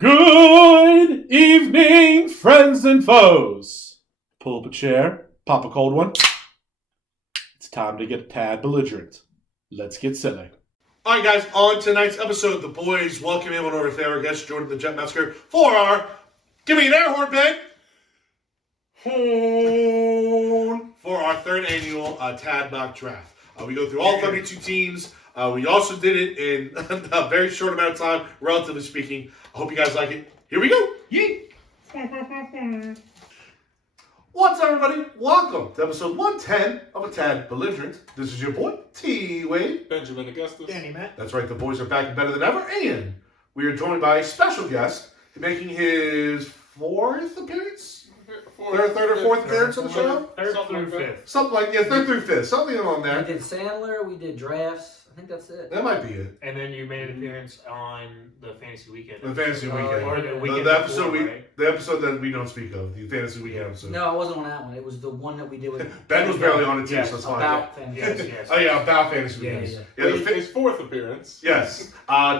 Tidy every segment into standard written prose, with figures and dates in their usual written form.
Good evening, friends and foes. Pull up a chair, pop a cold one. It's time to get a tad belligerent. Let's get silly. All right, guys, on tonight's episode, the boys welcome in one of our favorite guests, Jordan the Jet Masker, for our Give Me an Air Horn, Ben! Horn! For our third annual Tad Mock Draft. We go through all 32 teams. We also did it in a very short amount of time, relatively speaking. I hope you guys like it. Here we go. Yeet. What's up, everybody? Welcome to episode 110 of A Tad Belligerent. This is your boy, T.Wade. Benjamin Augustus. DannyMatt. That's right, the boys are back and better than ever. And we are joined by a special guest making his fourth appearance? Third or fourth appearance on the show? Third through fifth. Something like, third through fifth. Something along there. We did Sandler, we did drafts. I think that's it. That might be it. And then you made an appearance on the Fantasy Weekend. The Fantasy Weekend. Or the weekend the episode before, right? the episode that we don't speak of, the Fantasy Weekend episode. No, I wasn't on that one. It was the one that we did with Ben was barely on it too, Yes, so it's fine. about Fantasy. Yes. Oh yeah, about Fantasy Yeah, Weekend. yeah. His fourth appearance. Yes.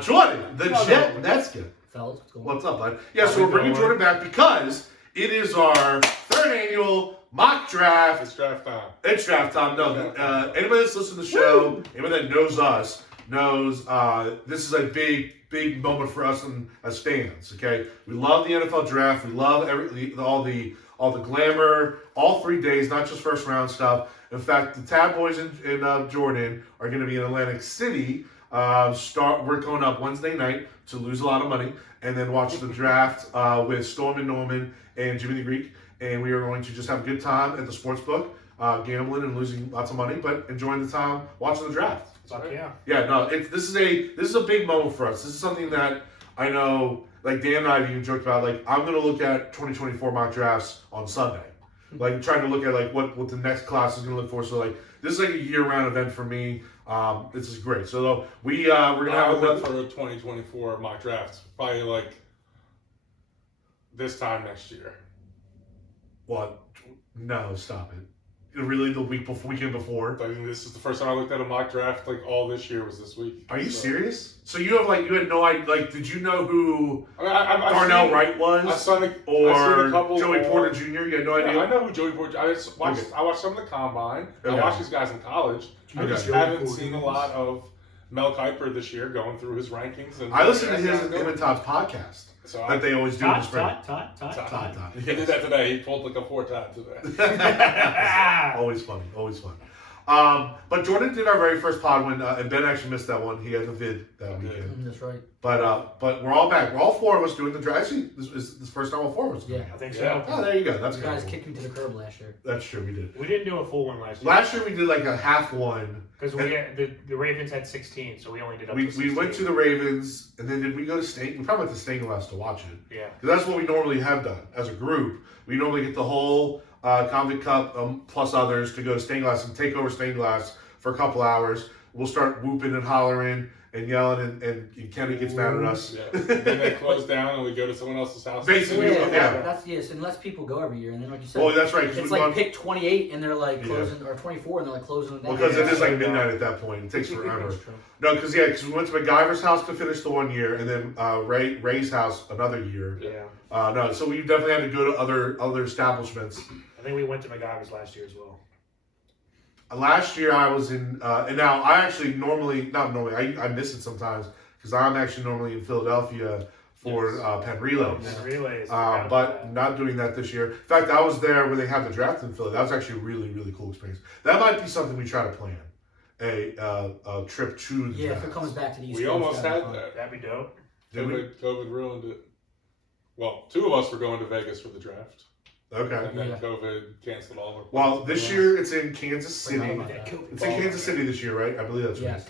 Jordan, the Jet Metzger. Fellas, what's going on? What's up, bud? Yeah, so we're bringing Jordan back because it is our third annual mock draft. It's draft time. It's draft time. No, anybody that's listened to the show, anybody that knows us, knows this is a big moment for us as fans. Okay, we love the NFL draft. We love all the glamour, all 3 days, not just first round stuff. In fact, the Tab Boys and Jordan are going to be in Atlantic City. We're going up Wednesday night to lose a lot of money, and then watch the draft with Storm and Norman and Jimmy the Greek. And we are going to just have a good time at the sports book, gambling and losing lots of money, but enjoying the time watching the draft. Fuck yeah. Yeah, no, this is a big moment for us. This is something that I know, like Dan and I have even joked about. Like, I'm gonna look at 2024 mock drafts on Sunday, like trying to look at like what the next class is gonna look for. So like this is like a year-round event for me. This is great. So we're gonna have a look for a 2024 mock draft. Probably like this time next year. What? No, stop it. Really, the weekend before? I mean, this is the first time I looked at a mock draft. Like all this year was this week. Are you serious? So you had no idea? Like, did you know who I mean, I've Darnell seen, Wright was? I've seen or a couple Joey Porter Jr.? You had no idea. I know who Joey Porter. I watched some of the combine. Okay. I watched these guys in college. I Okay. just haven't seen a lot of Mel Kiper this year going through his rankings. And I listened to him and Todd's podcast So that they always do in the spring. Todd. He did that today. He pulled like a 4-time today. Always fun. But Jordan did our very first pod when, and Ben actually missed that one. He had the vid that weekend. That's right. But we're all back. We're all four of us doing the draft. Actually, this is the first time all four of us. Yeah. I think so. Yeah. Oh, there you go. That's You kind guys of cool. kicked me to the curb last year. That's true. We did. We didn't do a full one last year. Last year we did like a half one. Because the Ravens had 16, so we only did up to We 16. went to the Ravens, and then did we go to Stain? We probably went to Stained Glass to watch it. Yeah. Because that's what we normally have done as a group. We normally get the whole Convict Cup plus others to go to Stained Glass and take over Stained Glass for a couple hours. We'll start whooping and hollering and yelling, and Kenny gets mad at us. Yeah. Then they close down and we go to someone else's house. Basically, yeah. That's yes, unless people go every year, and then like you said, Oh, that's right. 'Cause it's we've like gone- pick 28, and they're like closing, or 24, and they're like closing it down. Because it is like Yeah. midnight at that point. It takes forever. That's true. No, because we went to MacGyver's house to finish the 1 year, and then Ray's house another year. Yeah. No, so we definitely had to go to other establishments. I think we went to MacGyver's last year as well. Last year I was in, and now I actually I miss it sometimes because I'm actually normally in Philadelphia for Penn Relays. And relays. But not doing that this year. In fact, I was there when they had the draft in Philly. That was actually a really, really cool experience. That might be something we try to plan. A trip to the Yeah, draft. if it comes back to the East We Coast, almost that'd be had fun. that. That'd be dope. COVID ruined it. Well, two of us were going to Vegas for the draft. Okay. And then Yeah. COVID canceled all of our Well, this year it's in Kansas Forgot City. about that. It's in Kansas City this year, right? I believe that's Yes.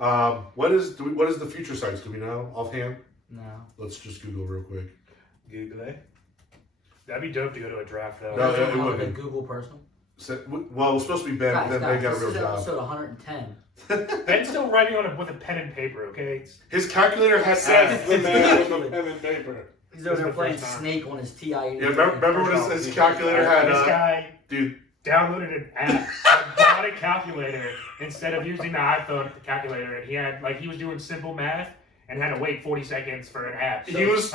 right. What is the future sites? Do we know offhand? No. Let's just Google real quick. Google it. That'd be dope to go to a draft though. No, That's it not would a be. Google personal. Well, it was supposed to be Ben, but then Ben got a this real is job. episode 110. Ben's still writing on it with a pen and paper, okay? His calculator has Says the man with a pen and paper. He's over there the playing first time. Snake on his TI. Yeah, remember when his calculator had This guy dude. downloaded an app, that bought a calculator instead of using the iPhone calculator, and he was doing simple math, and had to wait 40 seconds for an ad. He was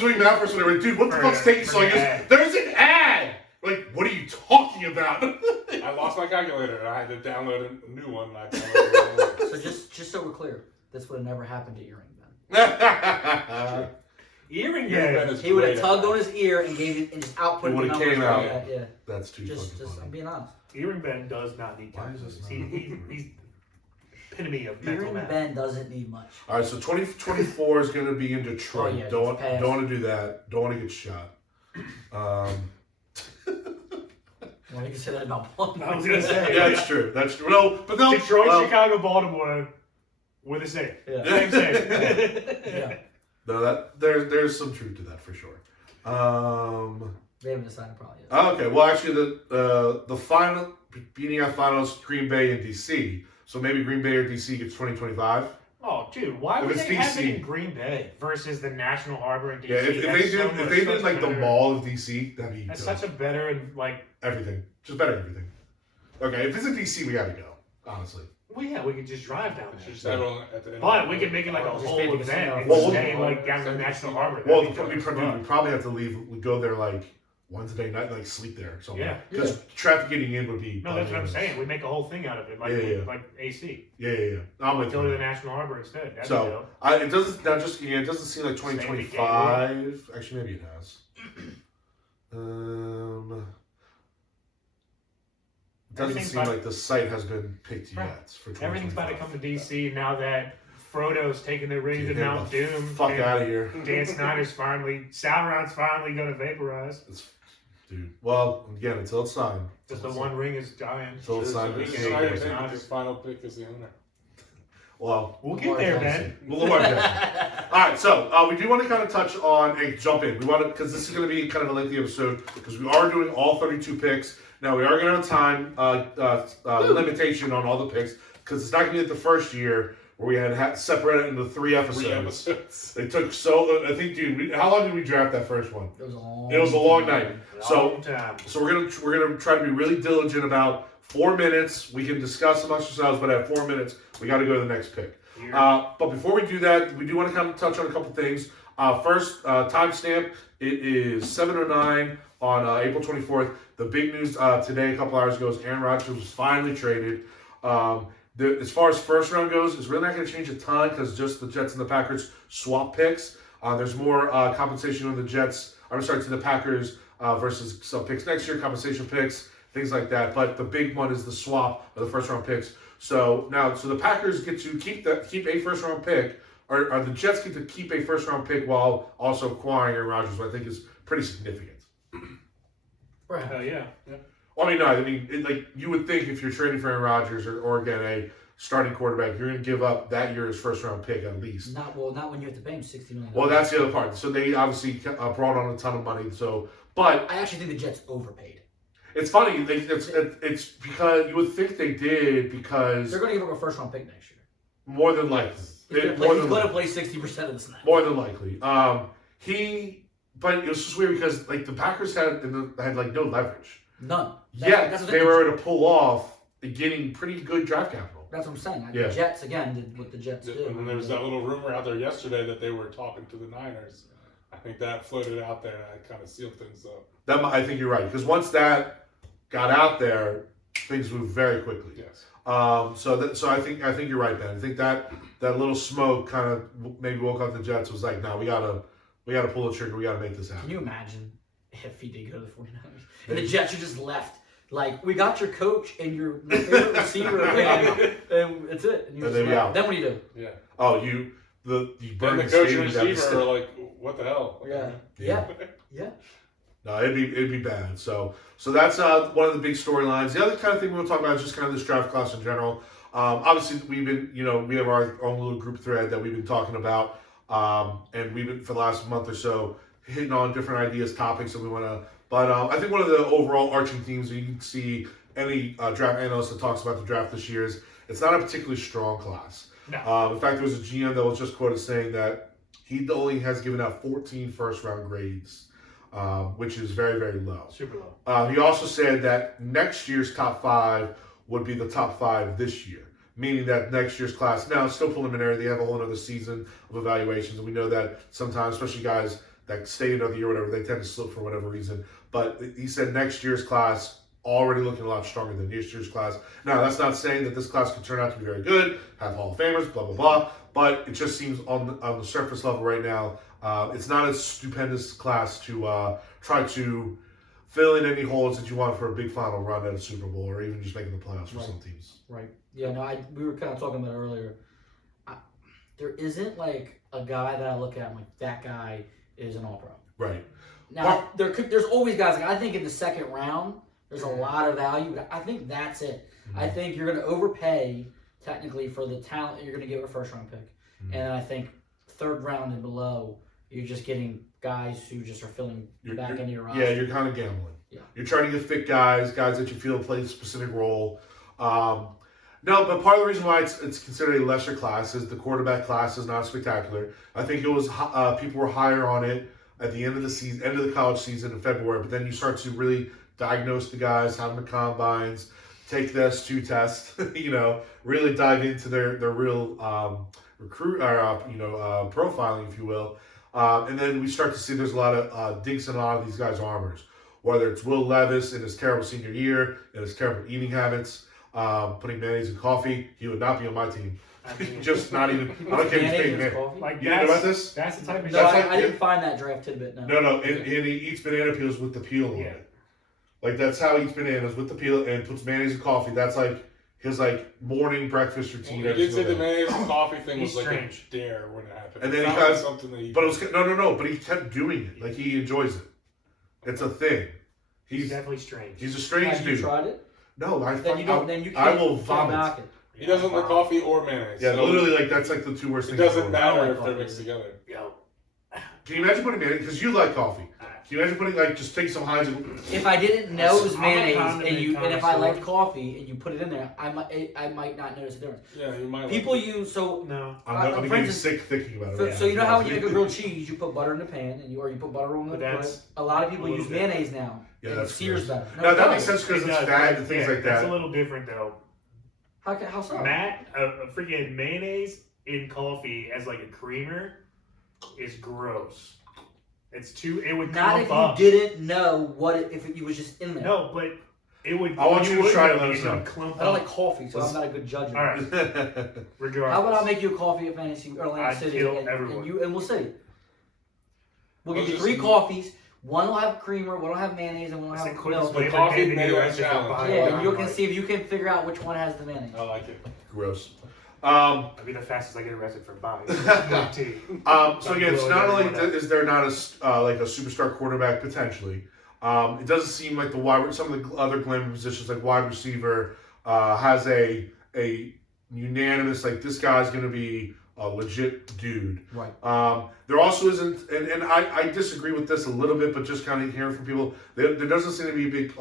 doing that first when I went, dude, what the For fuck's taking so long? He goes, ad. there's an ad! Like, what are you talking about? I lost my calculator. And I had to download a new one. And I downloaded it. So just so we're clear, this would have never happened to Earring Ben. Earring Ben Ben. is He would have great at tugged that. on his ear and gave it and just output It the would've numbers. came out. Yeah. That's too Just fucking I'm funny. being honest. Earring Ben does not need Why is this calculators. not- He's epitome of mental Earring math. Ben doesn't need much. All right, so 2024 is going to be in Detroit. Oh, yeah, don't it's passed. want to do that. Don't want to get shot. Well, you can say that about Baltimore. I was gonna say. Yeah, that's true. That's true. No, but no. Detroit, well, Chicago, Baltimore, we're the same. Yeah. Same. Yeah. No, that there's some truth to that for sure. They haven't decided probably yet. Okay, well, actually, the final beating out finals, Green Bay and DC. So maybe Green Bay or DC gets 2025. Oh, dude, why If would it's they have it DC. in Green Bay versus the National Harbor in DC? Yeah, if That's they so did much if they did like the better. mall of DC, that'd be That's dope. such a better and like. Everything, just better everything. Okay, if it's in DC, we gotta go. Honestly. Well, yeah, we could just drive down there. Just everyone at the end But of we the- could make it like a Just whole make it event casino. and Well, stay like down to the National Harbor. Well, That'd be dope as we fuck. probably have to leave. We go there like Wednesday night, like sleep there or something. Yeah. Because traffic getting in would be. No, that's what I'm saying. We make a whole thing out of it, like Yeah. like AC. Yeah. I'm with Go to the you. National Harbor instead. That'd be So dope. it doesn't now just it doesn't seem like 2025. Actually, maybe it has. It doesn't Everything's seem about- like the site has been picked Right. yet for 2025. Everything's about to come to DC now that Frodo's taking the ring to Get Mount the Doom. Fuck and out of here. Dan Snyder's Sauron's finally gonna vaporize. Dude. Well, again, until it's signed. Just the one ring is giant. Until it's signed. He it's can signed. hire it's him not- his final pick as the owner. Well, We'll get there, man. Well, Lamar Jackson. All right, so we do want to kind of touch on a jump in. We want to because this is going to be kind of a lengthy episode because we are doing all 32 picks. Now we are going to have time limitation on all the picks because it's not going to be like the first year where we had separated into 3 episodes. 3 episodes. It took so. I think, dude. How long did we draft that first one? It was a long. It was a long night. Long time. So we're gonna try to be really diligent about 4 minutes. We can discuss amongst ourselves, but at 4 minutes, we got to go to the next pick. But before we do that, we do want to kind of touch on a couple things. First, timestamp. It is 7:09 on April 24th. The big news today, a couple hours ago, is Aaron Rodgers was finally traded. As far as first round goes, it's really not going to change a ton because just the Jets and the Packers swap picks. There's more compensation on the Jets. I'm sorry, to the Packers versus some picks next year, compensation picks, things like that. But the big one is the swap of the first round picks. So the Packers get to keep a first round pick, or the Jets get to keep a first round pick while also acquiring Aaron Rodgers, which I think is pretty significant. Right. Hell yeah. Well, I mean, like you would think if you're trading for Aaron Rodgers or get a starting quarterback, you're going to give up that year's first round pick at least. Not when you have to pay him $60 million. Well, that's the other part. So they obviously brought on a ton of money. So, but I actually think the Jets overpaid. it's funny. It's because you would think they did because They're going to give up a first round pick next year. more than likely. He's going to play 60% of the snaps. More than likely. But it was just weird because like the Packers had like no leverage. None. Yet they were able to pull off getting pretty good draft capital. That's what I'm saying. Yeah. The Jets again did what the Jets do. And then there was that little rumor out there yesterday that they were talking to the Niners. I think that floated out there and I kind of sealed things up. I think you're right because once that got out there, things moved very quickly. Yes. So I think you're right, Ben. I think that little smoke kind of maybe woke up the Jets. Was like, no, we gotta pull the trigger. We gotta make this happen. Can you imagine if he did go to the 49ers? And the Jets are just left. Like, we got your coach and your favorite receiver, and that's it. And And then we out. Then what do you do? Yeah. Oh, you And burned the the coach stadium and down to receiver are like, what the hell? Yeah. No, it'd be bad. So that's one of the big storylines. The other kind of thing we'll talk about is just kind of this draft class in general. Obviously, we have our own little group thread that we've been talking about, and we've been for the last month or so hitting on different ideas, topics that we want to. But I think one of the overall arching themes, you can see any draft analyst that talks about the draft this year is it's not a particularly strong class. No. In fact, there was a GM that was just quoted saying that he only has given out 14 first-round grades, which is very, very low. Super low. He also said that next year's top 5 would be the top 5 this year, meaning that next year's class, now it's still preliminary, they have a whole other season of evaluations, and we know that sometimes, especially guys that stay another year or whatever, they tend to slip for whatever reason. But he said next year's class already looking a lot stronger than this year's class. Now, that's not saying that this class could turn out to be very good, have Hall of Famers, blah, blah, blah, but it just seems on the surface level right now, it's not a stupendous class to try to fill in any holes that you want for a big final run at a Super Bowl or even just making the playoffs for some teams. Right. Yeah, no, we were kind of talking about it earlier. There isn't like a guy that I look at and I'm like, that guy is an all-pro. Right. Now, there's always guys, like I think in the second round, there's a lot of value, but I think that's it. Mm-hmm. I think you're going to overpay, technically, for the talent that you're going to get with a first-round pick. Mm-hmm. And I think third round and below, you're just getting guys who just are filling back into your roster. Yeah, you're kind of gambling. Yeah. You're trying to get fit guys that you feel play a specific role. No, but part of the reason why it's considered a lesser class is the quarterback class is not spectacular. I think it was people were higher on it at the end of the season, end of the college season in February. But then you start to really diagnose the guys, have them at combines, take the S2 test, really dive into their real recruit or profiling, if you will. And then we start to see there's a lot of dinks in a lot of these guys' armors. Whether it's Will Levis in his terrible senior year and his terrible eating habits, putting mayonnaise in coffee, he would not be on my team. Just not even. I don't care if he's paid Like, you know about this? That's the type of No, I didn't find that draft tidbit. No. And he eats banana peels with the peel on it. Like, that's how he eats bananas, with the peel, and puts mayonnaise in coffee. That's like his morning breakfast routine. Well, he did say the mayonnaise and coffee thing was strange. A dare when it happened. And then he got something that he. But it was no. But he kept doing it. Like, he enjoys it. It's a thing. He's definitely strange. He's a strange dude. Have you tried it? No, I will vomit. He doesn't like coffee or mayonnaise. Yeah, so literally, that's the two worst things. It doesn't matter if they're mixed together. Yo. Can you imagine putting mayonnaise? Because you like coffee. Can you imagine putting just take some Heinz and... If I didn't know it was mayonnaise and if I liked coffee and you put it in there, I might not notice the difference. Yeah, you might. People use No. I'm getting sick thinking about it. So you know how when you make a grilled cheese, you put butter in the pan or you put butter on the bread. A lot of people use mayonnaise now. Yeah, that's sears better. No, that makes sense because it's fat and things like that. That's a little different though. How so? Matt, a freaking mayonnaise in coffee as like a creamer is gross. It's too. It would not if up. You didn't know if it was just in there. No, but it would. I want you to try it. I don't like coffee, so I'm not a good judge. All right. Regardless. How about I make you a coffee at Fantasy Orlando City, and we'll see. We'll give you 3 coffees. One will have creamer, one will have mayonnaise, and one will have milk. The coffee mayonnaise challenge. Yeah, and you can see if you can figure out which one has the mayonnaise. I like it. Gross. I'll be the fastest I get arrested for buying tea. So again, it's not only is there not a superstar quarterback potentially. It doesn't seem like some of the other glamour positions like wide receiver has a unanimous this guy's going to be a legit dude. Right. There also isn't, and I disagree with this a little bit, but just kind of hearing from people, there doesn't seem to be a big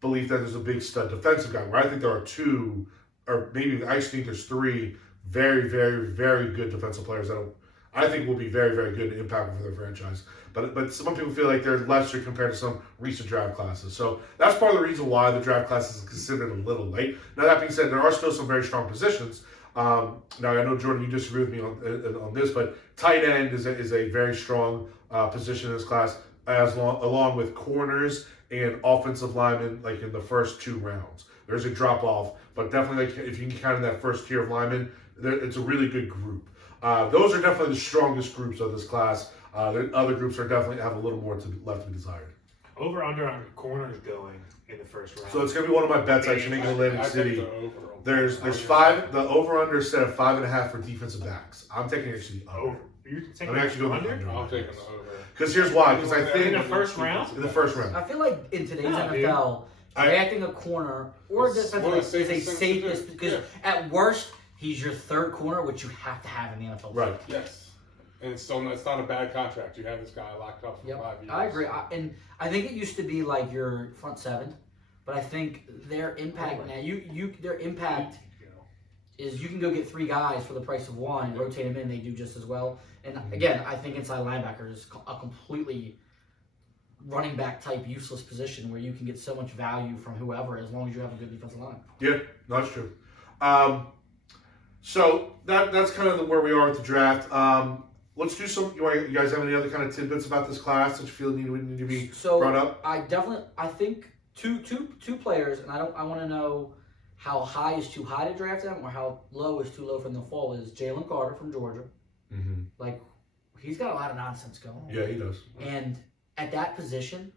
belief that there's a big stud defensive guy. Where I think there are 2. Or maybe I think there's 3 very, very, very good defensive players that I think will be very, very good and impactful for their franchise. But some people feel like they're lesser compared to some recent draft classes. So that's part of the reason why the draft class is considered a little late. Now that being said, there are still some very strong positions. Now I know Jordan, you disagree with me on this, but tight end is a very strong position in this class, along with corners and offensive linemen in the first 2 rounds. There's a drop off, but definitely if you can count in that first tier of linemen, it's a really good group. Those are definitely the strongest groups of this class. The other groups are definitely have a little more left to be desired. Over under on corners going in the first round. So it's gonna be one of my bets. Actually, in Atlantic City. There's 5. The over under is set at 5.5 for defensive backs. I'm taking actually under. I'm actually going under. I'm taking the over. Because here's why. Because I think in the first round. In the first round. I feel like in today's NFL. Drafting a corner or a defensive is a safest because at worst he's your 3rd corner, which you have to have in the NFL. Right. Yes. And it's not a bad contract. You have this guy locked up for 5 years. I agree. And I think it used to be like your front 7, but I think their impact now their impact is you can go get 3 guys for the price of 1, rotate them in, they do just as well. And again, I think inside linebacker is a completely running back type useless position where you can get so much value from whoever as long as you have a good defensive line. Yeah, that's true. So that's kind of where we are with the draft. Let's do some. You guys have any other kind of tidbits about this class that you feel need to be brought up? I think two players, and I want to know how high is too high to draft them or how low is too low from the fall. Is Jalen Carter from Georgia? Mm-hmm. Like, he's got a lot of nonsense going on. Yeah, he does. And at that position,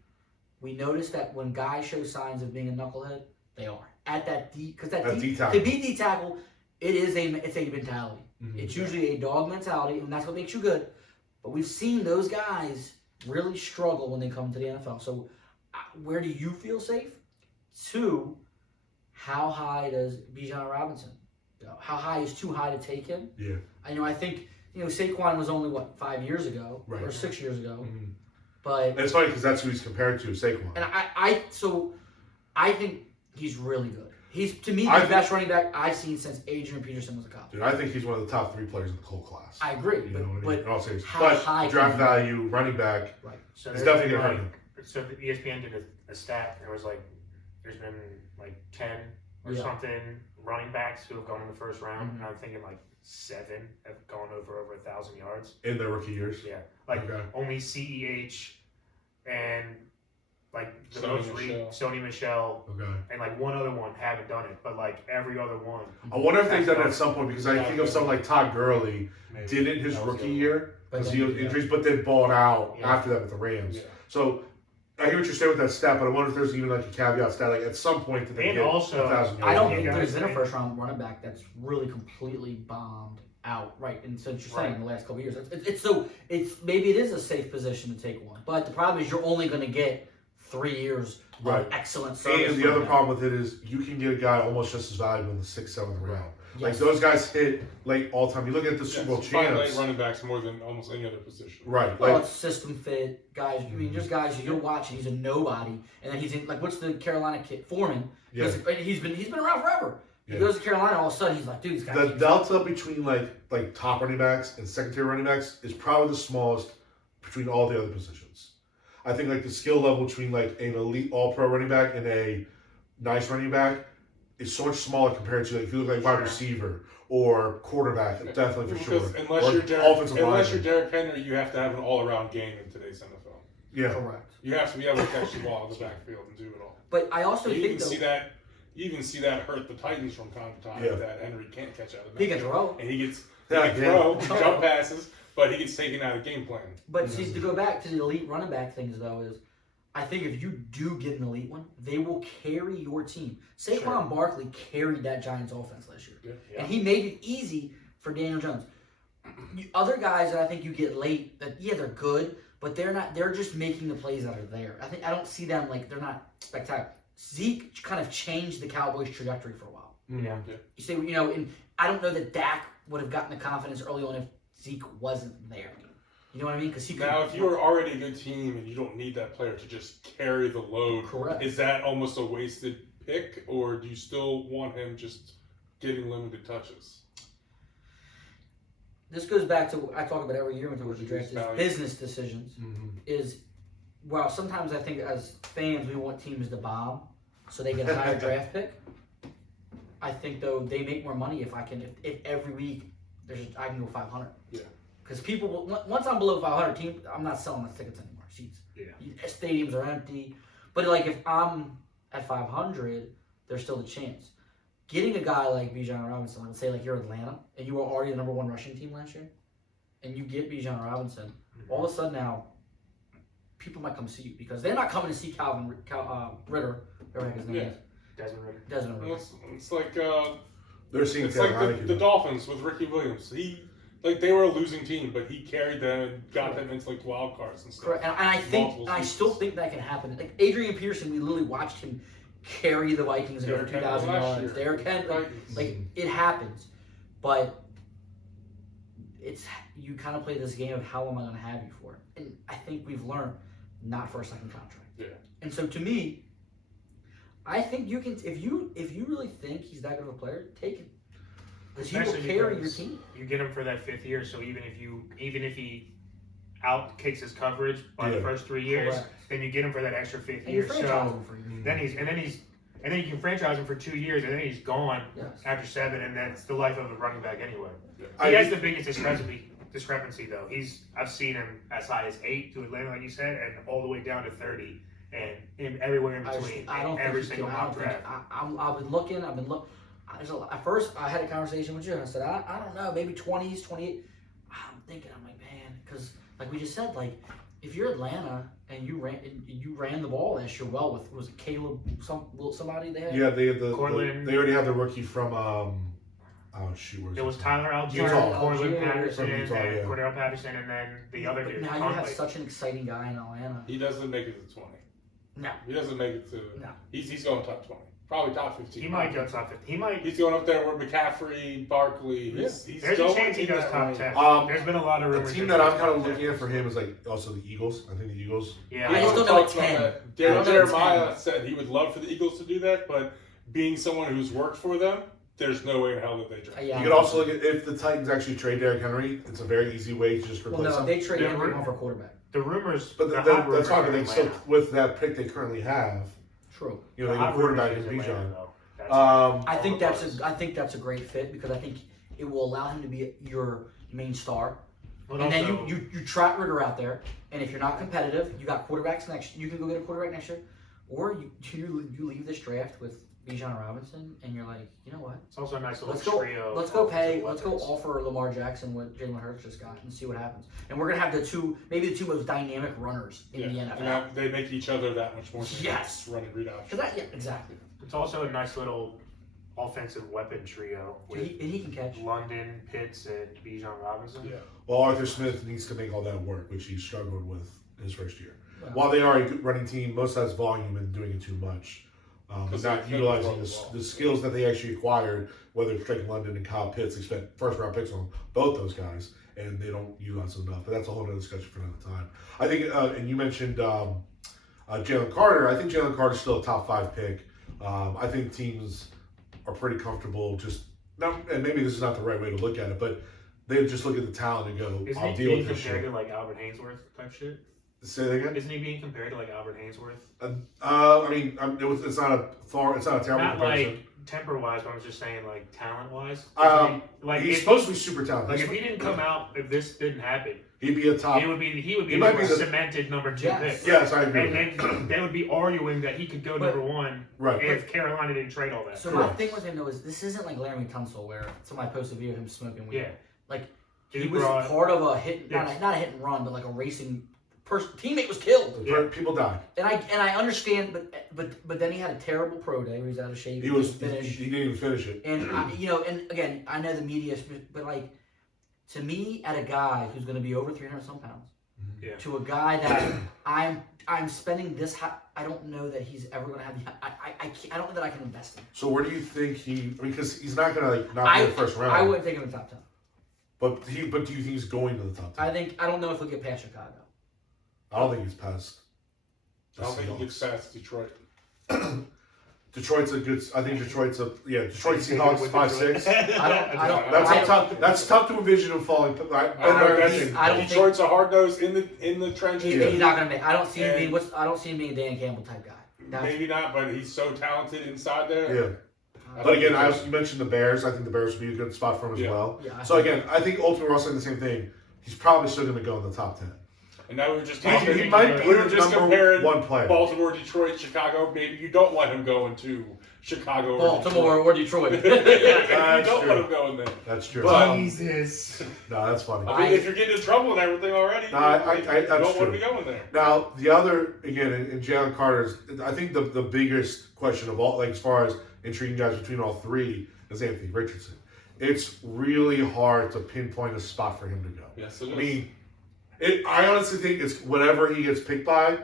we notice that when guys show signs of being a knucklehead, they are at that D, because to be D tackle, it's a mentality. Mm-hmm. It's usually a dog mentality, and that's what makes you good. But we've seen those guys really struggle when they come to the NFL. So, where do you feel safe? 2, how high does Bijan Robinson go? How high is too high to take him? Yeah. I think Saquon was only 5 years ago or 6 years ago, but and it's funny because that's who he's compared to, Saquon. And I think he's really good. He's, to me, the best running back I've seen since Adrian Peterson was a college. Dude, I think he's one of the top 3 players in the whole class. I agree, You know what I mean? but In all seriousness. how But high draft can you go? value, running back, Right. So it's there's definitely been, going to hurt him. So the ESPN did a stat. There was there's been 10 or something running backs who have gone in the first round, and I'm thinking 7 have gone over 1,000 yards In their rookie years. Yeah, Okay. only CEH and the Sony most Michel. Sony Michel Okay. and one other one haven't done it, but every other one. I wonder if they've done it at some point because I think of someone like Todd Gurley Maybe. did it his That was rookie good. year But because then- he had injuries, but then balled out Yeah. after that with the Rams. Yeah. So I hear what you're saying with that stat, but I wonder if there's even a caveat stat. At some point, did they And get also, 1,000 yards? I don't Yeah, think guys, there's been a right? first round running back that's really completely bombed out, right? And so you're saying Right. in the last couple of years, it's maybe it is a safe position to take one, but the problem is you're only going to get 3 years Right. of excellent service. And the from other him. problem with it is you can get a guy almost just as valuable in the 6th, 7th round. Yes. Those guys hit late all time. You look at the Super Bowl Find late champs. running backs more than almost any other position. Right. Well, it's system fit guys. I mean, Mhm. there's guys you're watching. He's a nobody, and then he's in what's the Carolina kid Foreman? Yeah. He's been around forever. He Yeah. goes to Carolina, all of a sudden he's like, dude, this guy. The delta between like top running backs and secondary running backs is probably the smallest between all the other positions. I think the skill level between an elite all pro running back and a nice running back is so much smaller compared to if you look wide receiver or quarterback, definitely for Because sure. unless Or you're Derek, offensive unless lineman. you're Derrick Henry, you have to have an all-around game in today's NFL. Yeah. Correct. You have to be able to catch the ball in the backfield and do it all. But I also You think even see that. You even see that hurt the Titans from time to time. Yeah. That Henry can't catch out of the he can backfield. throw. And he can Yeah, throw, yeah. jump passes, but he gets taken out of game plan. But see, to go back to the elite running back things though is, I think if you do get an elite one, they will carry your team. Saquon Barkley carried that Giants offense last year, Yeah. and he made it easy for Daniel Jones. Other guys that I think you get late, that they're good, but they're not. They're just making the plays that are there. I don't see them they're not spectacular. Zeke kind of changed the Cowboys' trajectory for a while. Yeah. You say, and I don't know that Dak would have gotten the confidence early on if Zeke wasn't there. You know what I mean? Because Now, if you are already a good team and you don't need that player to just carry the load, Correct. is that almost a wasted pick, or do you still want him just getting limited touches? This goes back to I talk about every year when we talk about the draft is Value. business decisions. Is well, sometimes I think as fans we want teams to bomb so they get a higher draft pick. I think though they make more money if every week I can go 500. Yeah. Because people will, once I'm below 500, I'm not selling my tickets anymore. Seats. Yeah. Stadiums are empty. But if I'm at 500, there's still a chance. Getting a guy like Bijan Robinson, let's say you're Atlanta and you were already the number 1 rushing team last year, and you get Bijan Robinson, all of a sudden now people might come see you because they're not coming to see Ritter, whatever his name Yeah. is. Desmond Ritter. Well, it's like They're seeing it's like Heineken. the Dolphins with Ricky Williams. They were a losing team, but he carried them and got them into wild cards and stuff. Correct. And I think, I still think that can happen. Adrian Peterson, we literally watched him carry the Vikings and go for Derrick 2,000 Henry last yards. year. Derrick Henry, Titans. it happens, but you kind of play this game of how am I going to have you for it? And I think we've learned not for a second contract. Yeah. And so to me, I think you can if you really think he's that good of a player, take him. Because he will Especially carry your because team. You get him for that 5th year, so even if he out kicks his coverage by the first 3 years, Correct. then you get him for that extra 5th And year. you're franchising for you. Then he's And then you can franchise him for 2 years, and then he's gone Yes. after 7, and that's the life of a running back anyway. I- He has the biggest discrepancy though. I've seen him as high as 8 to Atlanta, like you said, and all the way down to 30, and in everywhere in between. I don't every think single I don't mock think draft. I've been looking. At first, I had a conversation with you, and I said, I don't know, maybe 20s, 28. I'm thinking, I'm like, man, because like we just said, like if you're Atlanta and you ran the ball last year well with was it Caleb somebody they had? Yeah, they had Cortland. they already had the rookie from where's It was his Tyler Algier, Utah. Cortland Algier, Patterson, from Utah, and yeah. Cordell Patterson, and then the other But dude. now you Conley. have such an exciting guy in Atlanta. He doesn't make it to 20. No. He doesn't make it to. No. He's going top 20. Probably top 15. He might go top 50. He might. He's going up there with McCaffrey, Barkley. He's There's going a chance he in goes that top range. 10. There's been a lot of The rumors. team that I'm kind of looking at for him is like also the Eagles. I think the Eagles. Yeah, I just don't know Talked at about 10. that. I don't know at Jeremiah 10. said he would love for the Eagles to do that, but being someone who's worked for them, there's no way in hell that they draft. Yeah. You could also look at if the Titans actually trade Derrick Henry. It's a very easy way to just Well, replace no, him. they traded Yeah, him for a quarterback. the rumors. But the hot that's rumors fine. are But they still, Atlanta. with that pick they currently have, True. you know, The they get hot a quarterback rumors in is Atlanta, Bijan. though. That's I think all that's a great fit because I think it will allow him to be your main star. But And then also- you trot Ritter out there, and if you're not competitive, you got quarterbacks next. You can go get a quarterback next year, or you leave this draft with Bijan Robinson, and you're like, you know what? It's also a nice little Let's go. trio. Let's go offensive weapons. offer Lamar Jackson what Jalen Hurts just got, and see what happens. And we're gonna have maybe the two most dynamic runners in the And NFL. that, they make each other that much more. Yes. Running read options. Yeah, exactly. It's also a nice little offensive weapon trio with He can catch. London, Pitts, and Bijan Robinson. Yeah. Well, Arthur Smith needs to make all that work, which he struggled with his first year. Well, While they are a good running team, most has volume and doing it too much. Because Not they utilizing couldn't throw the ball. the skills that they actually acquired, whether it's Drake London and Kyle Pitts. They spent first round picks on both those guys, and they don't utilize them enough. But that's a whole other discussion for another time. I think, and you mentioned Jalen Carter. I think Jalen Carter's still a top 5 pick. I think teams are pretty comfortable and maybe this is not the right way to look at it, but they just look at the talent and go, Isn't I'll he deal being with this compared shit. to like Albert Hainsworth type shit? Say that again? Isn't he being compared to like Albert Hainsworth? I mean, it's not a terrible Not comparison. like temper wise, but I was just saying like talent wise. Like if he's supposed to be super talented. Like if he didn't come out, if this didn't happen, He'd be a top. he would be he might be the- cemented number 2 Yes. pick. Yes, I agree. And then they would be arguing that he could go But- number 1 Right. if Carolina didn't trade all that. So Correct. my thing with him though is this isn't like Laramie Tunsil where somebody posted a video of him smoking weed. Yeah. Like he Dude was brought- part of a hit, Yes. not a hit and run, but like a racing person. Teammate was killed, Yeah. People died. and I understand, but then he had a terrible pro day where he was out of shape. He was. didn't finish. He didn't even finish it. And and again, I know the media, but like to me, at a guy who's going to be over 300 some pounds, Yeah. to a guy that I'm spending this. I don't know that he's ever going to have. I don't know that I can invest in. So where do you think because he's not gonna not be in the first round. I wouldn't take him in the top 10. But do you think he's going to the top 10? I don't know if he'll get past Chicago. I don't think he's past. I don't think he gets past Detroit. Detroit's a good. I think Detroit Seahawks With 5'6". I don't. That's tough. That's tough to envision him falling. I don't think- Detroit's a hard nose in the trenches. He's not gonna make. I don't see him And- being. I don't see him being a Dan Campbell type guy. Maybe not, but he's so talented inside there. Yeah. But again, you mentioned the Bears. I think the Bears would be a good spot for him as Yeah. well. Yeah, So again, I think ultimately we're all saying the same thing. He's probably still going to go in the top 10. And now we were just He talking. might be we the were just number comparing one player. Baltimore, Detroit, Chicago. Maybe you don't want him going to Chicago or Baltimore or Detroit. Detroit. Yeah, maybe you That's don't true. want him going there. That's true. Jesus. No, that's funny. I mean, if you're getting in trouble and everything already, No, I- you that's don't want true. to be going there. Now, the other, again, in Jalen Carter's, I think the biggest question of all, like as far as intriguing guys between all three, is Anthony Richardson. It's really hard to pinpoint a spot for him to go. Yes, it is. I mean, I honestly think it's whatever he gets picked by,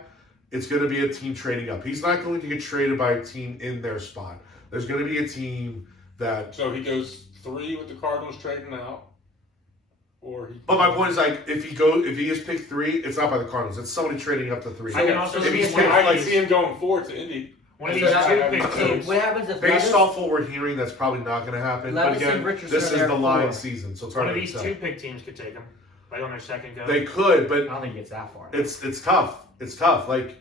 it's going to be a team trading up. He's not going to get traded by a team in their spot. There's going to be a team that. So he goes 3 with the Cardinals trading out, or he. But my point is, like, if he is picked 3, it's not by the Cardinals. It's somebody trading up to 3. I can also If he's see picked, I like, can see him going 4 to Indy. one of So these that's- two big so teams. what happens if based Levis- off what we're hearing, that's probably not going to happen. But Levis and again, Richardson this are is there the for Lions 4. season, so it's One hard of to these tell. 2 big teams could take him, like on their second go. They could, I but don't think he gets that far. it's tough. It's tough. Like,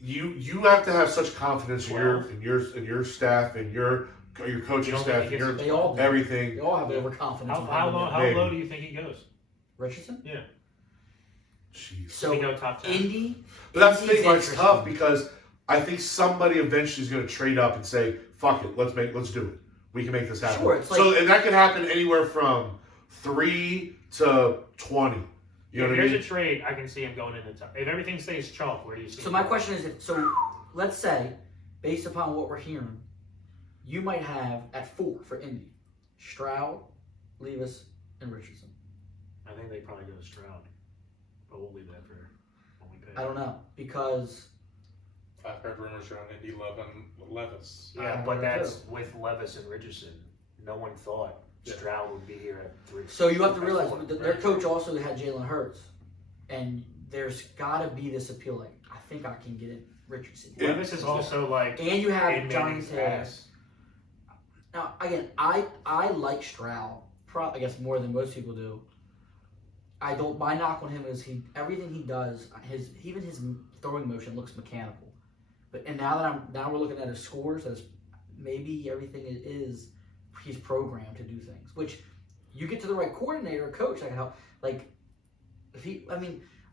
you have to have such confidence in your staff and your coaching don't staff think and your They all do. everything. They all have overconfidence. How Maybe. low do you think he goes? Richardson? Yeah. Jeez. So he go top 10? Indy. But that's the Indy's thing. Like, it's tough interesting. because I think somebody eventually is going to trade up and say, "Fuck it, let's do it. We can make this happen." Sure, it's so like- and that could happen anywhere from 3 to 20. You know If what I there's mean? a trade, I can see him going in the top. If everything stays chalk, where do you see So him my going? question is, let's say, based upon what we're hearing, you might have at 4 for Indy, Stroud, Levis, and Richardson. I think they probably go Stroud, but we'll leave that for when we pick. I don't know because I've heard rumors around Indy loving Levis. Yeah, I but don't that's with Levis and Richardson. No one thought Stroud would be here at 3. so you have to realize At 4. that their coach also had Jalen Hurts, and there's got to be this appeal. Like I think I can get it, Richardson. Levis is also like And you have in Johnny Manning's Taylor. ass. Now again, I like Stroud. I guess more than most people do. I don't. My knock on him is everything he does. Even his throwing motion looks mechanical. And now we're looking at his scores as maybe everything is he's programmed to do things. Which you get to the right coordinator, or coach that can help. Like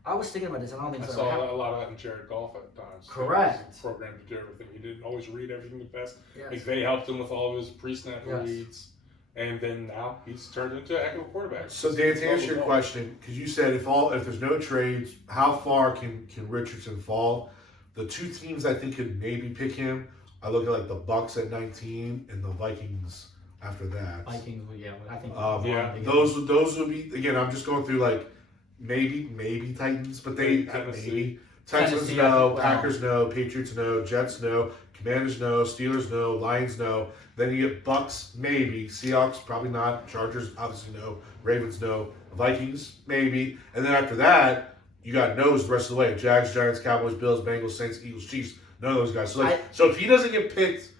I was thinking about this. And I don't think I so. saw a lot of that in Jared Goff at times. Correct. He was programmed to do everything. He didn't always read everything the best. Yes. McVay helped him with all of his pre-snap Yes. reads. And then now he's turned into a heck of a quarterback. So Dan, to answer your question, because you said if there's no trades, how far can Richardson fall? The 2 teams I think could maybe pick him. I look at like the Bucks at 19 and the Vikings after that. Vikings, well, yeah, I think. Yeah. Those would be again. I'm just going through like maybe Titans, but Maybe Tennessee. maybe Texans Tennessee, no, wow. Packers no, Patriots no, Jets no, Commanders no, Steelers no, Lions no. Then you get Bucks maybe, Seahawks probably not, Chargers obviously no, Ravens no, Vikings maybe, and then after that you got no's the rest of the way: Jags, Giants, Cowboys, Bills, Bengals, Saints, Eagles, Chiefs. None of those guys. So if he doesn't get picked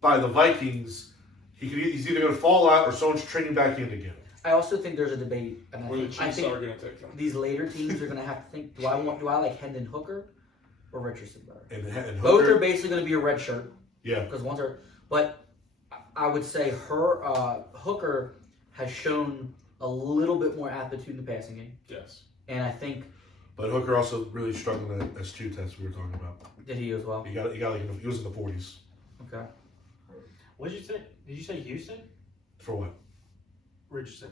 by the Vikings, he's either going to fall out or someone's trading back in again. I also think there's a debate, and Where the I Chiefs think are going to take him. these later teams are going to have to think: do I like Hendon Hooker or Richardson better? And Both Hooker, are basically going to be a red shirt yeah. because one's are. But I would say Hooker has shown a little bit more aptitude in the passing game, Yes. and I think But Hooker also really struggled in that S2 test we were talking about. did he as well. He got like he was in the 40s. Okay. What did you say? Did you say Houston? For what? Richardson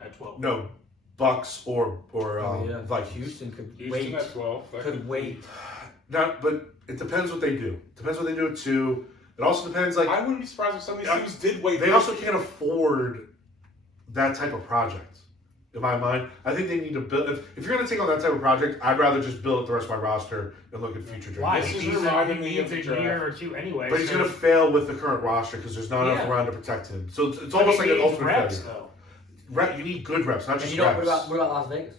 at 12. No, Bucks or Yeah. Vikings. Houston could Houston wait. at 12. That Could wait. Not, but it depends what they do. Depends what they do at 2. It also depends like I wouldn't be surprised if some of these teams did wait. they also can't afford that type of project. In my mind, I think they need to build. If you're going to take on that type of project, I'd rather just build up the rest of my roster and look at future Why? drafts. This is He's reminding he me needs of a the draft. year or 2 anyway. But he's so- going to fail with the current roster because there's not enough Yeah. around to protect him. So it's but almost he like an needs ultimate reps, failure. though. You need good reps, not And just you know reps. what about Las Vegas?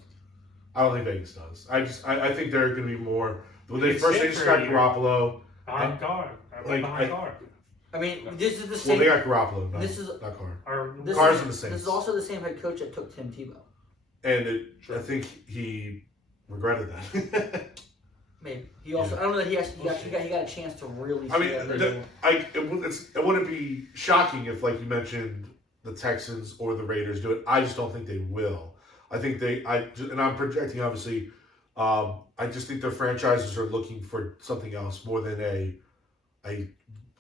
I don't think Vegas does. I think they're going to be more. When they It's first it just for got a year. Garoppolo. Behind Carr. Like, Behind Carr. I mean, No. this is the Well, same. they got Garoppolo, not, This is- not Carr. Or This Carr's is, in the Saints. This is also the same head coach that took Tim Tebow. And Sure. I think he regretted that. Maybe he also. Yeah. I don't know that he got a chance to really. I see mean, that it wouldn't be shocking if, like you mentioned, the Texans or the Raiders do it. I just don't think they will. I think and I'm projecting, obviously. I just think their franchises are looking for something else more than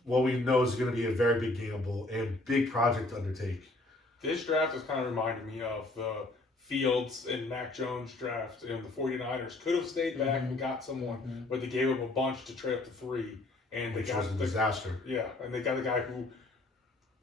what we know is going to be a very big gamble and big project to undertake. This draft is kind of reminding me of the Fields and Mac Jones draft, and the 49ers could have stayed back and got someone, but they gave up a bunch to trade up to 3, and Which they was got a the disaster. yeah, and they got the guy who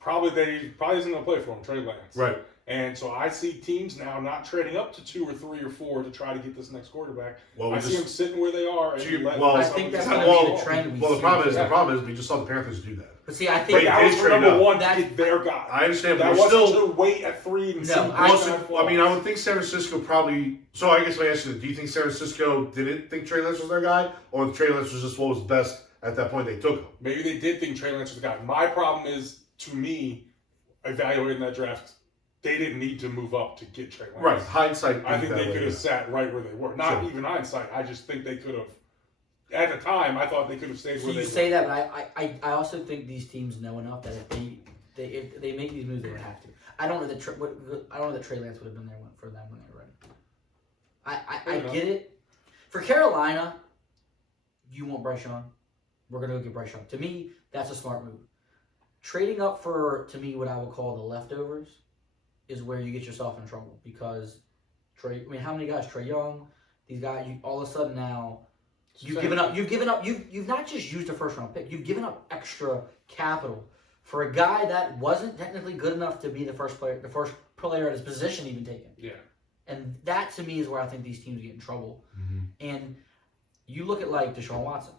probably isn't going to play for him, Trey Lance. Right. And so I see teams now not trading up to 2 or 3 or 4 to try to get this next quarterback. Well, I see them sitting where they are. And I think that's gonna be the trend. Well, the problem is we just saw the Panthers do that. But see, I But think that was for number 1 to That- get their guy. I understand, but That we're wasn't still. to wait at 3 and No, see. I- what's gonna fall. I mean, I would think San Francisco probably. So I guess my answer is: do you think San Francisco didn't think Trey Lance was their guy, or Trey Lance was just what was best at that point? They took him. Maybe they did think Trey Lance was the guy. My problem is, to me, evaluating that draft, they didn't need to move up to get Trey Lance. Right, hindsight. I think that they way, could have yeah. sat right where they were. Not Sure. even hindsight. I just think they could have at the time, I thought they could have stayed So where you they say were. that, but I also think these teams know enough that if they make these moves, they would have to. I don't know that Trey Lance would have been there for them when they were ready. I get it. For Carolina, you want Bryce Young. We're gonna go get Bryce Young. To me, that's a smart move. Trading up for, to me, what I would call the leftovers is where you get yourself in trouble because how many guys? Trey Young, these guys. All of a sudden now, you've given up. You've not just used a first round pick. You've given up extra capital for a guy that wasn't technically good enough to be the first player at his position even taken. Yeah. And that to me is where I think these teams get in trouble. Mm-hmm. And you look at like Deshaun Watson.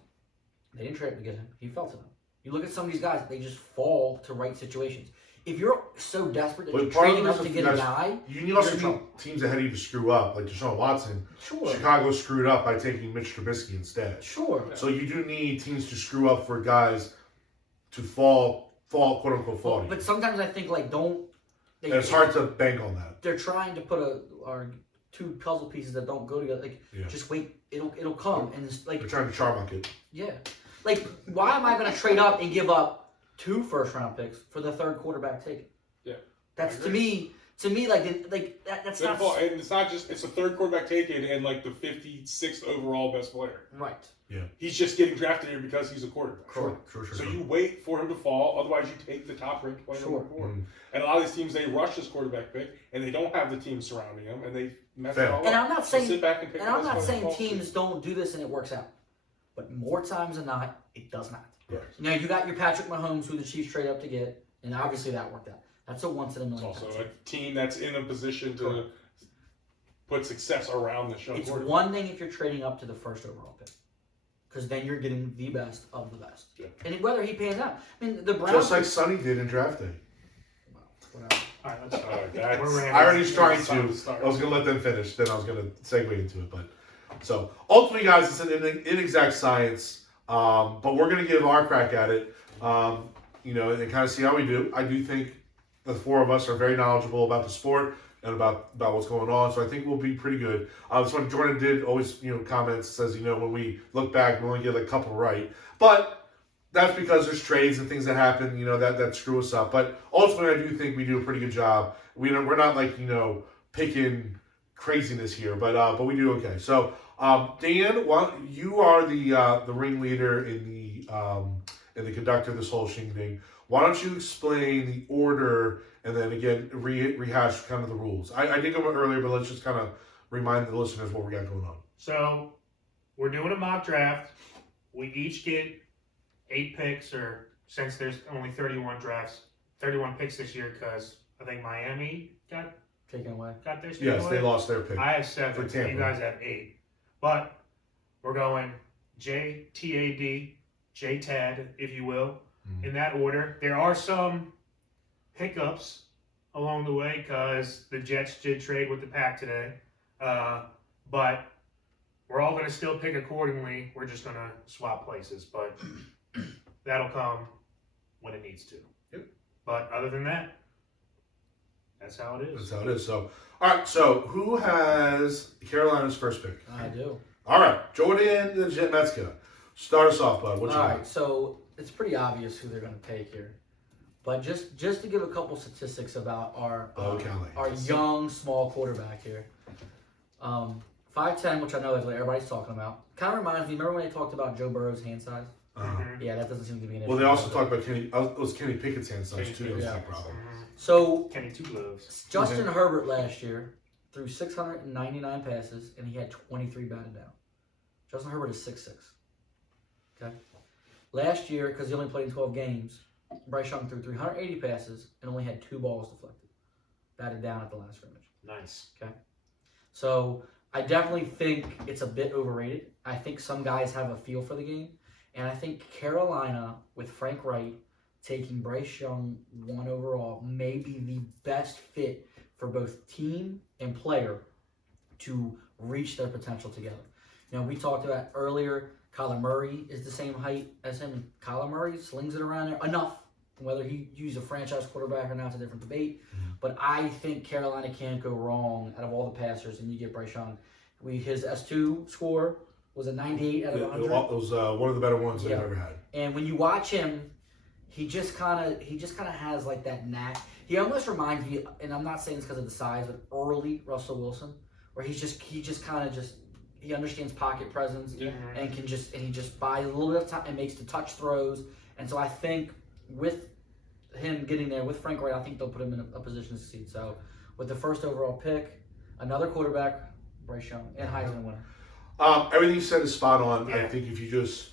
They didn't trade up to get him. He fell to them. You look at some of these guys, they just fall to right situations. If you're so desperate that you're trading up to get a guy, you also need teams ahead of you to screw up, like Deshaun Watson. Sure. Chicago screwed up by taking Mitch Trubisky instead. Sure. So you do need teams to screw up for guys to fall, quote unquote, fall. But sometimes I think like it's hard to bank on that. They're trying to put two puzzle pieces that don't go together. Like just wait, it'll come, and it's like they're trying to charm it. Yeah. Like, why am I going to trade up and give up 2 first-round picks for the third quarterback taken? Yeah. That's to me that's not. And it's not just it's a third quarterback taken and like the 56th overall best player. Right. Yeah. He's just getting drafted here because he's a quarterback. Sure. So you wait for him to fall, otherwise you take the top ranked player number 4. And a lot of these teams they rush this quarterback pick and they don't have the team surrounding him and they mess it all up. And I'm not saying sit back and pick and I'm not saying fall. teams don't do this and it works out. But more times than not, it does not. Right. Now, you got your Patrick Mahomes, who the Chiefs trade up to get, and obviously that worked out. That's a once in a million. It's also a team that's in a position to put success around the show. It's one thing if you're trading up to the first overall pick, because then you're getting the best of the best. Yeah. And whether he pans out, I mean, the Browns Just like Sonny did in draft day. Whatever. All right, let's I already was trying to. I was going to let them finish, then I was going to segue into it. But so ultimately, guys, it's an inexact science, but we're going to give our crack at it, and kind of see how we do. I do think the 4 of us are very knowledgeable about the sport and about what's going on, so I think we'll be pretty good. So when Jordan did always, comments, says, when we look back, we only get a couple right, but that's because there's trades and things that happen, that screw us up. But ultimately, I do think we do a pretty good job. We're not like, picking craziness here, but we do okay. So, Dan, you are the ringleader in the conductor of this whole shindig. Why don't you explain the order and then again rehash kind of the rules? I did go earlier, but let's just kind of remind the listeners what we got going on. So, we're doing a mock draft. We each get 8 picks, or since there's only 31 picks this year, because I think Miami got Taken away. their pick Yes, away. they lost their pick. I have 7. For Tampa. You guys have 8. But we're going T.Wade, Tad, if you will, in that order. There are some hiccups along the way because the Jets did trade with the Pack today. But we're all going to still pick accordingly. We're just going to swap places. But that'll come when it needs to. Yep. But other than that, that's how it is. That's how it is. So, all right. So, who has Carolina's first pick? I do. All right, Jordan the Jet Metzger. Start us off, bud. What you All got? right, so it's pretty obvious who they're going to take here. But just to give a couple statistics about our young, small quarterback here. 5'10", which I know is what everybody's talking about. Kind of reminds me, remember when they talked about Joe Burrow's hand size? Yeah, that doesn't seem to be an issue. Well, they also talked about Kenny Pickett's hand size, too. Yeah. Problem. So, Kenny Two Gloves. Justin Herbert last year threw 699 passes, and he had 23 batted down. Justin Herbert is 6'6". Okay? Last year, because he only played in 12 games, Bryce Young threw 380 passes and only had 2 balls deflected. Batted down at the last scrimmage. Nice. Okay? So, I definitely think it's a bit overrated. I think some guys have a feel for the game. And I think Carolina, with Frank Wright, taking Bryce Young 1 overall, may be the best fit for both team and player to reach their potential together. We talked about earlier, Kyler Murray is the same height as him, and Kyler Murray slings it around there enough. Whether he used a franchise quarterback or not is a different debate. But I think Carolina can't go wrong out of all the passers, and you get Bryce Young. His S2 score Was it 98 out of It 100? was one of the better ones Yeah. they've ever had. And when you watch him, he just kind of has like that knack. He almost reminds me, and I'm not saying this because of the size, but early Russell Wilson, where he understands pocket presence and he just buys a little bit of time and makes the touch throws. And so I think with him getting there with Frank Wright, I think they'll put him in a position to succeed. So with the first overall pick, another quarterback, Bryce Young, and Heisman winner. Everything you said is spot on. Yeah. I think if you just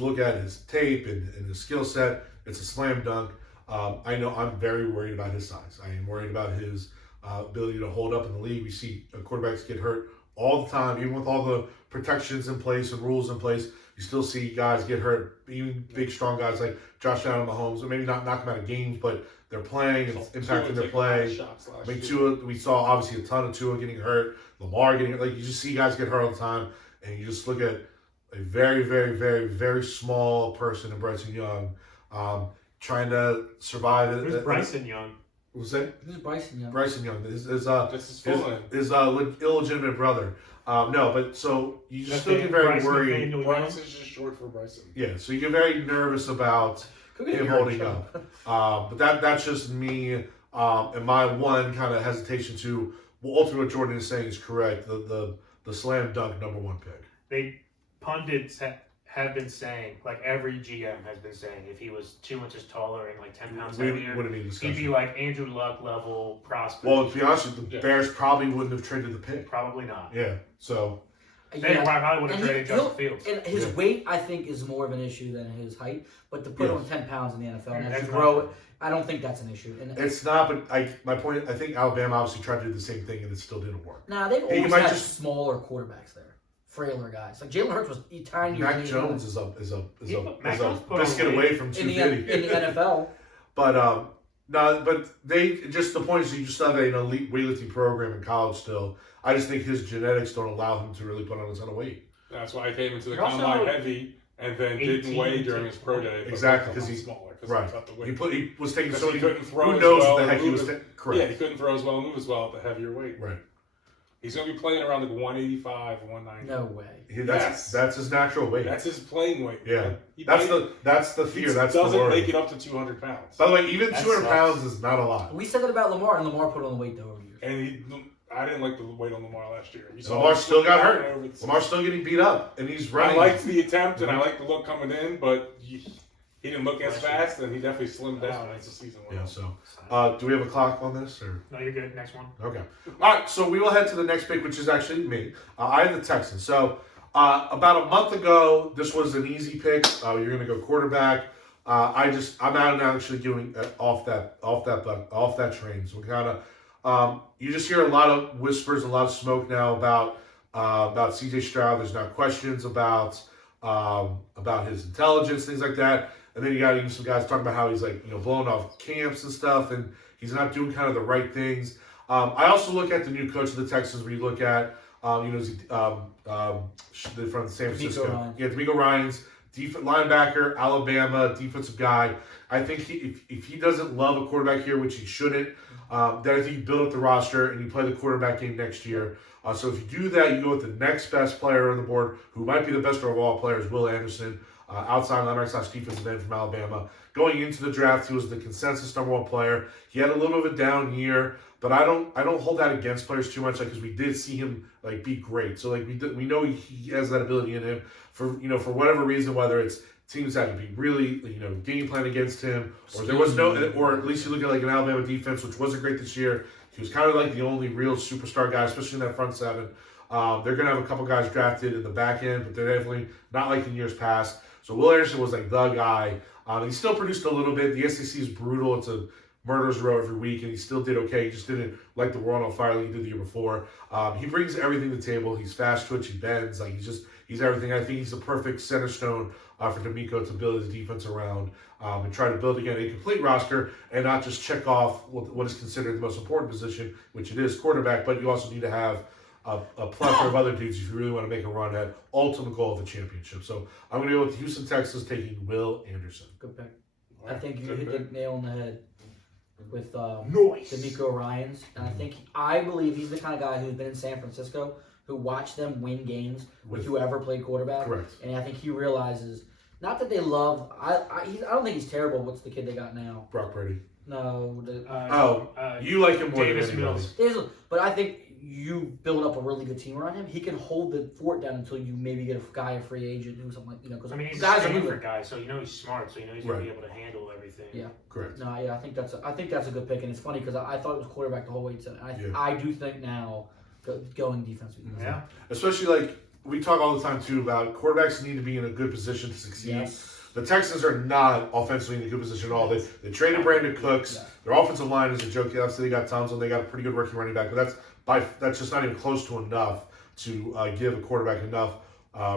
look at his tape and his skill set, it's a slam dunk. I know I'm very worried about his size. I am worried about his ability to hold up in the league. We see quarterbacks get hurt all the time, even with all the protections in place and rules in place. You still see guys get hurt, even big, strong guys like Josh Allen, Mahomes, or maybe not knock them out of games, but they're playing, it's impacting their play. I mean, Tua, we saw obviously a ton of Tua getting hurt, Lamar getting hurt. Like, you just see guys get hurt all the time, and you just look at a very, very, very, very small person in Bryson Young trying to survive. Who's Bryson Young? What was that? Who's Bryson Young? Bryson Young. This is His illegitimate brother. No, but so you just still get very Bryson worried. Nathaniel Young? Bryce is just short for Bryson. Yeah, so you get very nervous about him holding up. But that's just me and my one kind of hesitation to, well, ultimately what Jordan is saying is correct. The slam dunk number one pick. Pundits have been saying, like every GM has been saying, if he was 2 inches taller and like 10 pounds heavier, Wouldn't be a he'd discussion. be like Andrew Luck level prospect. Well, to be honest with you, the Bears probably wouldn't have traded the pick. Probably not. Yeah, so They probably would have And traded Justin Fields. And his weight, I think, is more of an issue than his height. But to put on 10 pounds in the NFL and as you grow it, I don't think that's an issue. And it's not, but my point, I think Alabama obviously tried to do the same thing and it still didn't work. they've He always might had just- smaller quarterbacks there, frailer guys. Like Jalen Hurts was tiny. Mac Jones is a Jones put on biscuit weight. away from in the 250. NFL. But no, but they just the point is you just have an elite weightlifting program in college still. I just think his genetics don't allow him to really put on a ton of weight. That's why I came into the You're also combine heavy and then didn't 18 weigh during his pro day. but Exactly, because because smaller. right. Cut the weight. He was taking Because so he many. couldn't throw Who as knows well what the heck he and was? move Correct. Yeah, he couldn't throw as well and move as well at the heavier weight. Right. He's going to be playing around like 185, 190. No way. That's his natural weight. That's his playing weight. Yeah. He That's the fear. That's the doesn't worry. make it up to 200 pounds. By the way, even That 200 sucks. pounds is not a lot. We said that about Lamar, and Lamar put on the weight though over years. And I didn't like the weight on Lamar last year. You saw Lamar him still got down hurt. over the- Lamar's still getting beat up, and he's I running. liked the attempt and I liked the look coming in, but he didn't look as fast and he definitely slimmed down as the season went Yeah. on. So, do we have a clock on this or? No, you're good. Next one. Okay. All right, so we will head to the next pick, which is actually me. I have the Texans. So about a month ago, this was an easy pick. You're going to go quarterback. I'm out and actually going off that train. So we kind of you just hear a lot of whispers, a lot of smoke now about C.J. Stroud. There's now questions about his intelligence, things like that. And then you got even some guys talking about how he's blowing off camps and stuff, and he's not doing kind of the right things. I also look at the new coach of the Texans. Where you look at from San Francisco, DeMeco Ryans, linebacker, Alabama, defensive guy. I think if he doesn't love a quarterback here, which he shouldn't, then I think you build up the roster and you play the quarterback game next year. So if you do that, you go with the next best player on the board, who might be the best of all players, Will Anderson, outside linebacker / defensive end from Alabama. Going into the draft, he was the consensus #1 player. He had a little bit of a down year, but I don't hold that against players too much, because we did see him be great. So we know he has that ability in him. For whatever reason, whether it's teams had to be really game plan against him, or there was no, or at least you look at an Alabama defense, which wasn't great this year. He was kind of the only real superstar guy, especially in that front seven. They're going to have a couple guys drafted in the back end, but they're definitely not like in years past. So Will Anderson was the guy. He still produced a little bit. The SEC is brutal. It's a murderer's row every week, and he still did okay. He just didn't light the world on fire like he did the year before. He brings everything to the table. He's fast twitch. He bends. He's everything. I think he's the perfect center stone for DeMeco to build his defense around and try to build again a complete roster and not just check off what is considered the most important position, which it is quarterback. But you also need to have a plethora of other dudes if you really want to make a run at ultimate goal of the championship. So I'm going to go with Houston Texans taking Will Anderson. Good pick. I think you hit the nail on the head with Nice. DeMeco Ryans, and I believe he's the kind of guy who's been in San Francisco, who watch them win games with With- whoever played quarterback. Correct. And I think he realizes, not that they love. I don't think he's terrible. What's the kid they got now? Brock Purdy. No. You like him more Davis than anybody. Mills. But I think you build up a really good team around him. He can hold the fort down until you maybe get a free agent, do something like because I mean, he's guys a are moving. Stanford guy, so he's smart, so he's gonna Right. be able to handle everything. Yeah. Correct. No, yeah, I think that's a good pick, and it's funny because I thought it was quarterback the whole way. I do think now going defense. Yeah. Especially like we talk all the time too about quarterbacks need to be in a good position to succeed. Yes. The Texans are not offensively in a good position at all. They traded Brandon Cooks. Yeah. Their offensive line is a joke. Obviously, they got Townsend. They got a pretty good working running back, but that's just not even close to enough to give a quarterback enough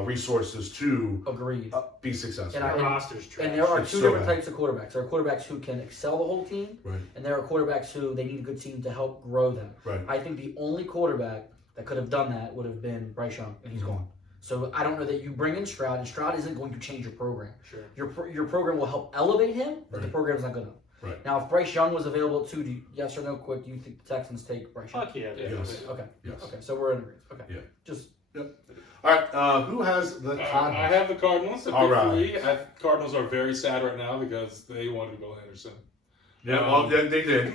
resources to Agreed. be successful. And Our roster's trash. And there are It's two so different bad. types of quarterbacks. There are quarterbacks who can excel the whole team, Right. and there are quarterbacks who they need a good team to help grow them. Right. I think the only quarterback that could have done that would have been Bryce Young, and he's gone. So I don't know that you bring in Stroud, and Stroud isn't going to change your program. Sure. Your program will help elevate him, but the Right. program's not good enough. Right. Now, if Bryce Young was available too, yes or no, quick, do you think the Texans take Bryce Young? Fuck yeah. Yes. Okay. Yes. Okay. So we're in agreement. Okay. Yeah. Just All right. Who has the I Cardinals? have the Cardinals at All pick right. 3. Cardinals are very sad right now because they wanted Will Anderson. Yeah. Well, they did.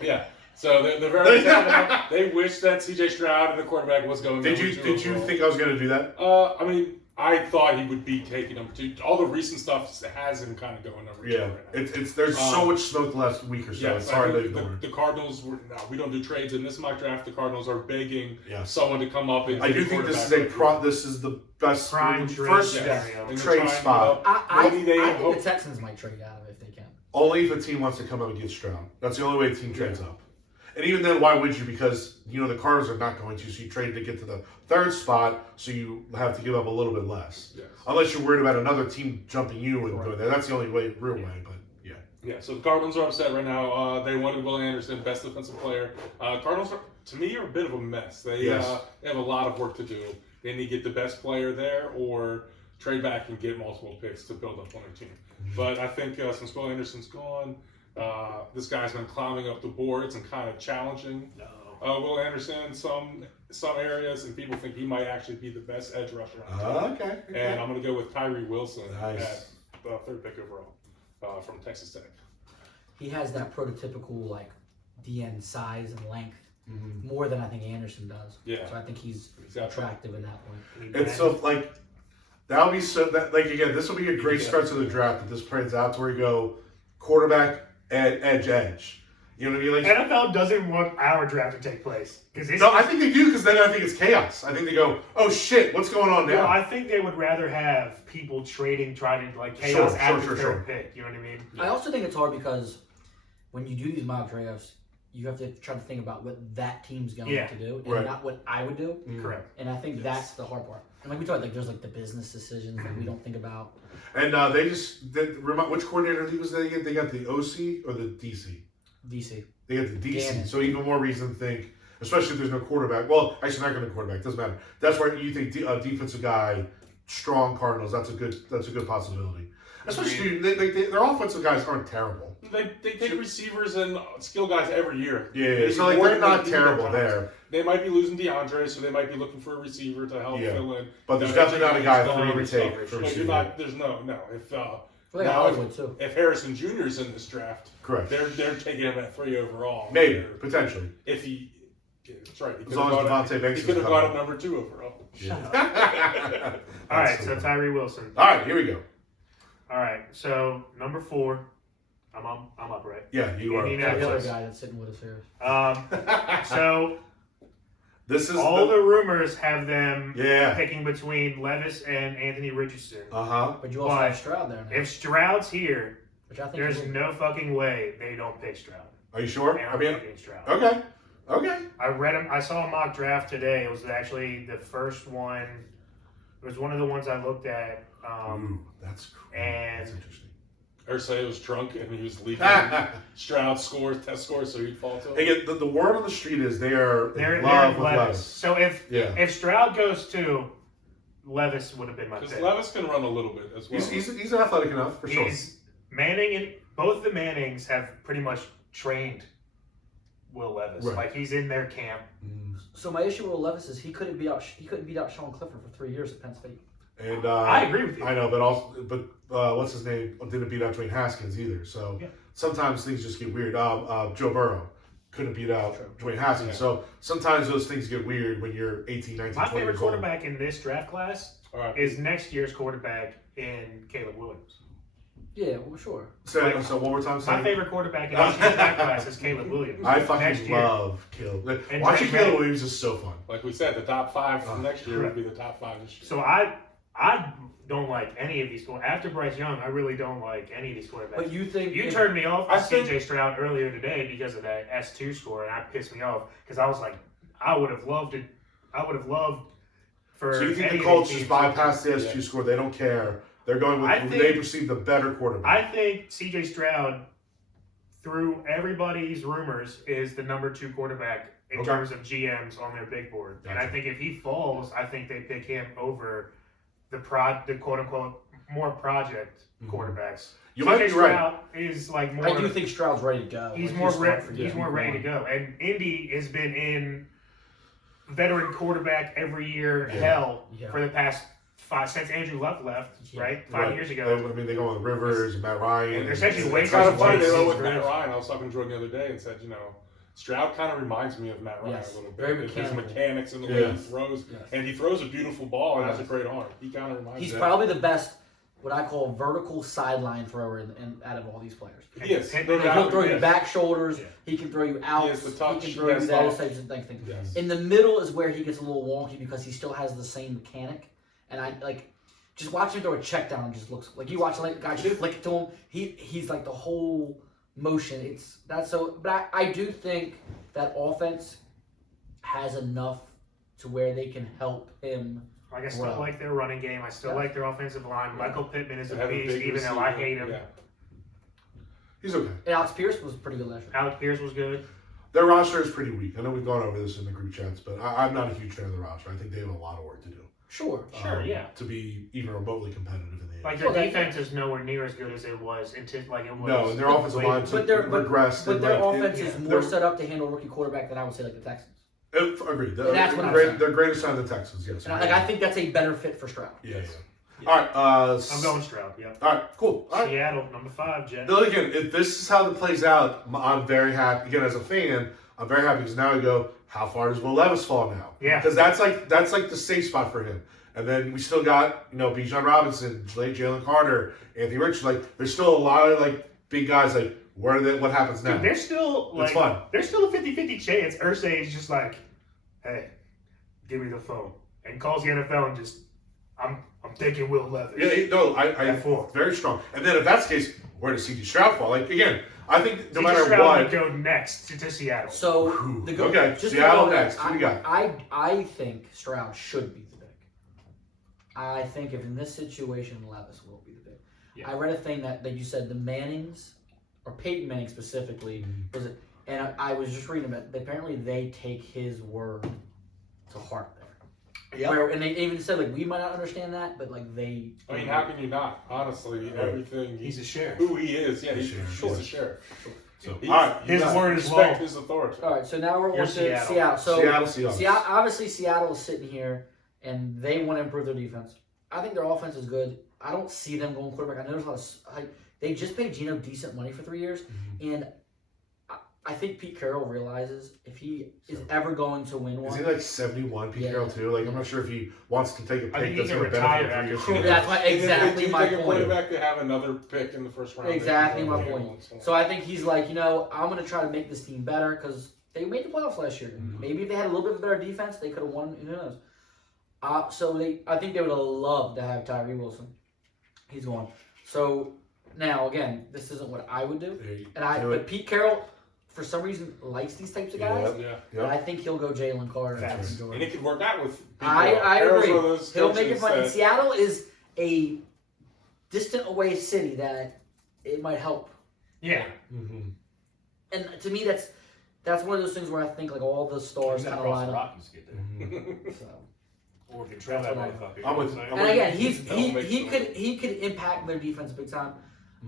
Yeah. So they're very sad. They wish that C.J. Stroud and the quarterback was going. Did number you 2 think overall. I was going to do that? I mean, I thought he would be taking number 2. All the recent stuff has him kind of going number 2 Yeah. right now. It's there's so much smoke the last week or so. Yes, it's I hard to think ignore. the Cardinals were. No, we don't do trades in this mock draft. The Cardinals are begging Yes. someone to come up and. I do think this is this is the best Prime trade first scenario. And they're trade trying to, spot. I Maybe they think hope- the Texans might trade out of it if they can. Only if a team wants to come up and get Stroud. That's the only way a team trades up. And even then, why would you? Because the Cardinals are not going to. So you trade to get to the 3rd spot, so you have to give up a little bit less. Yes. Unless you're worried about another team jumping you and Correct. doing that. That's the only real way. But yeah. Yeah, so the Cardinals are upset right now. They wanted Will Anderson, best defensive player. Cardinals, to me, are a bit of a mess. They Yes. they have a lot of work to do. They need to get the best player there or trade back and get multiple picks to build up on their team. But I think since Will Anderson's gone, this guy's been climbing up the boards and kind of challenging Will Anderson in some areas, and people think he might actually be the best edge rusher on the team. Okay. And I'm going to go with Tyree Wilson Nice. at the 3rd pick overall from Texas Tech. He has that prototypical like DN size and length Mhm. more than I think Anderson does. Yeah. So I think he's Exactly. attractive in that point. It's so like that'll be so that like again, this will be a great start to the draft if this plays out to where you go quarterback, edge. You know what I mean? Like, NFL doesn't want our draft to take place because no, I think they do because then I think it's chaos. I think they go, oh shit, what's going on now? I think they would rather have people trying to like chaos Sure, at sure, the sure, 3rd pick. You know what I mean? I also think it's hard because when you do these mock drafts, you have to try to think about what that team's going to do and Right. not what I would do. Correct. And I think that's the hard part. And like we talked, like there's like the business decisions that we don't think about. And they just which coordinator was they get? They got the OC or the DC? DC. They got the DC. Gannon. So even more reason to think, especially if there's no quarterback. Well, actually, not going to quarterback. Doesn't matter. That's where you think defensive guy, strong Cardinals. That's a good possibility. Especially their offensive guys aren't terrible. They take receivers and skill guys every year. Yeah, Maybe so like more they're than not they do terrible at times. there. They might be losing DeAndre, so they might be looking for a receiver to help Yeah. fill in. But there's definitely not a guy He's for you to take coverage. for Like, receiver. there's no. If Well, now Hollywood too. if Harrison Jr. is in this draft, Correct. they're taking him at 3 overall. Maybe, They're- potentially. if he. Yeah, that's right. He As could long have as gone Devontae Banks He could is have gone coming. at number 2 overall. All right, so Tyree Wilson. All right, here we go. All right, so number 4. I'm up, right? Yeah, you are. He Yeah, the other knows. guy that's sitting with us here. So This is all the rumors have them yeah. picking between Levis and Anthony Richardson. Uh-huh. But you also But have Stroud there now. If Stroud's here, Which I think there's he will. no fucking way they don't pick Stroud. Are you sure? They I aren't mean, picking Stroud. okay. Okay. I saw a mock draft today. It was actually the first one. It was one of the ones I looked at. Ooh, that's cool. and- That's interesting. Ursay was drunk and he was leaking Stroud test scores, so he'd fall to him. Again, the word on the street is they're They're in love in with Levis. Levis. So if Stroud goes too, Levis would have been my Because pick. Levis can run a little bit as well. He's athletic enough, for sure. Manning and both the Mannings have pretty much trained Will Levis. Right. Like he's in their camp. So my issue with Will Levis is he couldn't beat out Sean Clifford for 3 years at Penn State. And I agree with you. I know, but what's his name? Didn't beat out Dwayne Haskins either. So sometimes things just get weird. Joe Burrow couldn't beat out Dwayne Haskins. Yeah. So sometimes those things get weird when you're 18, 19, My 20 favorite years old. quarterback in this draft class is next year's quarterback in Caleb Williams. Yeah, well, sure. So one more time. My favorite quarterback in this year's draft class is Caleb Williams. I next fucking year. love Caleb. And Watching Drake Caleb May. Williams is so fun. Like we said, the top 5 from next year would be the top 5 this year. So I don't like any of these after Bryce Young. I really don't like any of these quarterbacks. But you think You turned me off I on think- CJ Stroud earlier today because of that S2 score, and that pissed me off because I was like, I would have loved for. So you think any the of Colts these just teams- bypass the S2 score? They don't care. They're going with who they perceive the better quarterback. I think CJ Stroud, through everybody's rumors, is the number 2 quarterback in terms of GMs on their big board. And I think if he falls, I think they pick him over the quote unquote more project quarterbacks. You might be Stroud right. is like more. I do think Stroud's ready to go. He's Like, more smart for he's you. more ready to go. And Indy has been in veteran quarterback every year hell for the past 5 since Andrew Luck left, right? 5 years ago. I mean, they go on Rivers and Matt Ryan. And they're essentially way It's kind of Carson funny. Wentz. They went with Matt Ryan. I was talking to Jordan the other day and said, Stroud kind of reminds me of Matt Ryan Yes. a little bit. Very His mechanical. mechanics and the way he throws. Yes. And he throws a beautiful ball and has a great arm. He kind of reminds He's me. probably the best, what I call vertical sideline thrower out of all these players. He is. He No He doubt. can throw you Yes. back shoulders. Yeah. He can throw you out. He has the touch, He can he throw has you those touch. types of things. Yes. In the middle is where he gets a little wonky because he still has the same mechanic. And I like just watching him throw a check down just looks like you watch like a guy just flick it to him. He's like the whole motion. But I do think that offense has enough to where they can help him. Like I still like their running game. I still like their offensive line. Michael Pittman is They a have a beast, big even though I receiver. hate him. Yeah. He's okay. And Alex Pierce was pretty good last year. Alex Pierce was good. Their roster is pretty weak. I know we've gone over this in the group chats, but I'm not a huge fan of the roster. I think they have a lot of work to do. Sure. To be even remotely competitive in the Like AFC. their defense is nowhere near as good as it was. No, and their offensive line regressed. But and, their like, offense is more set up to handle rookie quarterback than I would say like the Texans. Agreed. And that's what I'm saying. Their greatest sign of the Texans, yes. And I think that's a better fit for Stroud. Yeah. All right. I'm going Stroud. Yep. All right. Cool. All right. Seattle, number 5, Jet. Now, again, if this is how it plays out, I'm very happy. Again, as a fan, I'm very happy because now we go, how far does Will Levis fall now? Yeah. Because that's like the safe spot for him. And then we still got, Bijan Robinson, Jalen Carter, Anthony Richardson. Like, there's still a lot of like big guys. Like, what happens now? Dude, there's still It's fun. There's still a 50-50 chance Irsay is just like, hey, give me the phone, and calls the NFL and just, I'm taking Will Levis. Yeah, no, I At 4. very strong. And then if that's the case, where does C.J. Stroud fall? Like, again, I think no CJ matter Stroud what. would go next to Seattle. So Okay, just Seattle to go next. Who do you got? I think Stroud should be the pick. I think if in this situation, Levis will be the pick. Yeah. I read a thing that you said the Mannings, or Peyton Manning specifically, was it? And I was just reading about it. Apparently they take his word to heart there. Yep. And they even said like we might not understand that, but like they. I mean, how can you not? Honestly, everything. He's a sheriff. Who he is. Yeah, he's a sheriff. So, He's- all right, His word is respect law. his authority. All right, so now we're You're on to Seattle. Seattle. So Seattle Seahawks. Obviously, Seattle is sitting here, and they want to improve their defense. I think their offense is good. I don't see them going quarterback. I know there's a lot of they just paid Geno decent money for 3 years, and I think Pete Carroll realizes if he is ever going to win Is one. he like 71, Pete Yeah. Carroll, too? Like, I'm not sure if he wants to take a I think pick he that's can going to retire benefit him after 3 years. That's my, exactly If my you take a point. quarterback to have another pick in the first round. Exactly my they- point. So I think he's like, I'm going to try to make this team better because they made the playoffs last year. Maybe if they had a little bit of better defense, they could have won. Who knows? I think they would have loved to have Tyree Wilson. He's gone. So now again, this isn't what I would do, but Pete Carroll, for some reason, likes these types of guys. Yeah. But I think he'll go Jalen Carter. Facts. And it could work out with. I Carroll's agree. one of those He'll make it coaches fun. And that- Seattle is a distant away city that it might help. Yeah. Mm-hmm. And to me, that's one of those things where I think like all the stars kind of line up. Rockies get there. So. Or control that motherfucker. I'm with- You know what I'm I'm And with- again, That'll make he could impact their defense big time.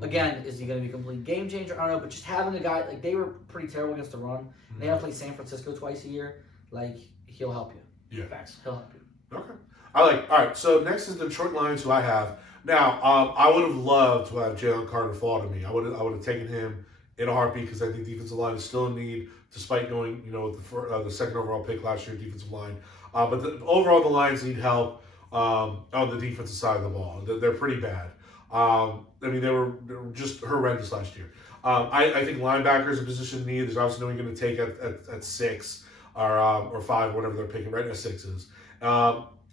Again, is he going to be a complete game changer? I don't know, but just having a guy, like, they were pretty terrible against the run. They have to play San Francisco twice a year. Like, he'll help you. Yeah. Facts. He'll help you. Okay. All right, so next is the Detroit Lions, who I have. Now, I would have loved to have Jalen Carter fall to me. I would have taken him in a heartbeat because I think defensive line is still in need, despite going, with the second overall pick last year, defensive line. But overall, the Lions need help on the defensive side of the ball. They're pretty bad. They were just horrendous last year. I think linebacker is a position need. There's obviously no one going to take at 6 or 5, whatever they're picking. Right now, 6 is.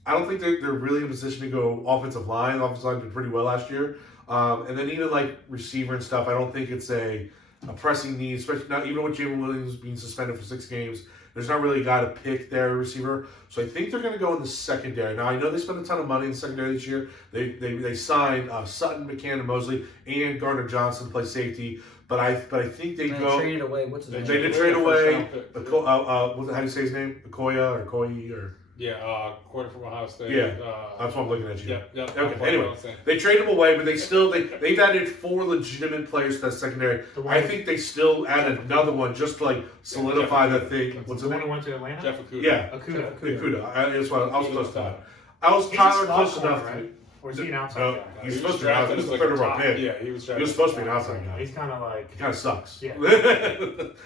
I don't think they're really in a position to go offensive line. Offensive line did pretty well last year. And then even like receiver and stuff, I don't think it's a pressing need, especially not even with Jalen Williams being suspended for 6 games. There's not really a guy to pick their receiver. So I think they're going to go in the secondary. Now, I know they spent a ton of money in the secondary this year. They signed Sutton, McCann, and Mosley, and Gardner Johnson to play safety. But I think they And go. they traded away, what's his name? They did trade away. How do you say his name? Okoye or Koyi or. Yeah, quarter from Ohio State. Yeah, that's why I'm looking at you. Yep. Okay. Anyway, they traded him away, but they've added 4 legitimate players to that secondary. I think they still added another one just to like solidify that thing. What's the the one name? who went to Atlanta? Jeff Okudah. Yeah, Akuda. That's what I was close to that. I was He's kind of slot close corner, enough. right? Or is he an outside No, guy? he's He supposed was to be an outside. drafted He's as a like third a overall top. pick. Yeah, he was He drafted. was supposed to be an outside guy. He's kind of like. He kind of sucks. Yeah.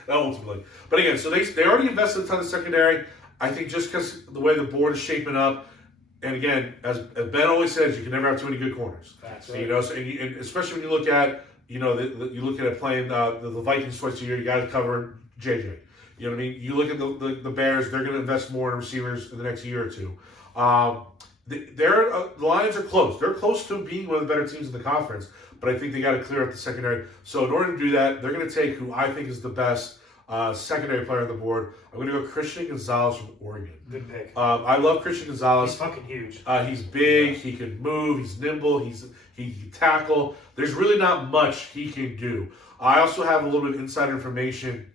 Ultimately. But again, so they already invested a ton of secondary. I think just because the way the board is shaping up, and again, as Ben always says, you can never have too many good corners. That's And, right. and especially when you look at, you look at it playing the Vikings twice a year, you got to cover JJ. You know what I mean? You look at the Bears, they're going to invest more in receivers in the next year or two. The Lions are close. They're close to being one of the better teams in the conference, but I think they got to clear up the secondary. So in order to do that, they're going to take who I think is the best secondary player on the board. I'm going to go Christian Gonzalez from Oregon. Good pick. I love Christian Gonzalez. He's fucking huge. He's big. He can move. He's nimble. He can tackle. There's really not much he can do. I also have a little bit of insider information.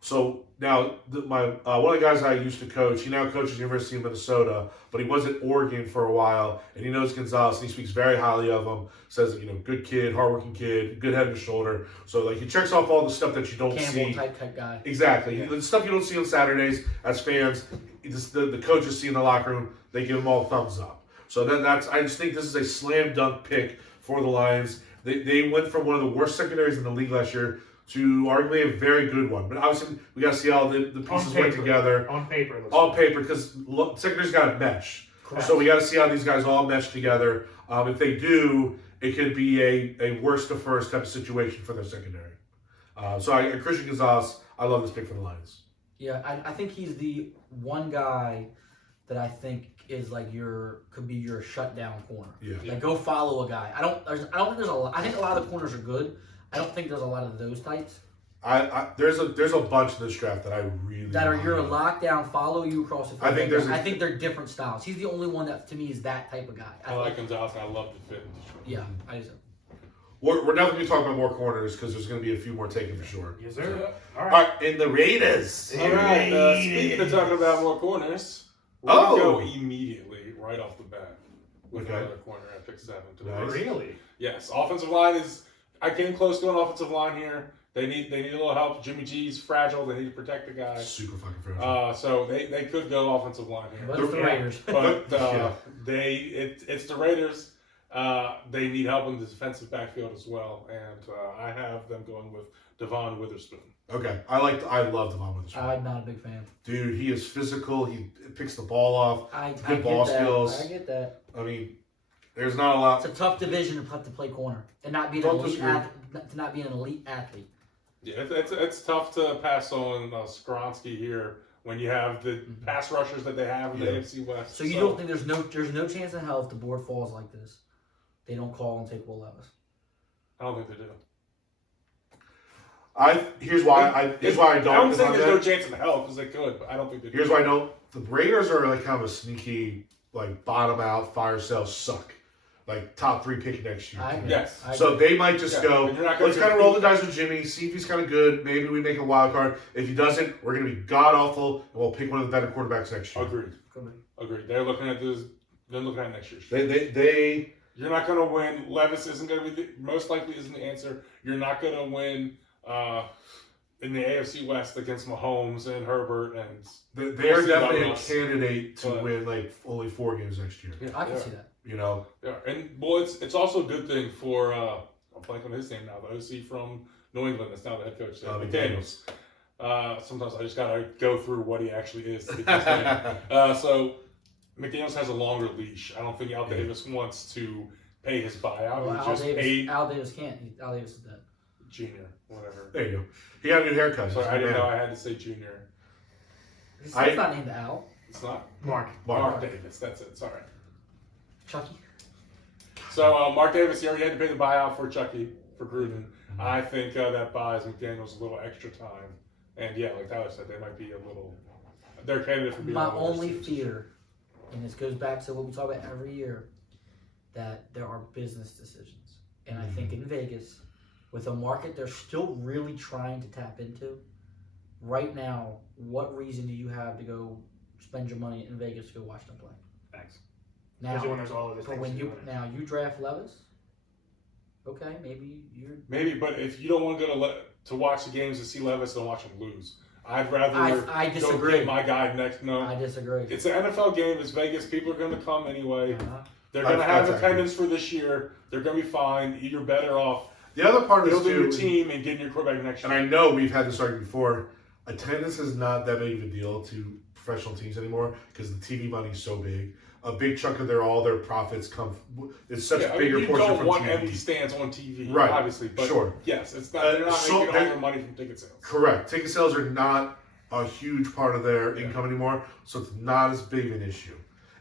So now, one of the guys I used to coach, he now coaches University of Minnesota, but he was at Oregon for a while, and he knows Gonzalez, and he speaks very highly of him. Says, good kid, hardworking kid, good head and shoulder. So he checks off all the stuff that you don't Campbell see. type guy. Exactly. The stuff you don't see on Saturdays as fans, the coaches see in the locker room, they give them all thumbs up. So I just think this is a slam dunk pick for the Lions. They went from one of the worst secondaries in the league last year to arguably a very good one. But obviously, we got to see how the pieces went together. On paper. On paper, because secondary's got to mesh. Correct. So we got to see how these guys all mesh together. If they do, it could be a worst to first type of situation for their secondary. Christian Gonzalez, I love this pick for the Lions. Yeah, I think he's the one guy that I think is like could be your shutdown corner. Yeah. Like go follow a guy. I don't think there's a lot. I think a lot of the corners are good. I don't think there's a lot of those types There's a bunch in this draft that I really that are your like. lockdown, follow you across the field. I I think they're different styles. He's the only one that to me is that type of guy. I like Gonzalez. I love the fit. Yeah, I just. We're definitely going to talk about more corners because there's going to be a few more taken for sure. Yes, sir. All All right. right, and the Raiders. All right. Speaking of talking about more corners, we're Oh. going to go immediately right off the bat with Okay. another corner at pick 7. Nice. Really? Yes, offensive line is. I came close to an offensive line here. They need a little help. Jimmy G's fragile. They need to protect the guy. Super fucking fragile. So they could go offensive line But here. it's the Raiders. But Yeah. it's the Raiders. They need help in the defensive backfield as well, and I have them going with Devon Witherspoon. Okay, I love Devon Witherspoon. I'm not a big fan. Dude, he is physical. He picks the ball off. I Good get ball that. skills. I get that. I mean, there's not a lot. It's a tough division to have to play corner and not be an Don't elite disagree. to not be an elite athlete. Yeah, it's tough to pass on Skronsky here when you have the pass rushers that they have in the Yeah. AFC West. So you don't think there's no chance in hell if the board falls like this, they don't call and take Will Levis. I don't think they do. Here's why I don't. I don't think on there's no that. chance in hell because they could, but I don't think they do. Here's why I don't. The Raiders are like kind of a sneaky, like bottom out, fire sale, suck, like top 3 pick next year. Yes. So they might just go, and you're not gonna let's kind of roll the dice with Jimmy, see if he's kind of good. Maybe we make a wild card. If he doesn't, we're going to be god awful, and we'll pick one of the better quarterbacks next year. Agreed. They're looking at this. They're looking at next year. You're not going to win. Levis isn't going to be most likely isn't the answer. You're not going to win in the AFC West against Mahomes and Herbert and. They're definitely a candidate to win like only 4 games next year. Yeah, I can see that. You know. Yeah, and well, it's also a good thing for I'm blanking on his name now. The OC from New England that's now the head coach there, McDaniels. Sometimes I just gotta go through what he actually is to get his name. So McDaniels has a longer leash. I don't think Al Davis wants to pay his buyout. Well, Al Davis can't. Al Davis is dead. Junior, whatever. There you go. He got a new haircut. Sorry, I didn't know I had to say Junior. It's not named Al. It's not? Mark Davis, that's it. Sorry. Chucky. So Mark Davis, he already had to pay the buyout for Chucky, for Gruden. I think that buys McDaniels a little extra time. And yeah, like Tyler said, they might be a little. They're a candidate for being. My only fear, and this goes back to what we talk about every year, that there are business decisions. And I think in Vegas, with a market they're still really trying to tap into, right now, what reason do you have to go spend your money in Vegas to go watch them play? Thanks. Now, Especially when there's all of this. but when you draft Levis, okay, maybe, but if you don't want to go to watch the games and see Levis, don't watch him lose. I'd rather I go disagree. get my guy next. No, I disagree. It's an NFL game. It's Vegas. People are going to come anyway. They're That's going to have accurate. attendance for this year. They're going to be fine. You're better off The other part is building your too, team and getting your quarterback next year. and I know we've had this argument before. Attendance is not that big of a deal to professional teams anymore because the TV money is so big. A big chunk of all their profits come. It's such a bigger you portion don't from want TV. empty stands on TV, Right. obviously. But Sure. yes, it's not. They're not So making all their money from ticket sales. Correct. Ticket sales are not a huge part of their income anymore, so it's not as big an issue.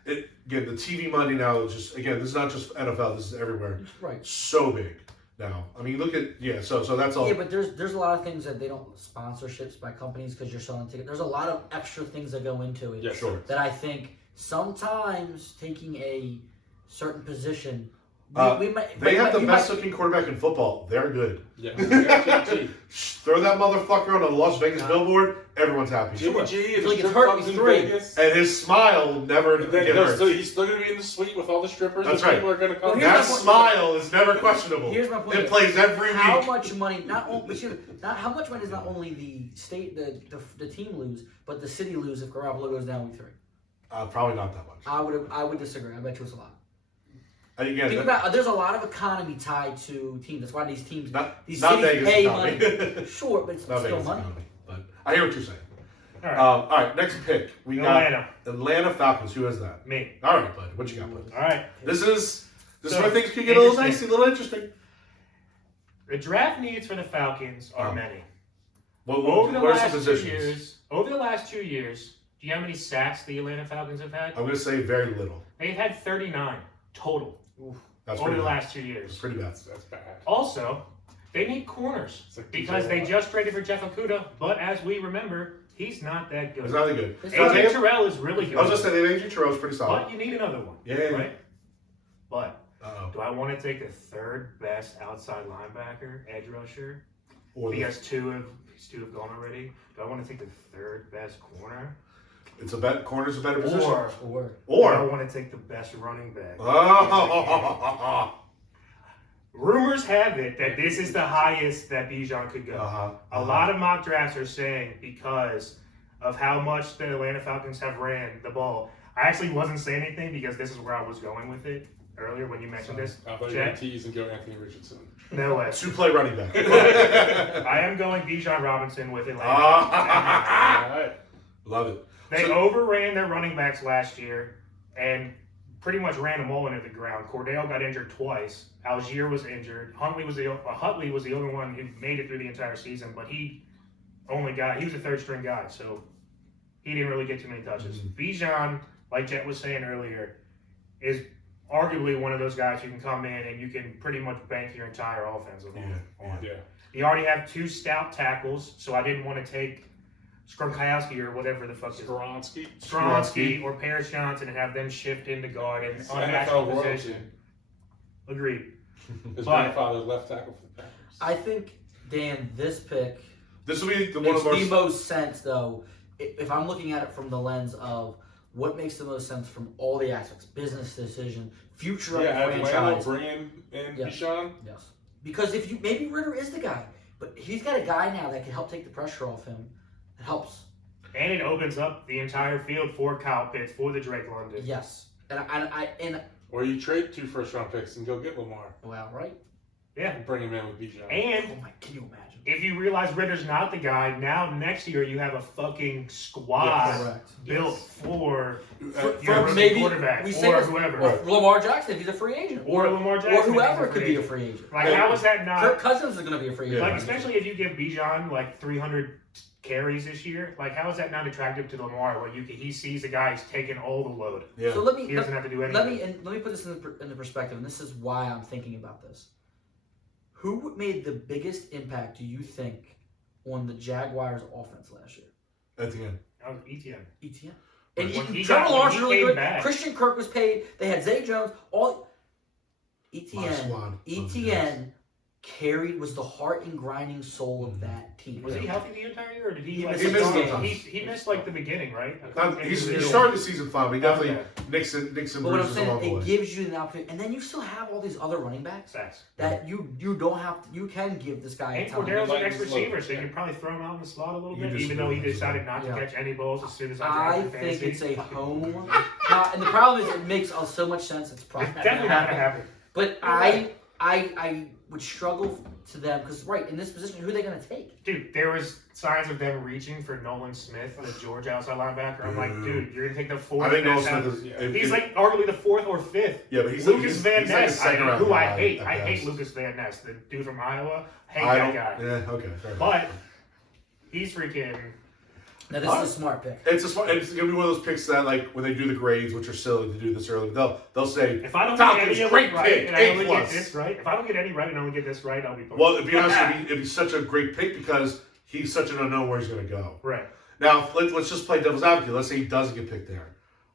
Again, the TV money now is just this is not just NFL. This is everywhere. Right. So big now. I mean, look at So that's all. Yeah, but there's a lot of things that they don't sponsorships by companies because you're selling tickets. There's a lot of extra things that go into it. Yeah, sure. That I think sometimes taking a certain position. They have the best looking quarterback in football. They're good. Yeah. Throw that motherfucker on a Las Vegas billboard. Everyone's happy. Jimmy G It's and like the it's strip hurt, clubs he's in three. Vegas. And his smile never get hurt. So he's still going to be in the suite with all the strippers. That's and right. People are going to come. Well, here's That my point. smile is never questionable. Here's my point. It plays every week. How much money? Not how much money does not only the state, the team lose, but the city lose if Garoppolo goes down week 3. Probably not that much. I would disagree. I bet you it's a lot. Again, Think about there's a lot of economy tied to teams. That's why these teams, these not cities Vegas pay economy. money. Sure, but it's not still Vegas money. economy. But I hear what you're saying. All right. All right, next pick. We got Atlanta. Atlanta Falcons. Who has that? Me. All right, bud. What you got, bud? All right. This is So, where things can get a little interesting. nice, a little interesting. The draft needs for the Falcons are many. What Over the are some last 2 positions? years, do you know how many sacks the Atlanta Falcons have had? I'm going to say very little. They've had 39 total That's over pretty the bad. last 2 years. That's pretty bad. That's bad. Also, they need corners It's like because DJ they Watt. just traded for Jeff Okudah, but as we remember, he's not that good. It's not that good. AJ Terrell is really good. I was just saying, AJ Terrell's pretty solid. But you need another one. Yeah. Right? But Uh-oh. do I want to take the third best outside linebacker, edge rusher? Or the, Because two have gone already. Do I want to take the third best corner? corner's a better position. Or do I want to take the best running back? Oh. Rumors have it that this is the highest that Bijan could go. A lot of mock drafts are saying because of how much the Atlanta Falcons have ran the ball. I actually wasn't saying anything because this is where I was going with it earlier when you mentioned this. I thought you were going to tease and go Anthony Richardson. No way. Two-play running back. I am going Bijan Robinson with Atlanta. All right. Love it. They overran their running backs last year and pretty much ran them all into the ground. Cordell got injured twice. Algier was injured. Huntley was the only one who made it through the entire season, but he was a third string guy, so he didn't really get too many touches. Bijan, like Jet was saying earlier, is arguably one of those guys who can come in and you can pretty much bank your entire offense on. Yeah. You already have 2 stout tackles, so I didn't want to take Gronkowski or whatever the fuck is Skronsky or Paris Johnson and have them shift into guard and unnatural position. Agreed. His grandfather left tackle for the Packers. I think, Dan, this pick This will be makes the most sense, though, if I'm looking at it from the lens of what makes the most sense from all the aspects, business decision, future of the Atlanta franchise. bringing in Yeah. Bijan. Yes, because if you maybe Ritter is the guy, but he's got a guy now that can help take the pressure off him. It helps. And it opens up the entire field for Kyle Pitts, for the Drake London. Yes, and Or you trade 2 first-round picks and go get Lamar well, right? Yeah. and bring him in with Bijan. And Oh my, can you imagine? if you realize Ritter's not the guy, now next year you have a fucking squad Correct. built for For your rookie maybe quarterback we say or this- whoever. or Lamar Jackson if he's a free agent, Or Lamar Jackson or if he's whoever a could free be a agent. free agent. Like, how is that not... Kirk Cousins is going to be a free agent. Like, especially if you give Bijan, like, 300 carries this year, like, how is that not attractive to Lamar when he sees the guy who's taking all the load? Yeah. So let He me doesn't have to do anything. let me put this in the perspective, and this is why I'm thinking about this. Who made the biggest impact, do you think, on the Jaguars' offense last year? At the end. That was ETN. ETN. And When he Trevor got- Lawrence when was he really came good. back. Christian Kirk was paid. They had Zay Jones. All My ETN. squad. ETN was the heart and grinding soul of that team. Was he healthy the entire year, or did he? He like, missed some games. time. He missed like the beginning, right? He started the season fine, but he definitely nicks and But what I'm bruises saying, along the it way. gives you an opportunity, and then you still have all these other running backs Facts. that you don't have to. You can give this guy And a time. Cordell's an Like ex slow. receiver, so you can probably throw him out in the slot a little You bit, just even though he do it. decided not to Yeah. catch any balls as soon as I I drafted think fantasy. it's a home. And the problem is, it makes so much sense. It's probably It's not definitely gonna not gonna happen. happen. But I would struggle to them because in this position, who are they going to take? Dude, there was signs of them reaching for Nolan Smith, the Georgia outside linebacker. I'm like, dude, you're gonna take the fourth. I think Nolan best Smith out- is. yeah. He's like arguably the fourth or fifth. Yeah, but he's Lucas Van he's like a Ness, second round who I guy hate. at I hate best. Lucas Van Ness, the dude from Iowa. Hate I that don't. guy. Yeah. Okay. Fair enough. But he's freaking. Now this is a smart pick. It's gonna be one of those picks that, like, when they do the grades, which are silly to do this early, they'll say, If I don't Falcons, get any of great it right, pick, and I A+. only get this right, if I don't get any right and only get this right, I'll be. well, to be honest, it'd be such a great pick because he's such an unknown where he's gonna go. Right. Now, let's just play devil's advocate. Let's say he doesn't get picked there.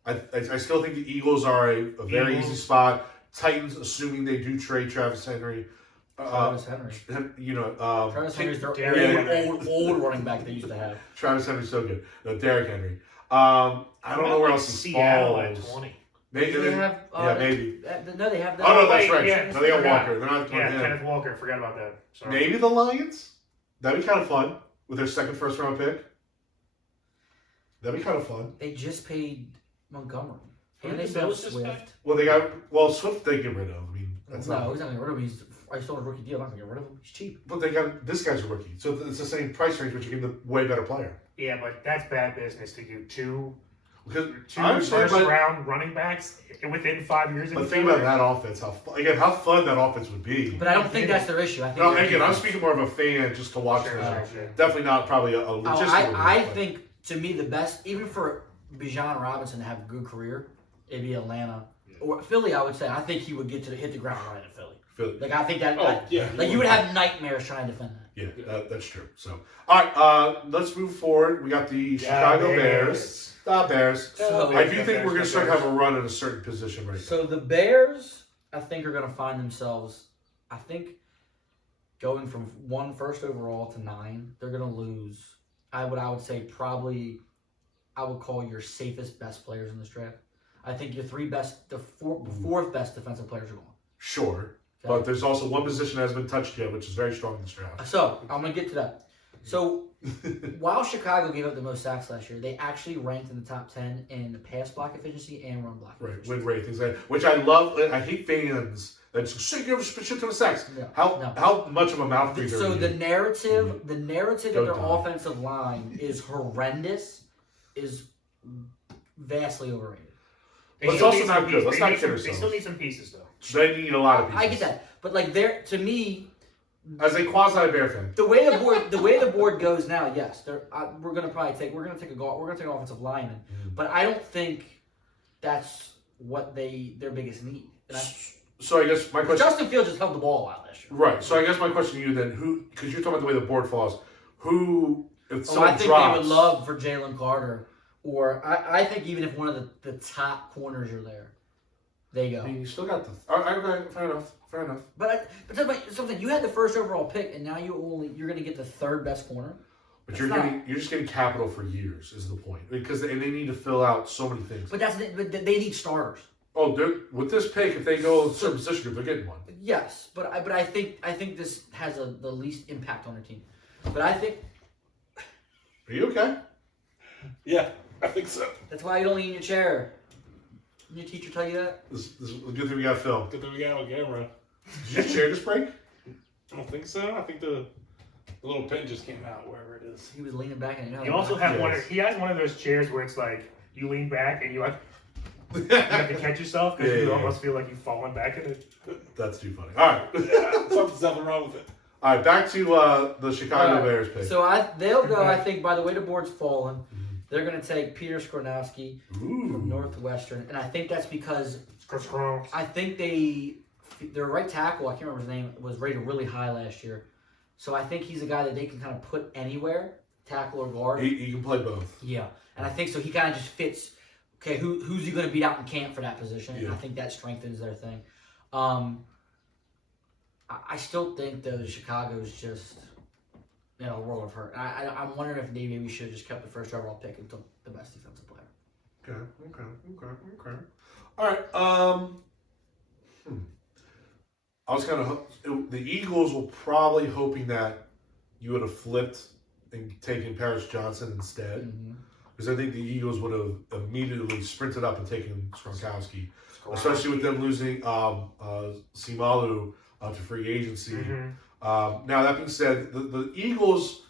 I still think the Eagles are a very Eagles. easy spot. Titans, assuming they do trade Travis Henry. Travis Henry. Travis Travis Henry's their Derrick old running back they used to have. Henry's so good. No, Derrick Henry. I don't know where else he Seattle at falls. 20. Maybe Do they have? maybe. No, they have. Oh no, that's wait, right. yeah, No, they got forgot. Walker. They're not Yeah, him. Kenneth Walker. Forgot about that. Sorry. Maybe the Lions. That'd be kind of fun with their second first round pick. That'd be kind of fun. They just paid Montgomery. Who And they did still have those just pay? Swift. Well, Swift they get rid of. I mean, that's No, not. he's not going to get rid of him. I still have a rookie deal. I'm not going to get rid of him. He's cheap. But they got this guy's a rookie, so it's the same price range, but you get the way better player. Yeah, but that's bad business to do two Because I understand, first but round running backs within 5 years. but think about that offense. How fun that offense would be. But I don't think that's their issue. I think No, their again, I'm defense- speaking more of a fan just to watch Sure, that. sure. Definitely not probably a Oh, logistical. I think to me the best, even for Bijan Robinson to have a good career, it'd be Atlanta or Philly. I would say I think he would get to hit the ground running in Philly. Like I think that, Oh, yeah. like you would have nightmares trying to defend that. Yeah, that's true. So, all right, let's move forward. We got the Chicago Bears. The Bears. So- I do think we're going to start to have a run in a certain position right now. So the Bears, I think, are going to find themselves. I think going from 1 first overall to 9, they're going to lose. I would say probably, I would call your safest best players in this draft. I think your fourth best defensive players are going. Sure. Okay? But there's also one position that hasn't been touched yet, which is very strong in this draft. So I'm going to get to that. So while Chicago gave up the most sacks last year, they actually ranked in the top 10 in pass block efficiency and run block Right, efficiency. win rate, things like that. Which I love. I hate fans that just say, give us shit to the sacks. No, How no. how much of a mouth breather So are the you? narrative Go of their die. offensive line is horrendous, is vastly overrated. But it's also not good. Let's not kid They ourselves. still need some pieces, though. They need a lot of pieces. I get that, but like to me, As a quasi Bear fan, the way the board goes now, yes, we're gonna take an offensive lineman, but I don't think that's what their biggest need. so I guess my question. Justin Fields just held the ball out last year. Right. So I guess my question to you then, because you're talking about the way the board falls, if So someone I think drops, they would love for Jalen Carter, or I think even if one of the top corners are there, they go. I mean, you still got the. Okay, fair enough. Fair enough. But tell me something. You had the first overall pick, and now you're going to get the third best corner. But you're just getting capital for years is the point, because they need to fill out so many things. But but they need starters. Oh, with this pick, if they go a certain position group, they're getting one. Yes, but I think this has the least impact on their team. But I think. Are you okay? Yeah, I think so. That's why you don't lean in your chair. Did your teacher tell you that? This is a good thing we got film. Good thing we got on camera. Did your chair just break? I don't think so. I think the little pin just came out wherever it is. He was leaning back and You also have he has one of those chairs where it's like you lean back and you have to catch yourself because you almost feel like you've fallen back in it. That's too funny. All right. Something wrong with it. All right, back to the Chicago Bears pick. So they'll go, I think, by the way the board's fallen, they're going to take Peter Skornowski from Northwestern. And I think that's because I think their right tackle, I can't remember his name, was rated really high last year. So I think he's a guy that they can kind of put anywhere, tackle or guard. He can play both. Yeah. And I think so he kind of just fits, okay, who's he going to beat out in camp for that position? And I think that strengthens their thing. I still think, though, Chicago's just in a world of hurt. I'm wondering if maybe we should have just kept the first overall pick and took the best defensive player. Okay. All right. I was kind of the Eagles were probably hoping that you would have flipped and taken Paris Johnson instead, because I think the Eagles would have immediately sprinted up and taken Gronkowski, especially with them losing Simalu to free agency. Now that being said, the Eagles,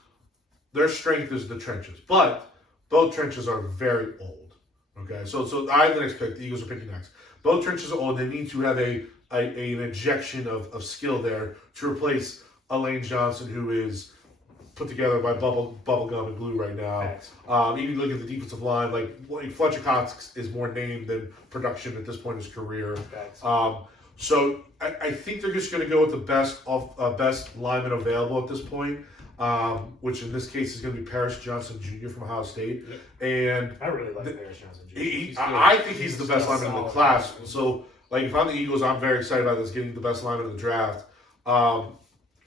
their strength is the trenches, but both trenches are very old. Okay, so I didn't expect the Eagles are picking next. Both trenches are old. They need to have an injection of skill there to replace Lane Johnson, who is put together by bubble gum and glue right now. Even look at the defensive line, like Fletcher Cox is more name than production at this point in his career. So I think they're just going to go with the best lineman available at this point, which in this case is going to be Paris Johnson Jr. from Ohio State. And I really like Paris Johnson Jr. I think he's the best lineman in the class. So, if I'm the Eagles, I'm very excited about this, getting the best lineman in the draft.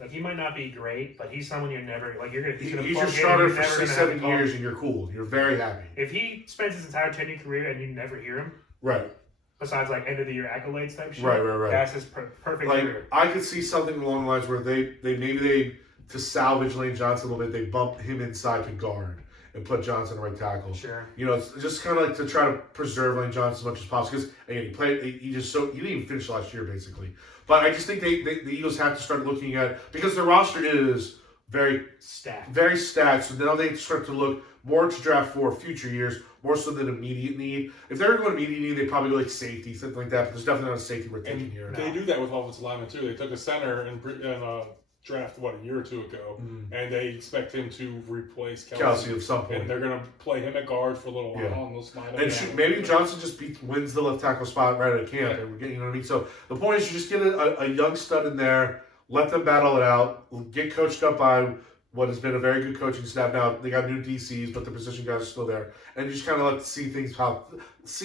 He might not be great, but he's someone you're never he's your starter for 6-7 years, and you're cool. You're very happy. If he spends his entire tenure career and you never hear him, right? Besides end of the year accolades type shit, right. That's his perfect career. I could see something along the lines where they to salvage Lane Johnson a little bit, they bump him inside to guard and put Johnson right tackle. Sure. It's just kind of to try to preserve Lane Johnson as much as possible, because again, he didn't even finish last year basically. But I just think the Eagles have to start looking at, because their roster is very stacked. So now they start to look more to draft for future years, more so than immediate need. If they're going to immediate need, they probably go safety, something like that. But there's definitely not a safety we're taking here. They do that with offensive linemen too. They took a center and draft a year or two ago, and they expect him to replace Kelsey at some point. And they're going to play him at guard for a little while, and they'll slide him down. Maybe Johnson just wins the left tackle spot right at camp, and you know what I mean. So the point is, you just get a young stud in there, let them battle it out, get coached up by what has been a very good coaching staff. Now they got new DCs, but the position guys are still there, and you just kind of see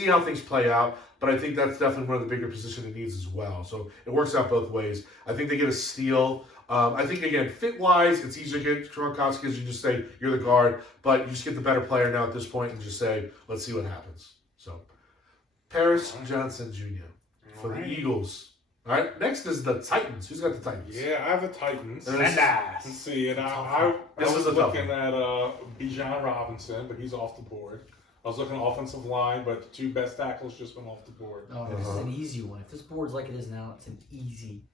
how things play out. But I think that's definitely one of the bigger position it needs as well. So it works out both ways. I think they get a steal. I think, again, fit-wise, it's easier to get Gronkowski because you just say you're the guard, but you just get the better player now at this point and just say, let's see what happens. So, Paris Johnson Jr. for the Eagles. All right, next is the Titans. Who's got the Titans? Yeah, I have the Titans. Let's see, and I was looking at Bijan Robinson, but he's off the board. I was looking at offensive line, but the two best tackles just went off the board. Oh, this is an easy one. If this board's like it is now, it's an easy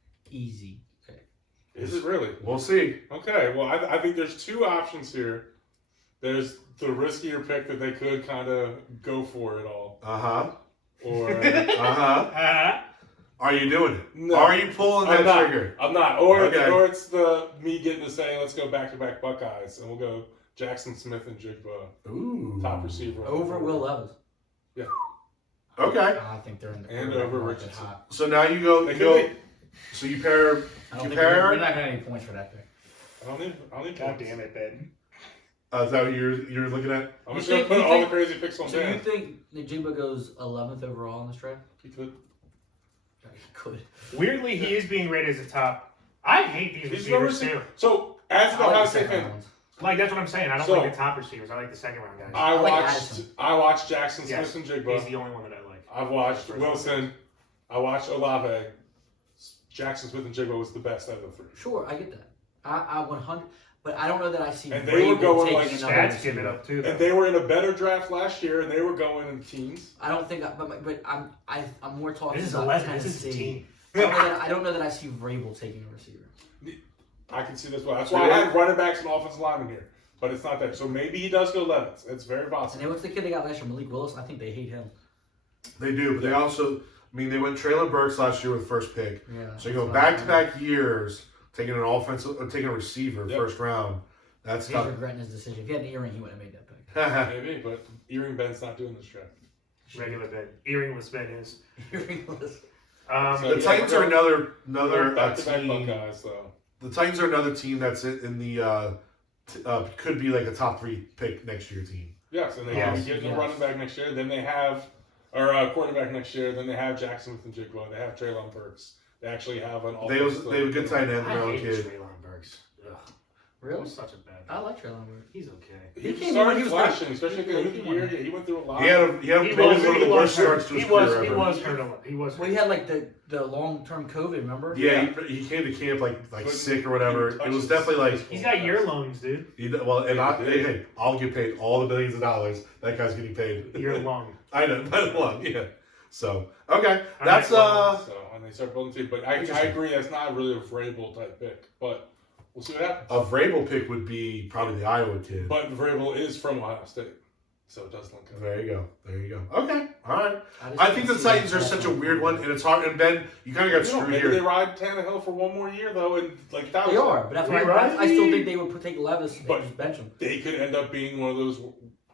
pick. Is it really? We'll see. Okay, well, I think there's two options here. There's the riskier pick that they could kind of go for it all. Or Are you doing it? No. Are you pulling that trigger? I'm not. Or it's me getting to say, let's go back-to-back Buckeyes, and we'll go Jackson Smith and Jigba. Ooh. Top receiver. Over Will Levis. Yeah. Okay. I think they're in the and over Richardson. So now you go. So you pair. We're not going to have any points for that pick. I don't need God damn it, Ben. Is that what you're looking at? I'm just going to put all the crazy picks on So Dan. you think Najimba goes 11th overall in this draft? He could. He could. Weirdly, he is being rated as a top. I hate these receivers too. So, as an Ohio State fan, Like, that's what I'm saying. I don't So- like the top receivers. I like the second round guys. I like watched Addison. I watched Jackson Yes, Smith and he's Jigba. the only one that I like. I've watched Wilson. I watched Olave. Jackson Smith and Jigba was the best out of the three. Sure, I get that. I 100, but I don't know that I see. And they were Vrabel going taking like another Stats give receiver. it up too. And they were in a better draft last year, and they were going in teens. I don't think, but I'm more talking This is about 11. Tennessee. This is a team. I don't know that I see Vrabel taking a receiver. I can see this well. That's why I had running backs and offensive linemen here. But it's not there. So maybe he does go Levis. It's very And possible. then what's the kid they got last year, Malik Willis? I think they hate him. They do, but they also, they went Traylon Burks last year with the first pick. Yeah. So you go back-to-back years taking taking a receiver first round. That's He's tough. regretting his decision. If he had an earring, he wouldn't have made that pick. Maybe, but Earring Ben's not doing this draft. Regular Ben. Earring was Ben is. Earring was. So- The Titans are another Back-to-back team. Buckeyes, though. The Titans are another team that's in the could be like a top 3 pick next year team. Yes, and they Yes, have getting yes. a running back next year. Then they have, or a quarterback next year. Then they have Jackson Smith and Jigba. They have Traylon Burks. They actually have an They have a good tight end, I their own hate kid. Traylon Burks. Ugh. Really? He's such a bad I like Traylon Burks. He's okay. He came in started when he was flashing, hurt. especially at the end of the year. Yeah, he went through a lot. He had maybe one of the worst starts to his career He ever. was hurt a lot. He was. Well, he had like the long-term COVID, remember? Yeah, he came to camp like sick or whatever. It was definitely like He's got year lungs, dude. hey, I'll get paid all the billions of dollars. That guy's getting paid. Year long. I know, by the long, yeah. So okay, All that's right, So, and they start building team. But I agree, that's not really a Vrabel type pick. But we'll see what happens. a Vrabel pick would be probably the Iowa kid. But Vrabel is from Ohio State. So it does look good. There you go. Okay, all right. just I think the see Titans him are such a passing. weird one, and it's hard. And Ben, you kind of got You know, screwed maybe they here. ride Tannehill for one more year, though, and like that They was are, but that's why Right. I still think they would take Levis and But- just bench him. they could end up being one of those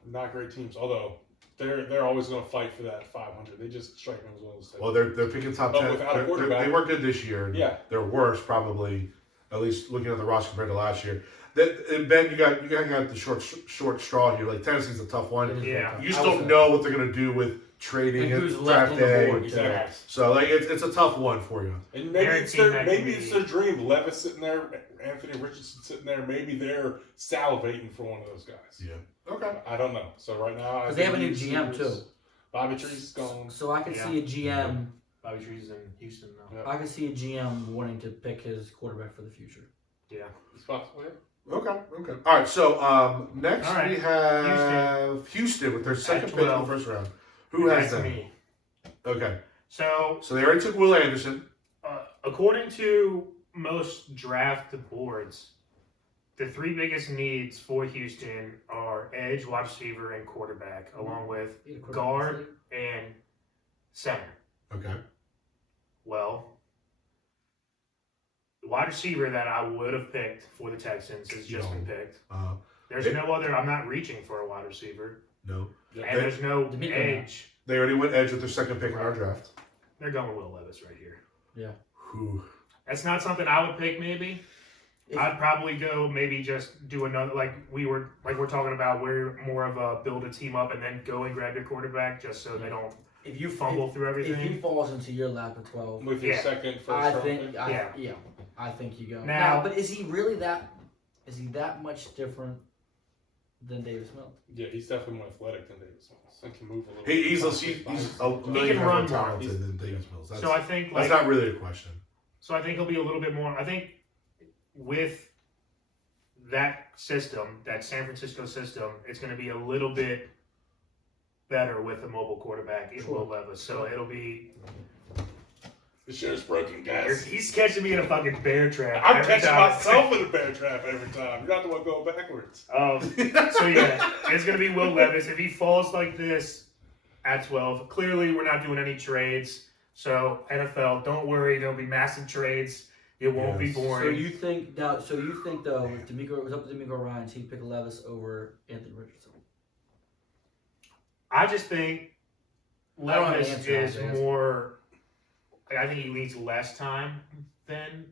not great teams. Although they're always going to fight for that 500. They just strike me as one of those. Well, they're picking top But 10. without a quarterback- They were good this year. And Yeah. they're worse probably. At least looking at the roster compared to last year. And Ben, you got the short straw here. Like Tennessee's a tough one. Yeah. You just don't know what they're gonna do with trading And and who's left draft on the day. board. Exactly. So like it's a tough one for you. And maybe it's Guaranteed that maybe can it's be- their dream. Levis sitting there, Anthony Richardson sitting there. Maybe they're salivating for one of those guys. Yeah. Okay. I don't know. So right now, Because they have a new GM too. Bobby Tree's gone. So I could Yeah. see a GM. Bobby Tree's in Houston now. Yeah. I could see a GM wanting to pick his quarterback for the future. Yeah. It's possible. Yeah. Okay. All right. So next All right. we have Houston with their second pick in the 12. first round. Who has That's them? me. Okay. So, So they already took Will Anderson. according to most draft boards, the 3 biggest needs for Houston are edge, wide receiver, and quarterback, along with guard and center. Okay. Well, the wide receiver that I would have picked for the Texans has just been picked. There's They- no other. I'm not reaching for a wide receiver, No. and They- there's no D'Amico edge. They already went edge with their second pick in our draft. They're going Will Levis right here. Who? That's not something I would pick. Maybe I'd probably go. Maybe just do another we're talking about. We're more of a build a team up and then go and grab your quarterback just so they don't If you fumble through if he everything. falls into your lap at 12, With your Yeah. second, first I round think pick. I think you go. Now- But is he really that? Is he that much different than Davis Mills? Yeah, he's definitely more athletic than Davis Mills. And can move a little. He's a million can run times more. more talented than Davis Mills. That's, So I think that's not really a question. So I think he'll be a little bit more. I think with that system, that San Francisco system, it's going to be a little bit better with a mobile quarterback in Will Levis. So it'll be. The shit's broken, guys. He's catching me in a fucking bear trap. I'm every catching time. myself in a bear trap every time. You're not the one going backwards. So yeah, it's going to be Will Levis. If he falls like this at 12, clearly we're not doing any trades. So NFL, don't worry, there'll be massive trades. It won't be Yes. So boring. you think though? If D'Amico was up to D'Amico Ryans, he'd pick Levis over Anthony Richardson? I just think I don't have an Levis answer, I is guess. more. I think he needs less time than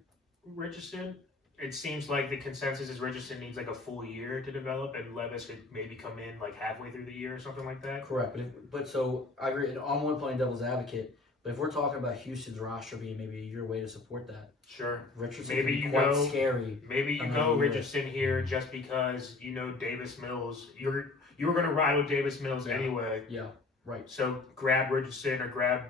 Richardson. It seems like the consensus is Richardson needs like a full year to develop, and Levis could maybe come in like halfway through the year or something like that. Correct, but so I agree. And I'm only playing devil's advocate. But if we're talking about Houston's roster being maybe a year away to support that, Sure. Richardson Maybe can be you quite go- scary. Maybe you Another go year. Richardson here just because you know Davis Mills. You were going to ride with Davis Mills anyway. Yeah, right. So grab Richardson or grab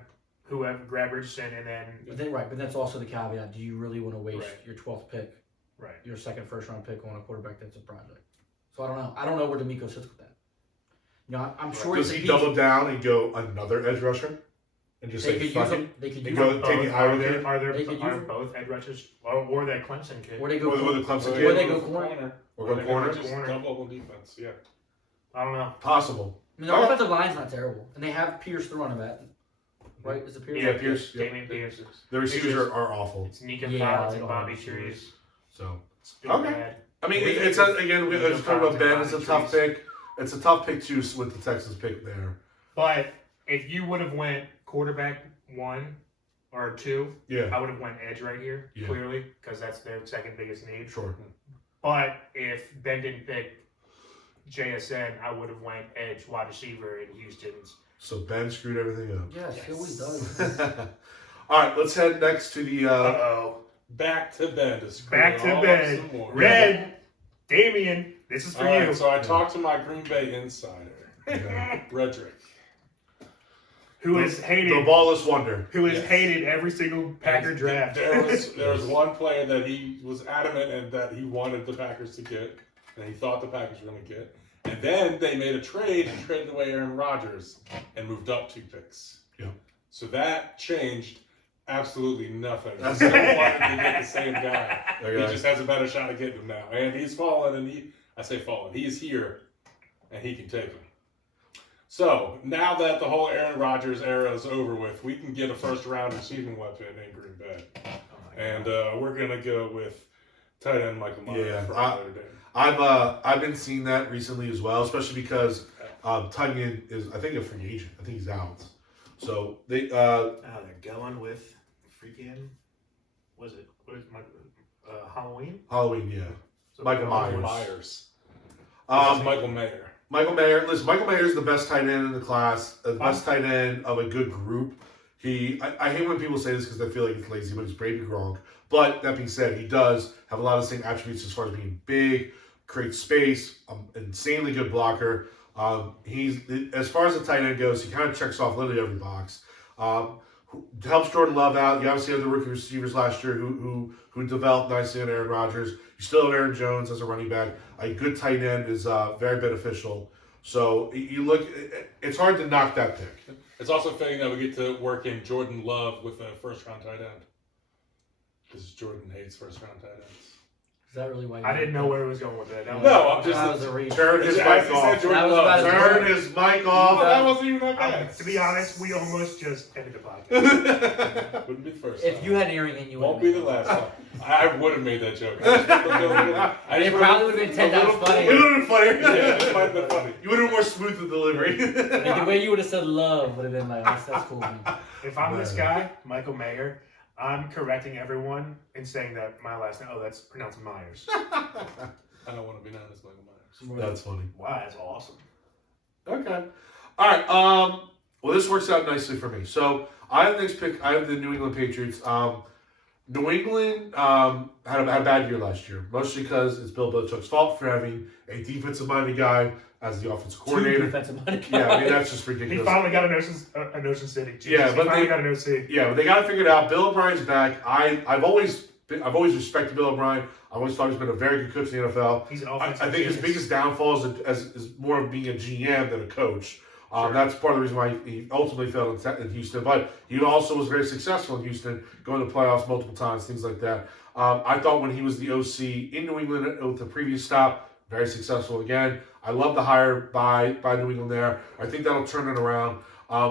whoever, grab Richardson, and then But that's also the caveat. Do you really want to waste Right. your 12th pick, right. your second first-round pick on a quarterback that's a project? So I don't know. I don't know where D'Amico sits with that. You know, I'm sure Does it's a he piece- double down and go another edge rusher? And just They say, could fuck use it? them. They could They use go- them. take the Iowa kid? They could Are use- both edge rushers or that Clemson kid? Or they go. Or the Clemson Or kid? they go corner. Or go they corner? just Corner. double up on defense. Yeah. I don't know. Possible. I mean, the offensive line's not terrible, and they have Pierce to run him at. Right? Is it Pierce? Yeah, Pierce. Yep. Damian Pierce. The receivers are awful. It's Nika Yeah, Collins they and don't have Bobby receivers. Trees. So, It's been Okay. bad. I mean, We- it's again, we Nika was talking about Collins Ben. and It's a Bobby tough Trees. pick. It's a tough pick, too, with the Texans pick there. But if you would have went quarterback 1 or 2, Yeah, I would have went edge right here, Yeah. clearly, because that's their second biggest need. sure. But if Ben didn't pick JSN, I would have went edge wide receiver in Houston's. So Ben screwed everything up. Yes, he always does. All right, let's head next to the. Uh-oh. Back to Ben. Back to Ben. Some more. Red, Damien, this is for All right, you. so I talked to my Green Bay insider, Redrick. Who is the hated ballless wonder. who has Yes. hated every single Packer And draft. There was one player that he was adamant and that he wanted the Packers to get, and he thought the Packers were going to get. And then they made a trade and traded away Aaron Rodgers and moved up 2 picks. Yeah. So that changed absolutely nothing. He still wanted to get the same guy. Okay. He just has a better shot at getting him now. And he's fallen, and I say fallen, he's here, and he can take him. So, now that the whole Aaron Rodgers era is over with, we can get a first-round receiving weapon in Green Bay. And we're going to go with tight end Michael Myers Yeah, for Notre Dame. I've been seeing that recently as well, especially because Tunyon is, I think, a free agent. I think he's out. So they They're going with freaking, what is my, Halloween? Halloween, yeah. So Michael they're going Myers. Myers. This is Um, Michael Mayer. Michael Mayer. Listen, Michael Mayer is the best tight end in the class, the best tight end of a good group. I hate when people say this because I feel like it's lazy, but he's Brady Gronk. But that being said, he does have a lot of the same attributes as far as being big, creates space, insanely good blocker. He's as far as the tight end goes, he kind of checks off literally every box. Helps Jordan Love out. You obviously have the rookie receivers last year who developed nicely on Aaron Rodgers. You still have Aaron Jones as a running back. A good tight end is very beneficial. So you look, it's hard to knock that pick. It's also fitting that we get to work in Jordan Love with a first-round tight end. Because Jordan hates first-round tight ends. Is that really why? I didn't know where it was going with that. No, I'm That was just... a reach. Turn his As mic he said, off. Jordan That was Love. about as Turn his mic Oh, off. that wasn't even that bad. To be honest, we almost just ended the podcast. Wouldn't be the first If time. you had an earring in, you Won't would've be the made it. last time. I would have made that joke. I It probably would have been 10 times It would funnier. have been funnier. Yeah, it might have been funny. You would have been more smooth with delivery. Like, the way you would have said love would have been like, that's cool, man. If I'm this guy, Michael Mayer, I'm correcting everyone and saying that my last name, that's pronounced Myers. I don't want to be known as Michael Myers. That's funny. Wow, that's awesome. Okay. All right. Well, this works out nicely for me. So I have the next pick. I have the New England Patriots. New England had a bad year last year, mostly because it's Bill Belichick's fault for having a defensive-minded guy as the offensive Two coordinator. defensive-minded Yeah, I mean guys. that's just He ridiculous. finally got an Ocean City. Jesus, Yeah, but he finally they- got an OC. Yeah, but they got to figure it out. Bill O'Brien's back. I've always respected Bill O'Brien. I always thought he's been a very good coach in the NFL. He's an I offensive think his genius. biggest downfall is more of being a GM than a coach. Sure. That's part of the reason why he ultimately failed in Houston. But he also was very successful in Houston, going to playoffs multiple times, things like that. I thought when he was the OC in New England with the previous stop, very successful again. I love the hire by New England there. I think that'll turn it around.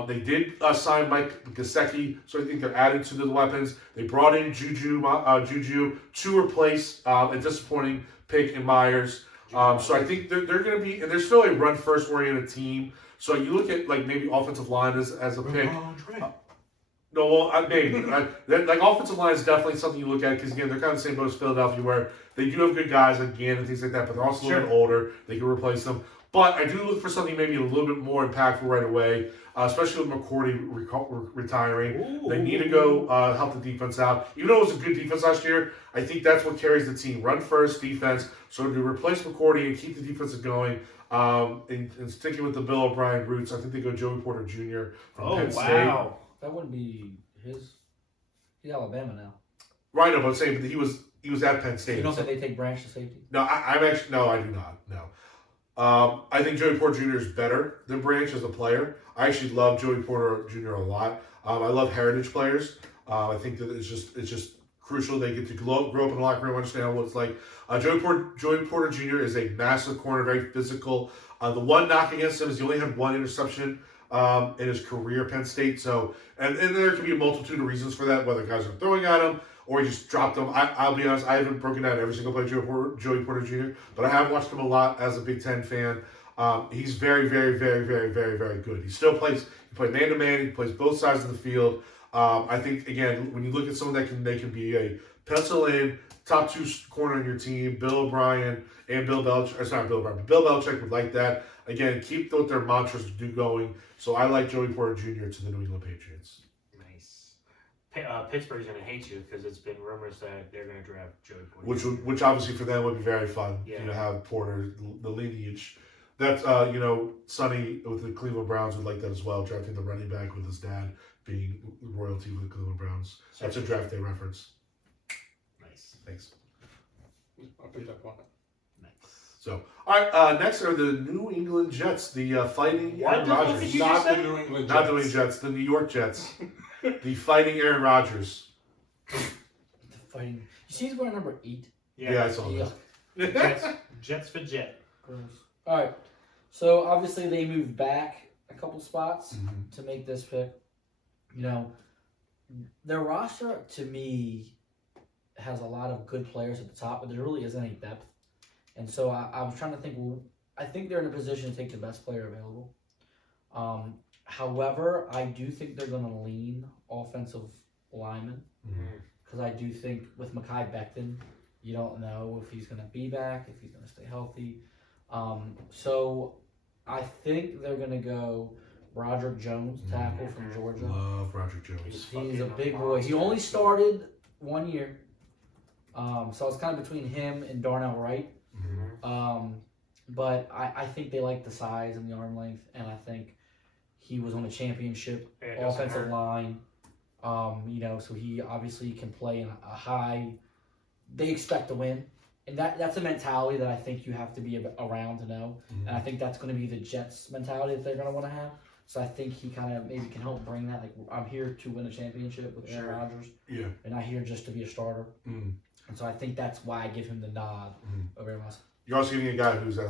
They did sign Mike Gesicki, so I think they're added to the weapons. They brought in Juju to replace a disappointing pick in Myers. So I think they're going to be, and they're still a run-first oriented team. So you look at like maybe offensive line as a pick. No, well, maybe. Like, offensive line is definitely something you look at because, again, they're kind of the same boat as Philadelphia where they do have good guys, again, and things like that, but they're also a little bit older. They can replace them. But I do look for something maybe a little bit more impactful right away, especially with McCourty retiring. Ooh. They need to go help the defense out. Even though it was a good defense last year, I think that's what carries the team. Run first, defense. So to replace McCourty and keep the defense going, and sticking with the Bill O'Brien roots, I think they go Joey Porter Jr. from Penn State. Wow. That wouldn't be his. He's Alabama now. Right, no, but I'm saying but he was at Penn State. You don't think they take Branch to safety? No, I'm actually no, I do not. No, I think Joey Porter Jr. is better than Branch as a player. I actually love Joey Porter Jr. a lot. I love heritage players. I think that it's just crucial they get to grow up in the locker room, understand what it's like. Joey Porter Jr. is a massive corner, very physical. The one knock against him is he only had one interception in his career at Penn State. So, and there can be a multitude of reasons for that, whether guys are throwing at him or he just dropped them. I'll be honest, I haven't broken down every single play Joey Porter Jr., but I have watched him a lot as a Big Ten fan. He's very, very, very, very, very, very good. He still plays. He plays man-to-man. He plays both sides of the field. I think, again, when you look at someone they can be a pencil-in, top two corner on your team, Bill O'Brien and Bill Belichick. It's not Bill O'Brien, but Bill Belichick would like that. Again, keep what their mantras do going. So I like Joey Porter Jr. to the New England Patriots. Nice. Pittsburgh's going to hate you because it's been rumors that they're going to draft Joey Porter. Which obviously for them would be very fun. Yeah. You know, have Porter, the lineage. That's Sonny with the Cleveland Browns would like that as well. Drafting the running back with his dad being royalty with the Cleveland Browns. That's a draft day reference. Nice. Thanks. I'll pick that one. Nice. So, all right. Next are the New England Jets, the fighting What Aaron the fuck Rodgers. did you Not just the say? New England Not the New Jets. England Jets, the New York Jets, the fighting Aaron Rodgers. The fighting. You see, he's wearing number 8. Yeah, I saw Yeah. that. Jets for Jet. Gross. All right. So obviously they moved back a couple spots Mhm. to make this pick. You know, their roster to me has a lot of good players at the top, but there really isn't any depth. And so I was trying to think. Well, I think they're in a position to take the best player available. However, I do think they're going to lean offensive lineman because I do think with Mekhi Becton, you don't know if he's going to be back, if he's going to stay healthy. So I think they're going to go Roderick Jones, tackle from Georgia. Love Roderick Jones. He's a big boy. He only started 1 year. So it's kind of between him and Darnell Wright. But I think they like the size and the arm length, and I think he was on a championship It doesn't offensive hurt. line. So he obviously can play in a high. They expect to win, and that's a mentality that I think you have to be around to know. And I think that's going to be the Jets' mentality that they're going to want to have. So I think he kind of maybe can help bring that. Like, I'm here to win a championship with Aaron Rodgers, Yeah. and not here just to be a starter. Mm. And so I think that's why I give him the nod over everyone else. You're also getting a guy who's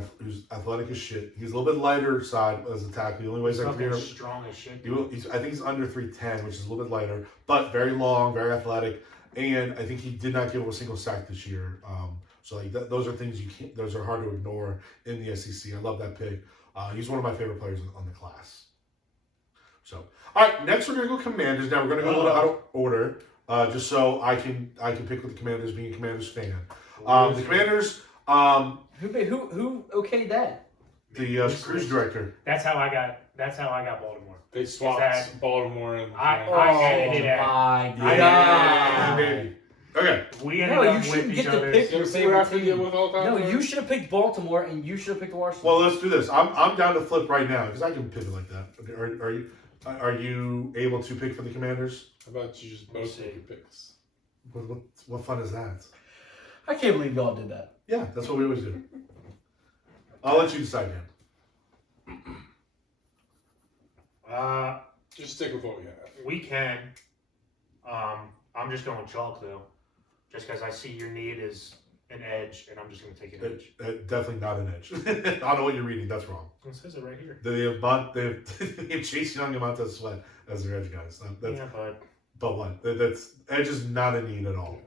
athletic as shit. He's a little bit lighter side as a tackle. He only weighs like Fucking 300. strong as shit. I think he's under 310, which is a little bit lighter, but very long, very athletic. And I think he did not give up a single sack this year. So like those are things you can't. Those are hard to ignore in the SEC. I love that pick. He's one of my favorite players on the class. So all right, next we're gonna go Commanders. Now we're gonna go a little out of order, just so I can pick with the Commanders, being a Commanders fan. The Commanders. Who okayed that? The cruise director. That's how I got Baltimore. They swapped that- Baltimore and I edited it. My Yeah, God. baby. Okay. We ended No, you up shouldn't with get each to other. pick your You see what I have favorite to deal team. with all the time? No, you should have picked Baltimore, and you should have picked Washington. Well, let's do this. I'm down to flip right now because I can pivot like that. Okay, are you able to pick for the Commanders? How about you just both make your picks? What fun is that? I can't believe y'all did that. Yeah, that's what we always do. I'll let you decide, Dan. Just stick with what we have. We can. I'm just going chalk though, just because I see your need is an edge, and I'm just going to take an edge. Definitely not an edge. I don't know what you're reading. That's wrong. It says it right here. They have Chase Young and Montez Sweat as their edge guys. Yeah, But what? That's edge is not a need at all.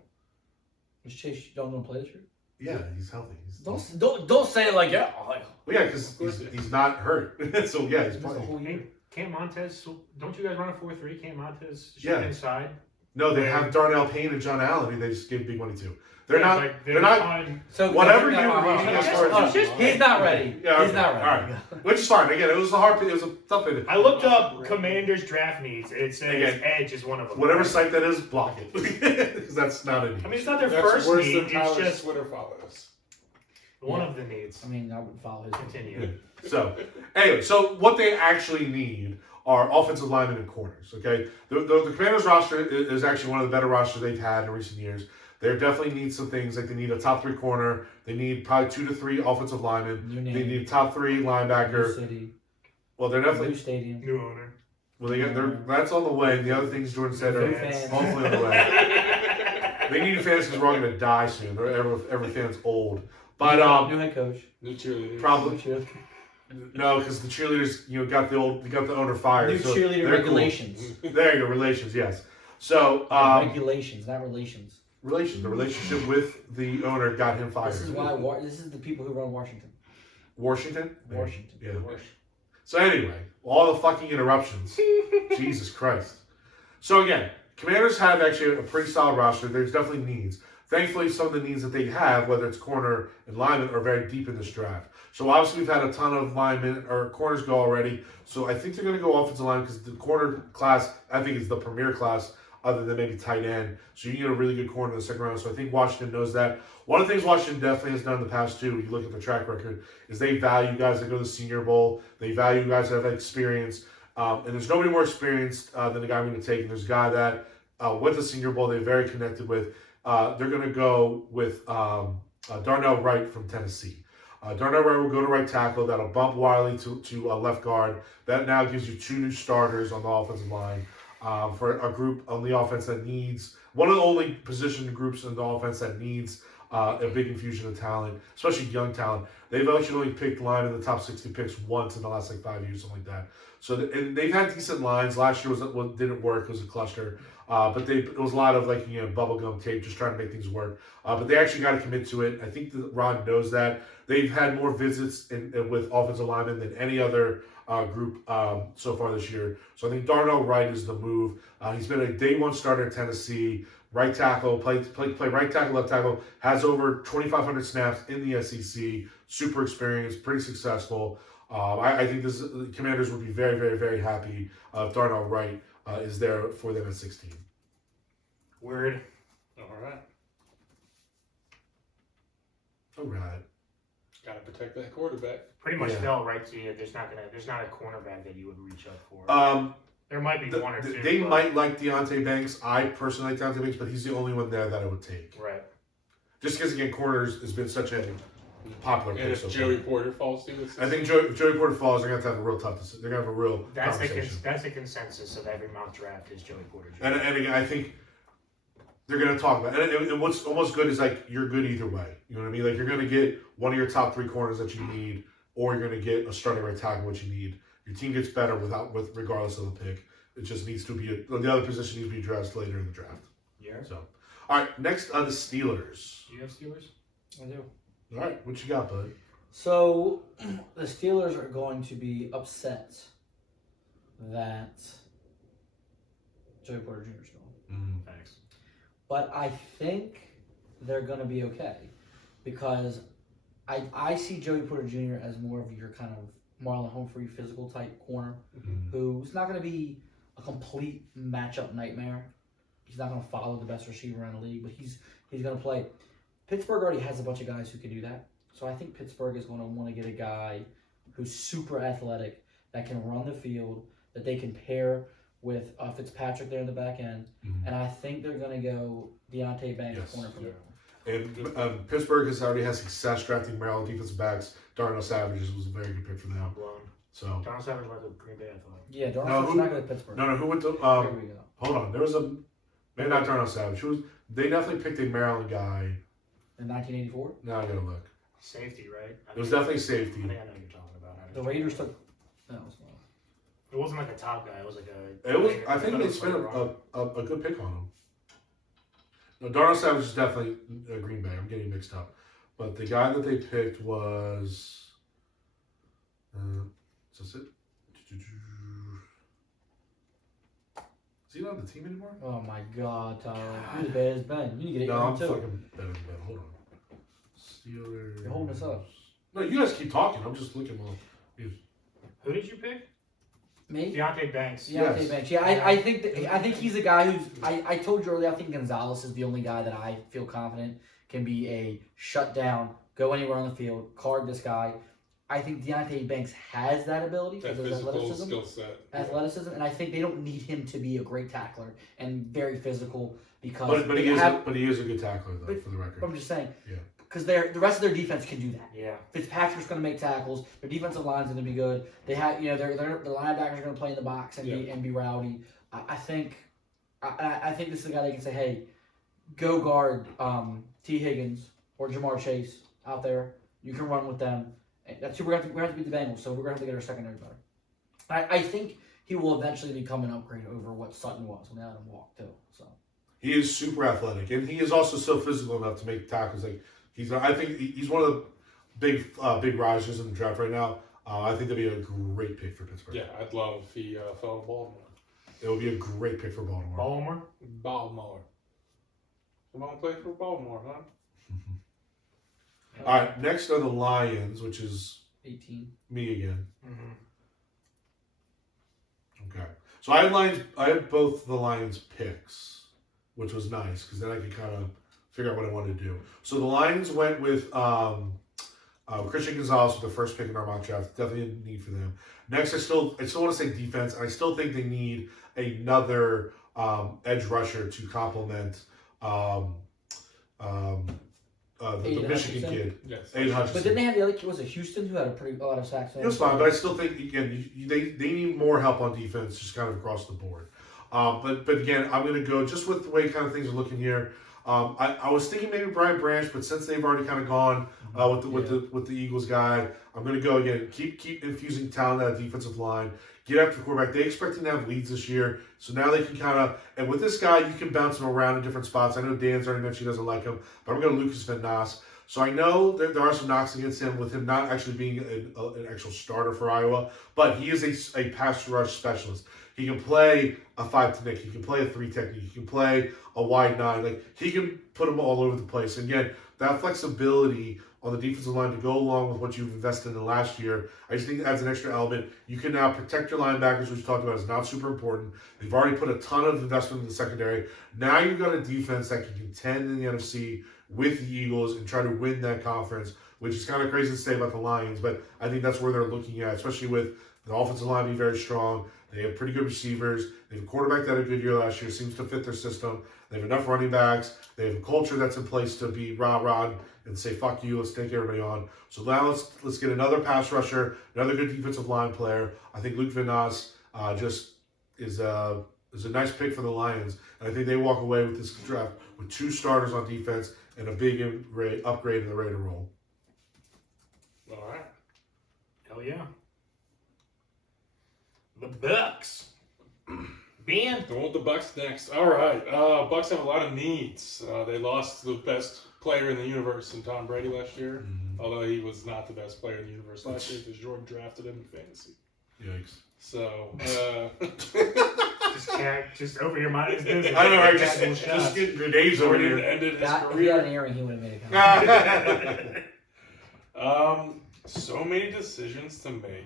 Is Chase Young gonna play this year? Yeah, he's healthy. Don't say it like yeah. Well, yeah, because he's not hurt. So yeah, he's Missed the playing. whole year. Can't Montez? Don't you guys run a 4-3? Can't Montez shoot Yeah. inside? No, they have Darnell Payne and John Allen, who they just gave big money to. They're not. But They're not. on- So Whatever no, you're no, no, reading no, as no, far no, as- no, he's not ready. Yeah, He's okay. not All ready. right. Which is fine. Again, it was a hard. It was a tough thing. I looked up Commanders draft needs. It says Again, edge is one of them. Whatever site that is, block it because that's not a need. I mean, it's not their That's first worse need. than It's Tyler's just Twitter follows. one of the needs. I mean, I would follow his Continue. So, anyway, so what they actually need are offensive linemen and corners. Okay, the Commanders roster is actually one of the better rosters they've had in recent years. They definitely need some things like they need a top 3 corner. They need probably 2 to 3 offensive linemen. New They name, need a top 3 new linebacker. city, Well, they're new definitely stadium. New owner. well. That's on the way. The other things Jordan said New are fans. hopefully on the way. They need fans because we're all going to die soon. Every fan's old. But New head coach. New cheerleaders. probably New cheerleader, no, because the cheerleaders got the owner fired. new so cheerleader they're regulations. Cool. There you go, relations. Yes. So Regulations, not relations. the relationship with the owner got him fired. This is why. This is the people who run Washington. Washington. Washington. Yeah. So anyway, all the fucking interruptions. Jesus Christ. So again, Commanders have actually a pretty solid roster. There's definitely needs. Thankfully, some of the needs that they have, whether it's corner and lineman, are very deep in this draft. So obviously, we've had a ton of linemen or corners go already. So I think they're going to go offensive line because the corner class, I think, is the premier class other than maybe tight end. So you can get a really good corner in the second round. So I think Washington knows that. One of the things Washington definitely has done in the past, too, you look at the track record, is they value guys that go to the Senior Bowl. They value guys that have experience. And there's nobody more experienced than the guy I'm going to take. And there's a guy that went to the Senior Bowl they're very connected with. They're going to go with Darnell Wright from Tennessee. Darnell Wright will go to right tackle. That'll bump Wiley to left guard. That now gives you 2 new starters on the offensive line for a group on the offense that needs one of the only position groups in the offense that needs a big infusion of talent, especially young talent. They've actually only picked line in the top 60 picks once in the last 5 years, something like that. So and they've had decent lines. Last year didn't work. It was a cluster. But it was a lot of bubblegum tape, just trying to make things work. But they actually got to commit to it. I think that Ron knows that. They've had more visits with offensive linemen than any other group so far this year. So I think Darnell Wright is the move. He's been a day 1 starter at Tennessee. Right tackle, play right tackle, left tackle, has over 2,500 snaps in the SEC. Super experienced, pretty successful. I think the Commanders would be very, very, very happy if Darnell Wright is there for them at 16. Word. All right. All right. Got to protect that quarterback. Pretty much Yeah. fell right to you. There's not a cornerback that you would reach up for. There might be one or two. They but- might like Deontay Banks. I personally like Deontay Banks, but he's the only one there that I would take. Right. Just because, again, corners has been such a popular And pick if so Joey far. Porter falls to it, I think Joey Porter falls. They're going to have a real tough. They're going to have a real conversation. That's a consensus of every mock draft is Joey Porter. Jr. And again, I think they're going to talk about it. And what's almost good is you're good either way. You know what I mean? You're going to get one of your top 3 corners that you need, or you're going to get a starting right tackle, which you need. Your team gets better regardless of the pick. It just needs to be the other position needs to be addressed later in the draft. Yeah. So, all right, next are the Steelers. Do you have Steelers? I do. All right, what you got, bud? So the Steelers are going to be upset that Joey Porter Jr. is gone. Thanks. But I think they're going to be okay because I see Joey Porter Jr. as more of your kind of Marlon Humphrey physical type corner who's not going to be a complete matchup nightmare. He's not going to follow the best receiver in the league, but he's going to play. Pittsburgh already has a bunch of guys who can do that. So I think Pittsburgh is going to want to get a guy who's super athletic, that can run the field, that they can pair with Fitzpatrick there in the back end. And I think they're going to go Deontay Banks Yes. corner for them. And Pittsburgh has already had success drafting Maryland defensive backs. Darnell Savage was a very good pick for them. Blown. So Donald Savage went to Green Bay, I thought. Yeah, No, Darnell's who- not going to Pittsburgh. no, who went to? Here we go. Hold on, there was maybe not Darnell Savage. They definitely picked a Maryland guy. In 1984, Now I gotta look. Safety, right? It was definitely safety. I think I know what you're talking about. the Raiders took. No, it's not. It wasn't like a top guy. It was like a. It was. I think thought it they was spent further on. a good pick on him. No, Darnell Savage is definitely Green Bay. I'm getting mixed up, but the guy that they picked was. Is this it? Is he not on the team anymore? Oh my God, Tyler. You're as bad as Ben. You need to get it No, I'm too. fucking better than Ben. Hold on. Steelers. You're holding us up. No, you guys keep talking. I'm just looking while. Who did you pick? Me? Deontay Banks. Deontay Yes. Banks. Yeah, I think he's a guy who's. I told you earlier. I think Gonzalez is the only guy that I feel confident can be a shutdown, go anywhere on the field, card this guy. I think Deontay Banks has that ability for That those physical skill set. athleticism, and I think they don't need him to be a great tackler and very physical because But he is a good tackler though, But- for the record. I'm just saying. Yeah. Because the rest of their defense can do that. Yeah. Fitzpatrick's going to make tackles. Their defensive line's going to be good. They have, their linebackers are going to play in the box and be rowdy. I think this is a guy that can say, hey, go guard T. Higgins or Jamar Chase out there. You can run with them. That's who we're going to have to beat the Bengals. So we're going to have to get our secondary better. I think he will eventually become an upgrade over what Sutton was when they let him walk too. So He is super athletic, and he is also so physical enough to make tackles. Like I think he's one of the big risers in the draft right now. I think that'd be a great pick for Pittsburgh. Yeah, I'd love if he fell to Baltimore. It would be a great pick for Baltimore. Baltimore. Someone play for Baltimore, huh? All right, next are the Lions, which is 18. me again. Mm-hmm. Okay, so I had both the Lions picks, which was nice because then I could kind of figure out what I wanted to do. So the Lions went with Christian Gonzalez with the first pick in our mock draft. Definitely a need for them. Next, I still want to say defense. I still think they need another edge rusher to complement the Michigan kid, Yes. Aiden Hutchinson. But didn't they have the other kid? Was it Houston who had a lot of sacks? It was fine, but I still think again they need more help on defense, just kind of across the board. But again, I'm going to go just with the way kind of things are looking here. I was thinking maybe Brian Branch, but since they've already kind of gone with the Eagles guy, I'm going to go again. Keep infusing talent at defensive line. Get after the quarterback. They expecting to have leads this year, so now they can kind of. And with this guy, you can bounce him around in different spots. I know Dan's already mentioned he doesn't like him, but I'm going to Lucas Van Ness. So I know there are some knocks against him with him not actually being an actual starter for Iowa, but he is a pass rush specialist. He can play a 5 technique. He can play a 3 technique. He can play a wide 9. Like he can put them all over the place. And again, that flexibility on the defensive line to go along with what you've invested in last year, I just think it adds an extra element. You can now protect your linebackers, which we talked about is not super important. They've already put a ton of investment in the secondary. Now you've got a defense that can contend in the NFC with the Eagles and try to win that conference, which is kind of crazy to say about the Lions, but I think that's where they're looking at, especially with the offensive line being very strong. They have pretty good receivers. They have a quarterback that had a good year last year, seems to fit their system. They have enough running backs. They have a culture that's in place to be rah-rah and say, fuck you, let's take everybody on. So now let's get another pass rusher, another good defensive line player. I think Luke Van Ness just is a nice pick for the Lions. And I think they walk away with this draft with 2 starters on defense and a big upgrade in the ready to roll. All right. Hell yeah. The Bucks. Ben. Going with the Bucks next. All right. Bucks have a lot of needs. They lost the best player in the universe in Tom Brady last year, although he was not the best player in the universe last year because Jordan drafted him in fantasy. Yikes. So, just over your mind his business. I know, right? Just getting grenades over Jordan here. ended his If he career. had an earring, he would have made a comment. So many decisions to make.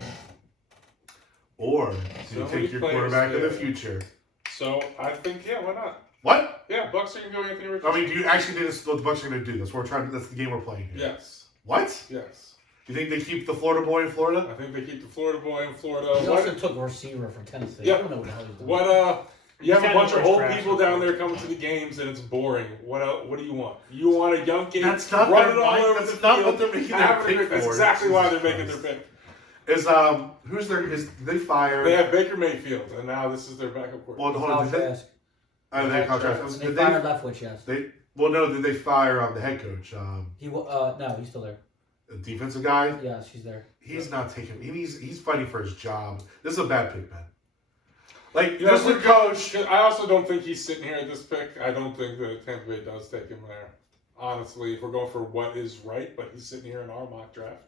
Or do So you many take your players quarterback of the there. future? So I think, yeah, why not? What? Yeah, Bucks are gonna go Anthony I Richardson. mean, do you actually think this is what the Bucks are going to do? That's the game we're playing here. Yes. What? Yes. Do you think they keep the Florida boy in Florida? I think they keep the Florida boy in Florida. He What? also took a receiver from Tennessee. Yeah. I don't know what the hell he's doing. What? You have a He's bunch of had the old worst people draft down there coming to the games, and it's boring. What do you want? You want a young kid That's not running their all mind. over That's the not field? what they're making their having pick their- That's for. exactly why they're Jesus making their Christ. pick. Is who's their is they fired? They have Baker Mayfield, and now this is their backup quarterback. Well, hold on. Kyle Did they? Trask. They contract. And Did they fired they? Leftwich, yes. Did they fire the head coach? No, he's still there. The defensive guy. Yeah, she's there. He's not taking. He's fighting for his job. This is a bad pick, man. Like You know, just the coach. I also don't think he's sitting here at this pick. I don't think that Tampa Bay does take him there. Honestly, if we're going for what is right, but he's sitting here in our mock draft.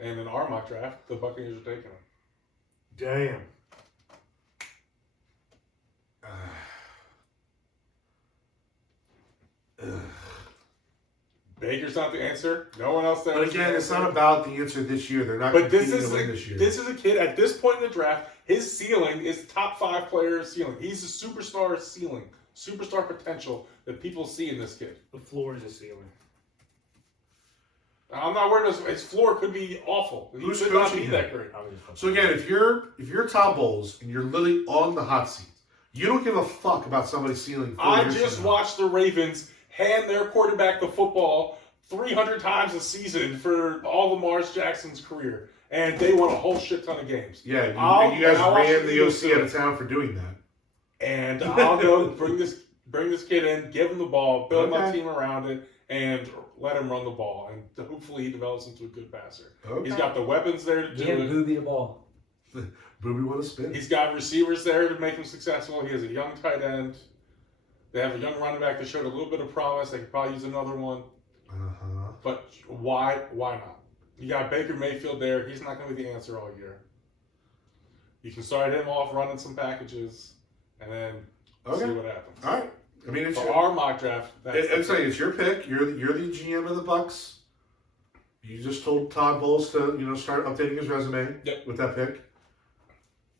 And in our mock draft, the Buccaneers are taking him. Damn. Baker's not the answer. No one else there. But again, it's not about the answer this year. They're not But competing to win this year. this is a kid at this point in the draft. His ceiling is top 5 player ceiling. He's a superstar ceiling, superstar potential that people see in this kid. The floor is a ceiling. I'm not worried about his floor could be awful. He Who's could not coaching be him? that great. So again, if you're Todd Bowles and you're literally on the hot seat, you don't give a fuck about somebody's ceiling. 4 I years just from now. watched the Ravens hand their quarterback the football 300 times a season for all of Mars Jackson's career, and they won a whole shit ton of games. Yeah, and you guys I'll watch ran the the videos OC too. out of town for doing that. And I'll go bring this kid in, give him the ball, build my Okay. team around it, and let him run the ball. And hopefully he develops into a good passer. Okay. He's got the weapons there to do Give it. Booby the ball. Booby with a spin. He's got receivers there to make him successful. He has a young tight end. They have a young running back that showed a little bit of promise. They could probably use another one. Uh-huh. But why not? You got Baker Mayfield there. He's not going to be the answer all year. You can start him off running some packages and then see what happens. All right. I mean, it's For our mock draft, it's like it's your pick. You're the GM of the Bucks. You just told Todd Bowles to start updating his resume with that pick,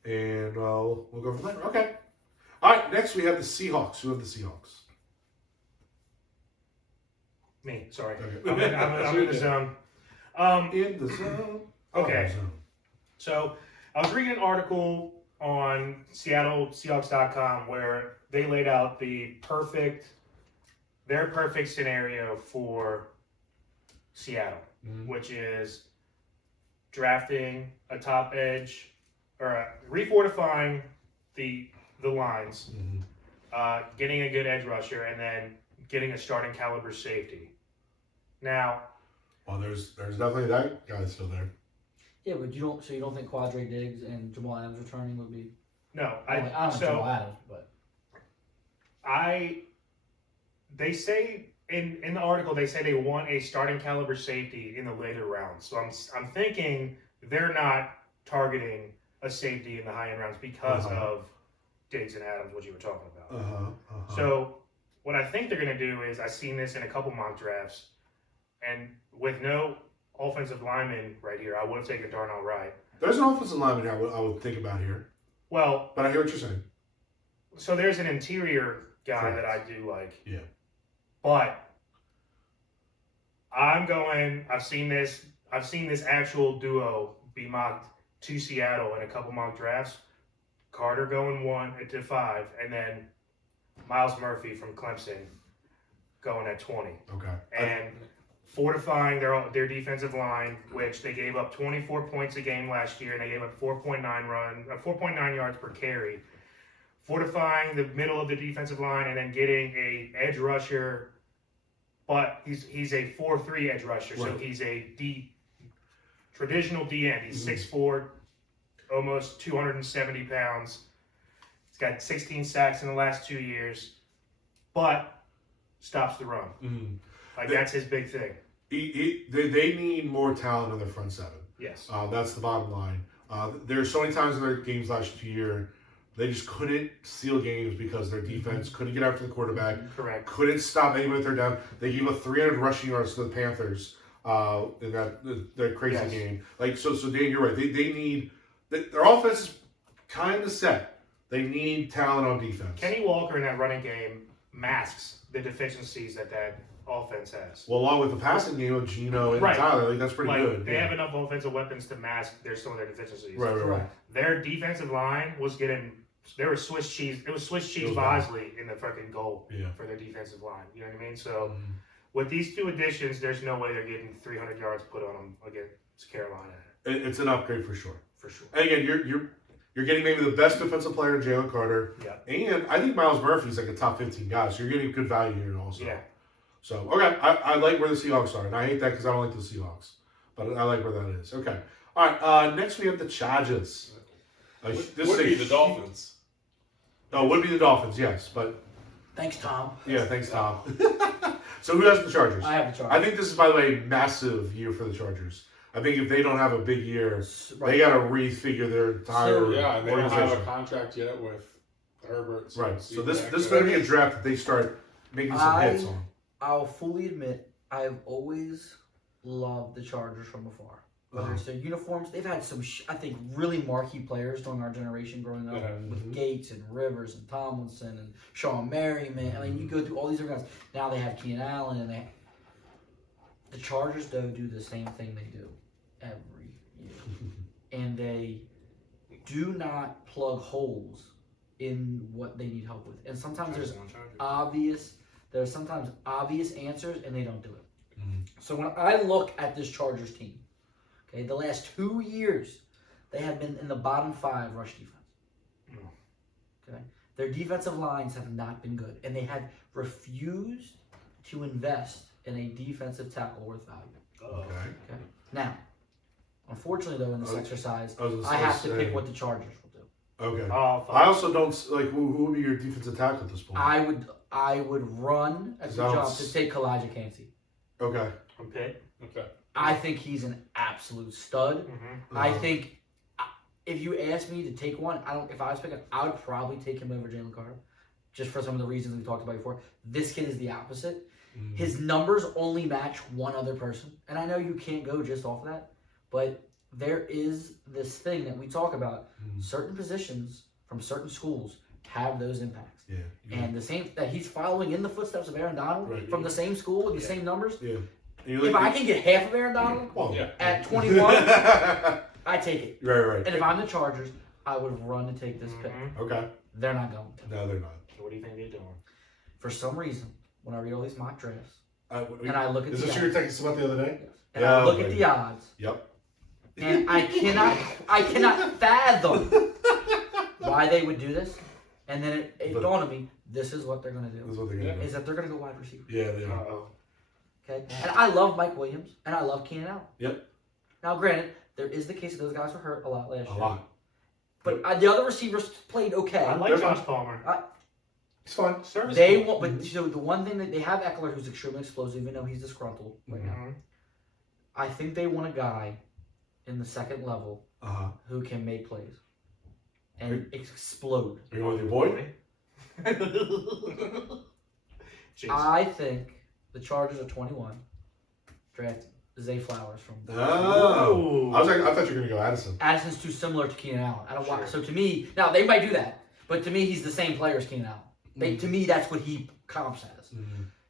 and we'll go from there. Okay. All right. Next we have the Seahawks. Who have the Seahawks? Me, sorry. Okay. I'm in the zone. In the zone. Okay. Oh, the zone. So I was reading an article on SeattleSeahawks.com where they laid out their perfect scenario for Seattle, which is drafting a top edge or refortifying the lines, getting a good edge rusher, and then getting a starting caliber safety. Now, Well, there's definitely that guy still there. Yeah, but you don't think Quadre Diggs and Jamal Adams returning would be? no, I don't like Jamal Adams, but they say in the article they say they want a starting caliber safety in the later rounds. So I'm thinking they're not targeting a safety in the high end rounds because of Diggs and Adams, what you were talking about. So what I think they're going to do is I've seen this in a couple mock drafts, and with no offensive lineman right here, I would have taken Darnell Wright. There's an offensive lineman I would think about here, Well, but I hear what you're saying. so there's an interior guy Correct. that I do like. Yeah. But I've seen this actual duo be mocked to Seattle in a couple mock drafts. Carter going 1 to 5, and then Miles Murphy from Clemson going at 20. Okay. And fortifying their defensive line, which they gave up 24 points a game last year, and they gave up 4.9 yards per carry. Fortifying the middle of the defensive line, and then getting a edge rusher, but he's a 4-3 edge rusher, so Right. he's a traditional D end. He's 6'4", almost 270 pounds. He's got 16 sacks in the last 2 years, but stops the run. That's his big thing. They need more talent on their front seven. Yes. That's the bottom line. There's so many times in their games last year they just couldn't seal games because their defense couldn't get after the quarterback. Correct. Couldn't stop anybody with their down. They gave up 300 rushing yards to the Panthers in that crazy game. So Dan, you're right. They need their offense is kind of set. They need talent on defense. Kenny Walker in that running game masks the deficiencies that offense has. Well, along with the passing game of Geno and Tyler, that's pretty good. They have enough offensive weapons to mask some of their deficiencies. Right. Their defensive line was getting. There was Swiss cheese. It was Swiss cheese Bosley in the freaking goal for their defensive line. You know what I mean? So with these two additions, there's no way they're getting 300 yards put on them against Carolina. It's an upgrade for sure. For sure. And again, you're getting maybe the best defensive player in Jalen Carter. Yeah. And I think Miles Murphy's like a top 15 guy, so you're getting good value here also. Yeah. So, okay, I like where the Seahawks are, and I hate that because I don't like the Seahawks. But I like where that is. Okay. All right, next we have the Chargers. Would be the Dolphins. Oh, would be the Dolphins, yes. But thanks, Tom. yeah, thanks, Tom. So who has the Chargers? I have the Chargers. I think this is, by the way, a massive year for the Chargers. I think if they don't have a big year, they got to refigure their entire and they don't have organization. a contract yet with Herbert. Right. So this better be a draft that they start making some hits on. I'll fully admit I've always loved the Chargers from afar. Whether it's their uniforms, they've had some, I think, really marquee players during our generation growing up with Gates and Rivers and Tomlinson and Sean Merriman. I mean, you go through all these other guys. Now they have Keenan Allen, and the Chargers though do the same thing they do every year, and they do not plug holes in what they need help with. And sometimes there's sometimes obvious answers, and they don't do it. So when I look at this Chargers team, okay, the last 2 years, they have been in the bottom 5 rush defense. Okay, their defensive lines have not been good, and they have refused to invest in a defensive tackle worth value. Okay. Now, unfortunately, though, in this exercise, I have to pick what the Chargers will do. Okay. I also don't like who would be your defensive tackle at this point. I would run at the jump to take Kalijah Kancey. Okay. Okay. I think he's an absolute stud. I think if you ask me to take one, if I was picking, I would probably take him over Jalen Carter, just for some of the reasons we talked about before. This kid is the opposite. His numbers only match one other person, and I know you can't go just off of that, but there is this thing that we talk about. Certain positions from certain schools have those impacts. And the same that he's following in the footsteps of Aaron Donald from the same school with the same numbers. If I can get half of Aaron Donald at 21, I take it. Right. And if I'm the Chargers, I would run to take this pick. Okay. They're not going to. No, they're not. What do you think they're doing? For some reason, when I read all these mock drafts, and I look at is the this odds, you were texting about the other day? and I look at the odds, and I cannot fathom why they would do this. And then it dawned on me, this is what they're going to do. This is what they're going to do. Is that they're going to go wide receiver. Yeah, they are. Okay? And I love Mike Williams, and I love Keenan Allen. Yep. Now, granted, there is the case that those guys were hurt a lot last year. A lot. But the other receivers played okay. I like Josh Palmer. It's fun. But so the one thing that they have Eckler, who's extremely explosive, even though he's disgruntled right now. I think they want a guy in the second level who can make plays and explode. Are you going with your boy? I think the Chargers are 21. Draft Zay Flowers from. Oh, I thought you were going to go Addison. Addison's too similar to Keenan Allen. I don't want. Sure. So to me, now they might do that, but to me, he's the same player as Keenan Allen. To me, that's what he comps as.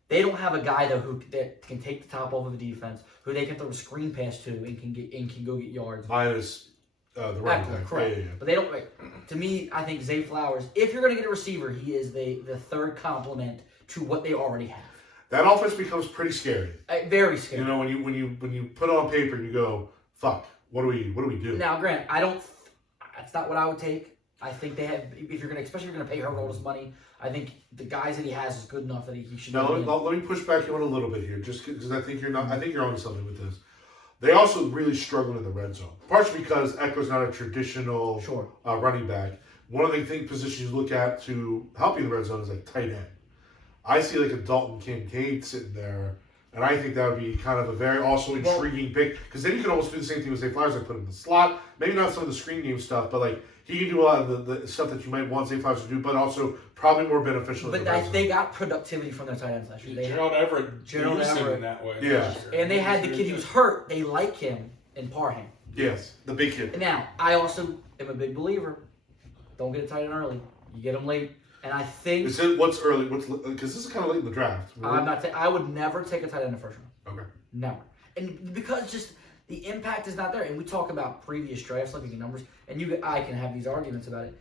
They don't have a guy though that can take the top off of the defense, who they can throw a screen pass to and can go get yards. Minus the right back. Correct. Yeah. But they don't. To me, I think Zay Flowers. If you're going to get a receiver, he is the third complement to what they already have. That offense becomes pretty scary. Very scary. You know, when you put it on paper and you go, "Fuck, what do we do?" Now, granted, that's not what I would take. I think they have. Especially if you're going to pay Herbert all this money, I think the guys that he has is good enough that he should. Now let me push back you on a little bit here, just because I think you're onto something with this. They also really struggle in the red zone, partially because Eckler's not a traditional running back. One of the positions you look at to help you in the red zone is like tight end. I see like a Dalton Kincaid sitting there, and I think that would be kind of a very also intriguing pick, because then you could almost do the same thing with Zay Flowers, like put him in the slot. Maybe not some of the screen game stuff, but like he can do a lot of the stuff that you might want Zay Flowers to do, but also probably more beneficial. But they got productivity from their tight ends last year. Gerald Everett in that way. Yeah. And they had the kid who was hurt. They like him in Parham. Yes, the big kid. Now, I also am a big believer. Don't get a tight end early. You get them late. And I think... What's early? Because this is kind of late in the draft. Really? I would never take a tight end in the first round. Okay. Never. And because just the impact is not there. And we talk about previous drafts, looking at numbers, and I can have these arguments about it.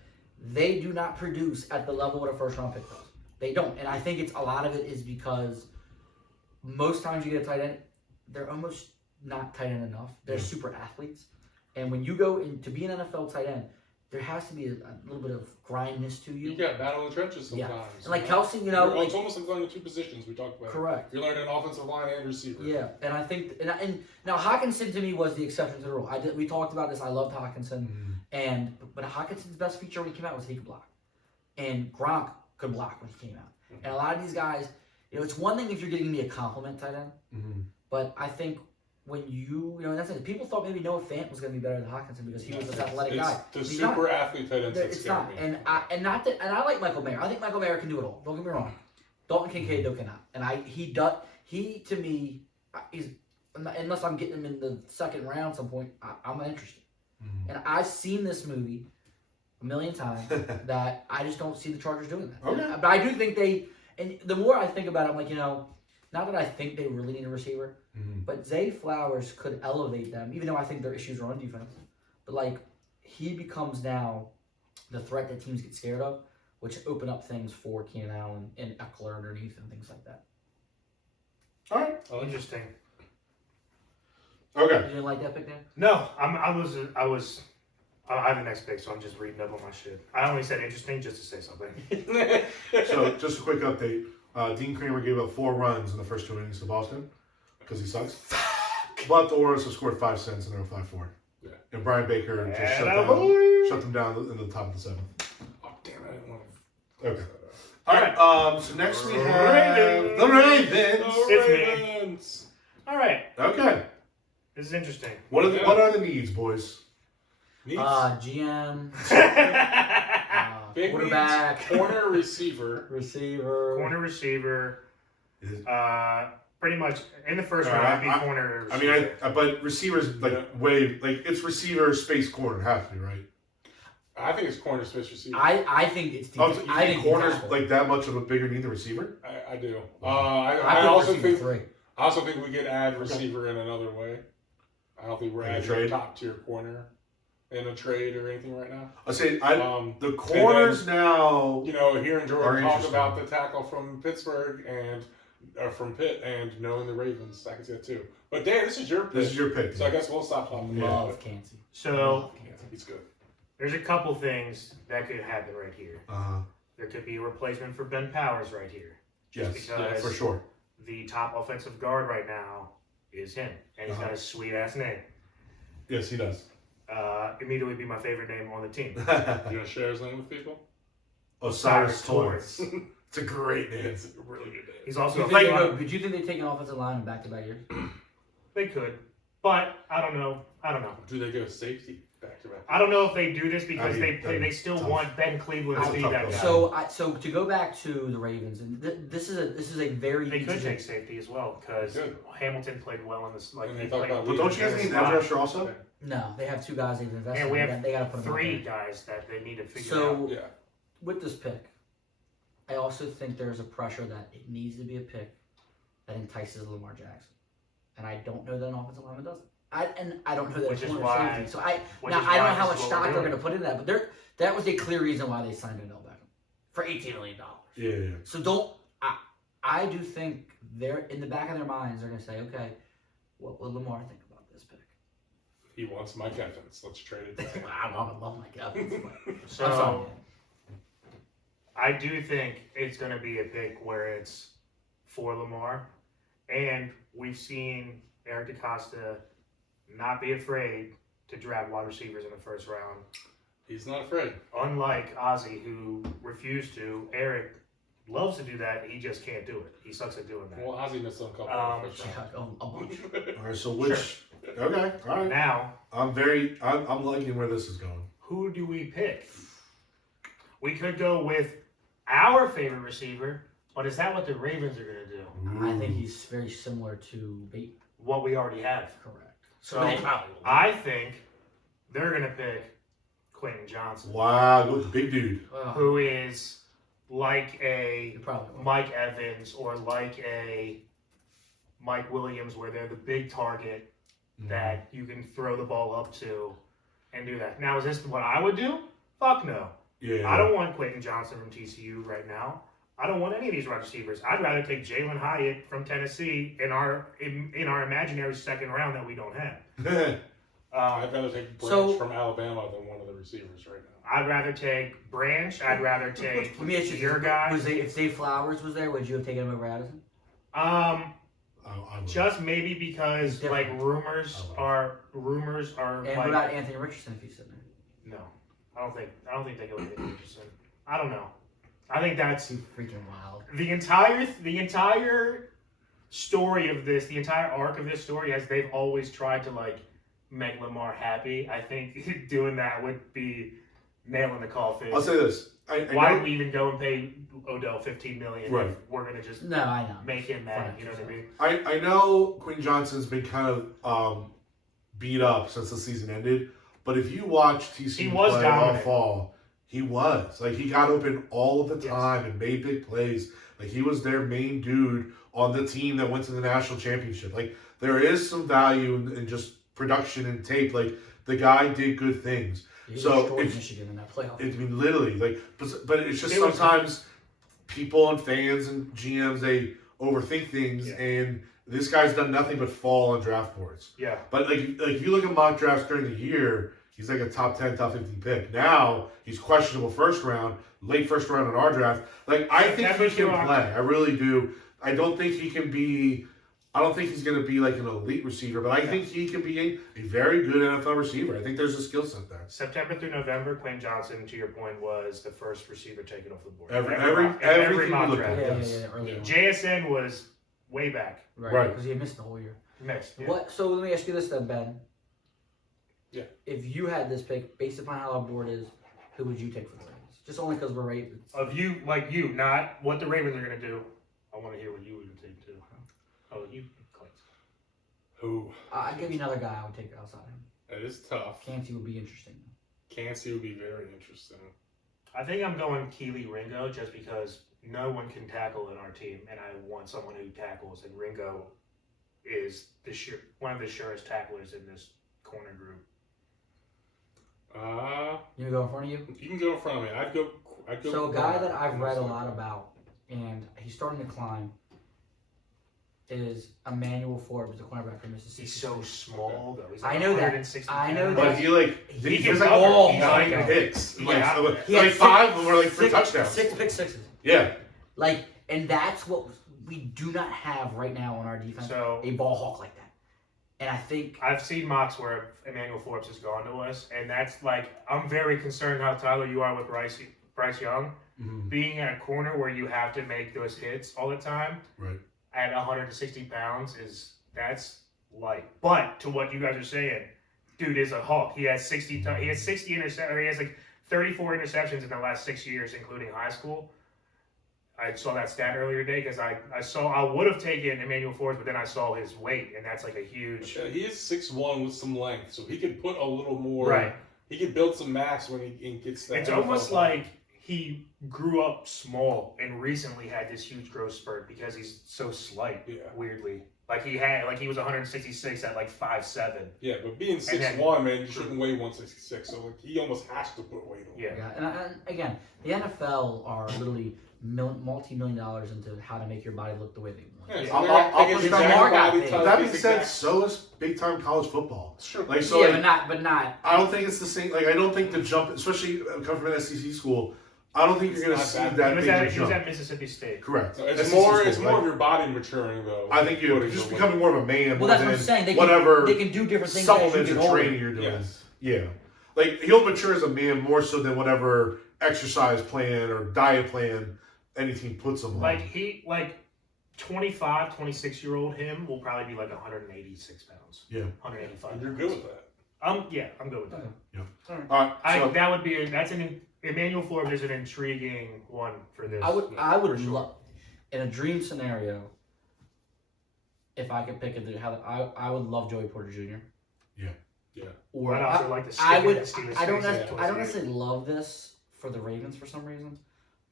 They do not produce at the level what a first round pick does. They don't. And I think a lot of it is because most times you get a tight end, they're almost not tight end enough. They're super athletes. And when you go in to be an NFL tight end, there has to be a little bit of grindness to you. You got battle in the trenches sometimes. Yeah. And like Kelsey, it's almost like going to two positions we talked about. Correct. You're learning offensive line and receiver. Yeah, and I think, and now Hawkinson to me was the exception to the rule. We talked about this. I loved Hawkinson, but Hawkinson's best feature when he came out was he could block, and Gronk could block when he came out. And a lot of these guys, it's one thing if you're getting me a compliment tight end, but I think when that's it. People thought maybe Noah Fant was going to be better than Hawkinson because he was this athletic guy. The super athlete tight ends. It's not, and I like Michael Mayer. I think Michael Mayer can do it all. Don't get me wrong. Dalton Kincaid though cannot, and he to me is unless I'm getting him in the second round some point, I'm not interested. And I've seen this movie a million times that I just don't see the Chargers doing that. Okay. But I do think and the more I think about it, I'm like, not that I think they really need a receiver, but Zay Flowers could elevate them, even though I think their issues are on defense. But like, he becomes now the threat that teams get scared of, which open up things for Keenan Allen and Eckler underneath and things like that. All right. Interesting. Okay. You didn't like that pick, Dan? No, I have the next pick, so I'm just reading up on my shit. I only said interesting just to say something. So, just a quick update. Dean Kramer gave up 4 runs in the first 2 innings to Boston because he sucks. But the Orioles have scored 5 cents and they're 5-4. Yeah. And Brian Baker just shut them down in the top of the 7th. Oh, damn it. I didn't want to. Okay. All right. So next we have the Ravens. It's me. Ravens. All right, Okay. this is interesting. What are the needs, boys? Needs. GM, Big quarterback, needs, corner, receiver. receiver. Corner receiver. Is- Pretty much in the first All right, round, I'd be corner I receiver. mean, but receivers it's receiver space corner has to be right. I think it's corner space receiver. I think it's Oh, defense. so you I think think corners tackle. like that much of a bigger need than receiver? I do. I I also receiver think 3. I also think we could add receiver in another way. I don't think we're In a adding trade? a top tier corner in a trade or anything right now. I say the and corners then, now. Hearing Are Jordan talk interesting. about the tackle from Pittsburgh and from Pitt and knowing the Ravens, I can see that too. But Dan, this is your pick. This is your pick. So I guess we'll stop talking about Love it. Cansey. So He's good. there's a couple things that could happen right here. There could be a replacement for Ben Powers right here. Yes, because for sure. the top offensive guard right now is him, and he's got a sweet ass name. Yes, he does. Immediately be my favorite name on the team. You gonna share his name with people? Osiris Torrance. Torrance. It's a great name. It's a really good name. He's also a Could fake. you think they take an offensive line in back-to-back years? They could, but I don't know. Do they go safety back to back? I don't know if they do this because That'd be they still tough. want Ben Cleveland to That's a be tough that guy. call. So to go back to the Ravens, and this is a very They could interesting- take safety as well because Good. Hamilton played well in this. Like And he they talk played. about But don't you guys need an edge rusher also? No, they have 2 guys they've invested. And we in. have They got to put them out 3 there. guys that they need to figure So out. Yeah. with this pick, I also think there's a pressure that it needs to be a pick that entices Lamar Jackson, and I don't know that an offensive lineman doesn't. I don't know that Which a is corner why- safety. So I which don't is know why how this much is what stock we're they're doing. going to put in that, but that was a clear reason why they signed Odell Beckham for $18 million. Yeah. So I do think they're in the back of their minds. They're going to say, okay, what will Lamar think about this pick? He wants Mike Evans. Let's trade it. to him. I love Mike Evans. But So I'm sorry. I do think it's going to be a pick where it's for Lamar, and we've seen Eric DeCosta not be afraid to draft wide receivers in the first round. He's not afraid. Unlike Ozzie, who refused to, Eric loves to do that. He just can't do it. He sucks at doing that. Well, Ozzie missed a couple of first Yeah, round. a bunch. All right. So which? Okay. All right. Now, I'm liking where this is going. who do we pick? We could go with our favorite receiver, but is that what the Ravens are going to do? I think he's very similar to Bateman. What we already have. Correct. So they probably will. I think they're going to pick Quentin Johnson, Wow, go with the big dude. who is like a You probably will. Mike Evans or like a Mike Williams, where they're the big target that you can throw the ball up to and do that. Now, is this what I would do? Fuck no. Yeah. I don't want Quentin Johnson from TCU right now. I don't want any of these wide receivers. I'd rather take Jalen Hyatt from Tennessee in our imaginary second round that we don't have. I'd rather take Branch So- from Alabama than one of the receivers right now. I'd rather take Branch. I'd rather take Let me ask you your this. guy. If Zay Flowers was there, would you have taken him over Addison? I would. Just maybe because He's like different. rumors are And like what about Anthony Richardson if he's sitting there? no. I don't think they go with Richardson. I don't know. I think that's He's freaking wild. the entire story of this, the entire arc of this story, as they've always tried to like make Lamar happy. I think doing that would be nail in the coffin. I'll say this. Why did we even go and pay Odell $15 million Right. if we're gonna just No, I know. make him mad? You know what I mean? I know Quinn Johnson's been kind of beat up since the season ended, but if you watch TCU He was play all dominant. fall, he was. Like, he got open all of the Yes. time and made big plays. Like, he was their main dude on the team that went to the national championship. Like, there is some value in just production and tape. Like, the guy did good things. He So, destroyed if- Michigan in that playoff. I mean, literally, like, but it's just It was- sometimes people and fans and GMs, they overthink things, Yeah. and this guy's done nothing but fall on draft boards. Yeah. But like if you look at mock drafts during the year, he's like a top 10, top 15 pick. Now he's questionable first round, late first round in our draft. Like, I think he September can through play. I really do. I don't think he can be. I don't think he's going to be like an elite receiver, but I think he can be a very good NFL receiver. I think there's a skill set there. September through November, Quinn Johnson, to your point, was the first receiver taken off the board. Everything mock we look draft. at. Yeah, early on. JSN was way back. Right. Because he had missed the whole year. Mixed. Yeah. What? So let me ask you this then, Ben. Yeah. If you had this pick, based upon how our board is, who would you take for the Ravens? Just only because we're Ravens. Of you, like you, not what the Ravens are going to do. I want to hear what you would take too. Oh, you, Clint. Who? I'd give you another guy I would take outside him. That is tough. Cansey would be interesting. Cansey would be very interesting. I think I'm going Keely Ringo just because no one can tackle in our team, and I want someone who tackles, and Ringo is one of the surest tacklers in this corner group. You go in front of you? You can go in front of me. I'd go. So a guy that I've read a lot about, and he's starting to climb, is Emmanuel Forbes, the cornerback from Mississippi. He's so small, though. He's I know that. 160 I know pounds. But He he can was like cover. all He's 9 like- picks. Yeah. Like, He had like 5 of them were like for six, touchdowns. 6 pick sixes. Yeah. Like, and that's what we do not have right now on our defense. So A ball hawk like that. And I think I've seen mocks where Emmanuel Forbes has gone to us, and that's like I'm very concerned how Tyler you are with Bryce Young. Mhm. Being at a corner where you have to make those hits all the time Right. at 160 pounds that's light. But to what you guys are saying, dude is a hawk. He has 60 interceptions. He has like 34 interceptions in the last 6 years, including high school. I saw that stat earlier today because I would have taken Emmanuel Forbes, but then I saw his weight, and that's like a huge. Yeah, he is 6'1" with some length, so he could put a little more. Right. He could build some mass when he gets that. It's almost like he grew up small and recently had this huge growth spurt because he's so slight. Yeah. Weirdly, he was 166 at like 5'7". Yeah, but being And then- 6'1", man, you shouldn't weigh 166. So like, he almost has to put weight on. Yeah. and again, the NFL are literally multi-million dollars into how to make your body look the way they want. Yeah, Yeah. so I'll- they're I'll taking push his back. exact Mark out body there. type, But that his being said, exact- so is big time college football. Sure. Like, so Yeah, like, but not. I don't think it's the same. Like, I don't think the jump, especially coming from an SEC school, I don't think It's you're going to not see that that He was, big at, of a he was jump. at Mississippi State. Correct. So it's SEC more. school, It's more like, of your body maturing, though. I think you're Putting just the becoming more of a man. Well, more that's what than I'm saying. They whatever can do different things. as you supplements get or older. training you're doing. Yes. Yeah. Like, he'll mature as a man more so than whatever exercise plan or diet plan any team puts him on. 25, 26-year-old him will probably be like 186 pounds. Yeah. 185. And you're good with that. I'm good with that. All right. So, That's Emmanuel Forbes is an intriguing one for this. I would For sure. love, in a dream scenario, if I could pick I would love Joey Porter Jr. Yeah. Or I'd also like to stick I in would. the Steelers' I don't. face at I don't 28. necessarily love this for the Ravens for some reason,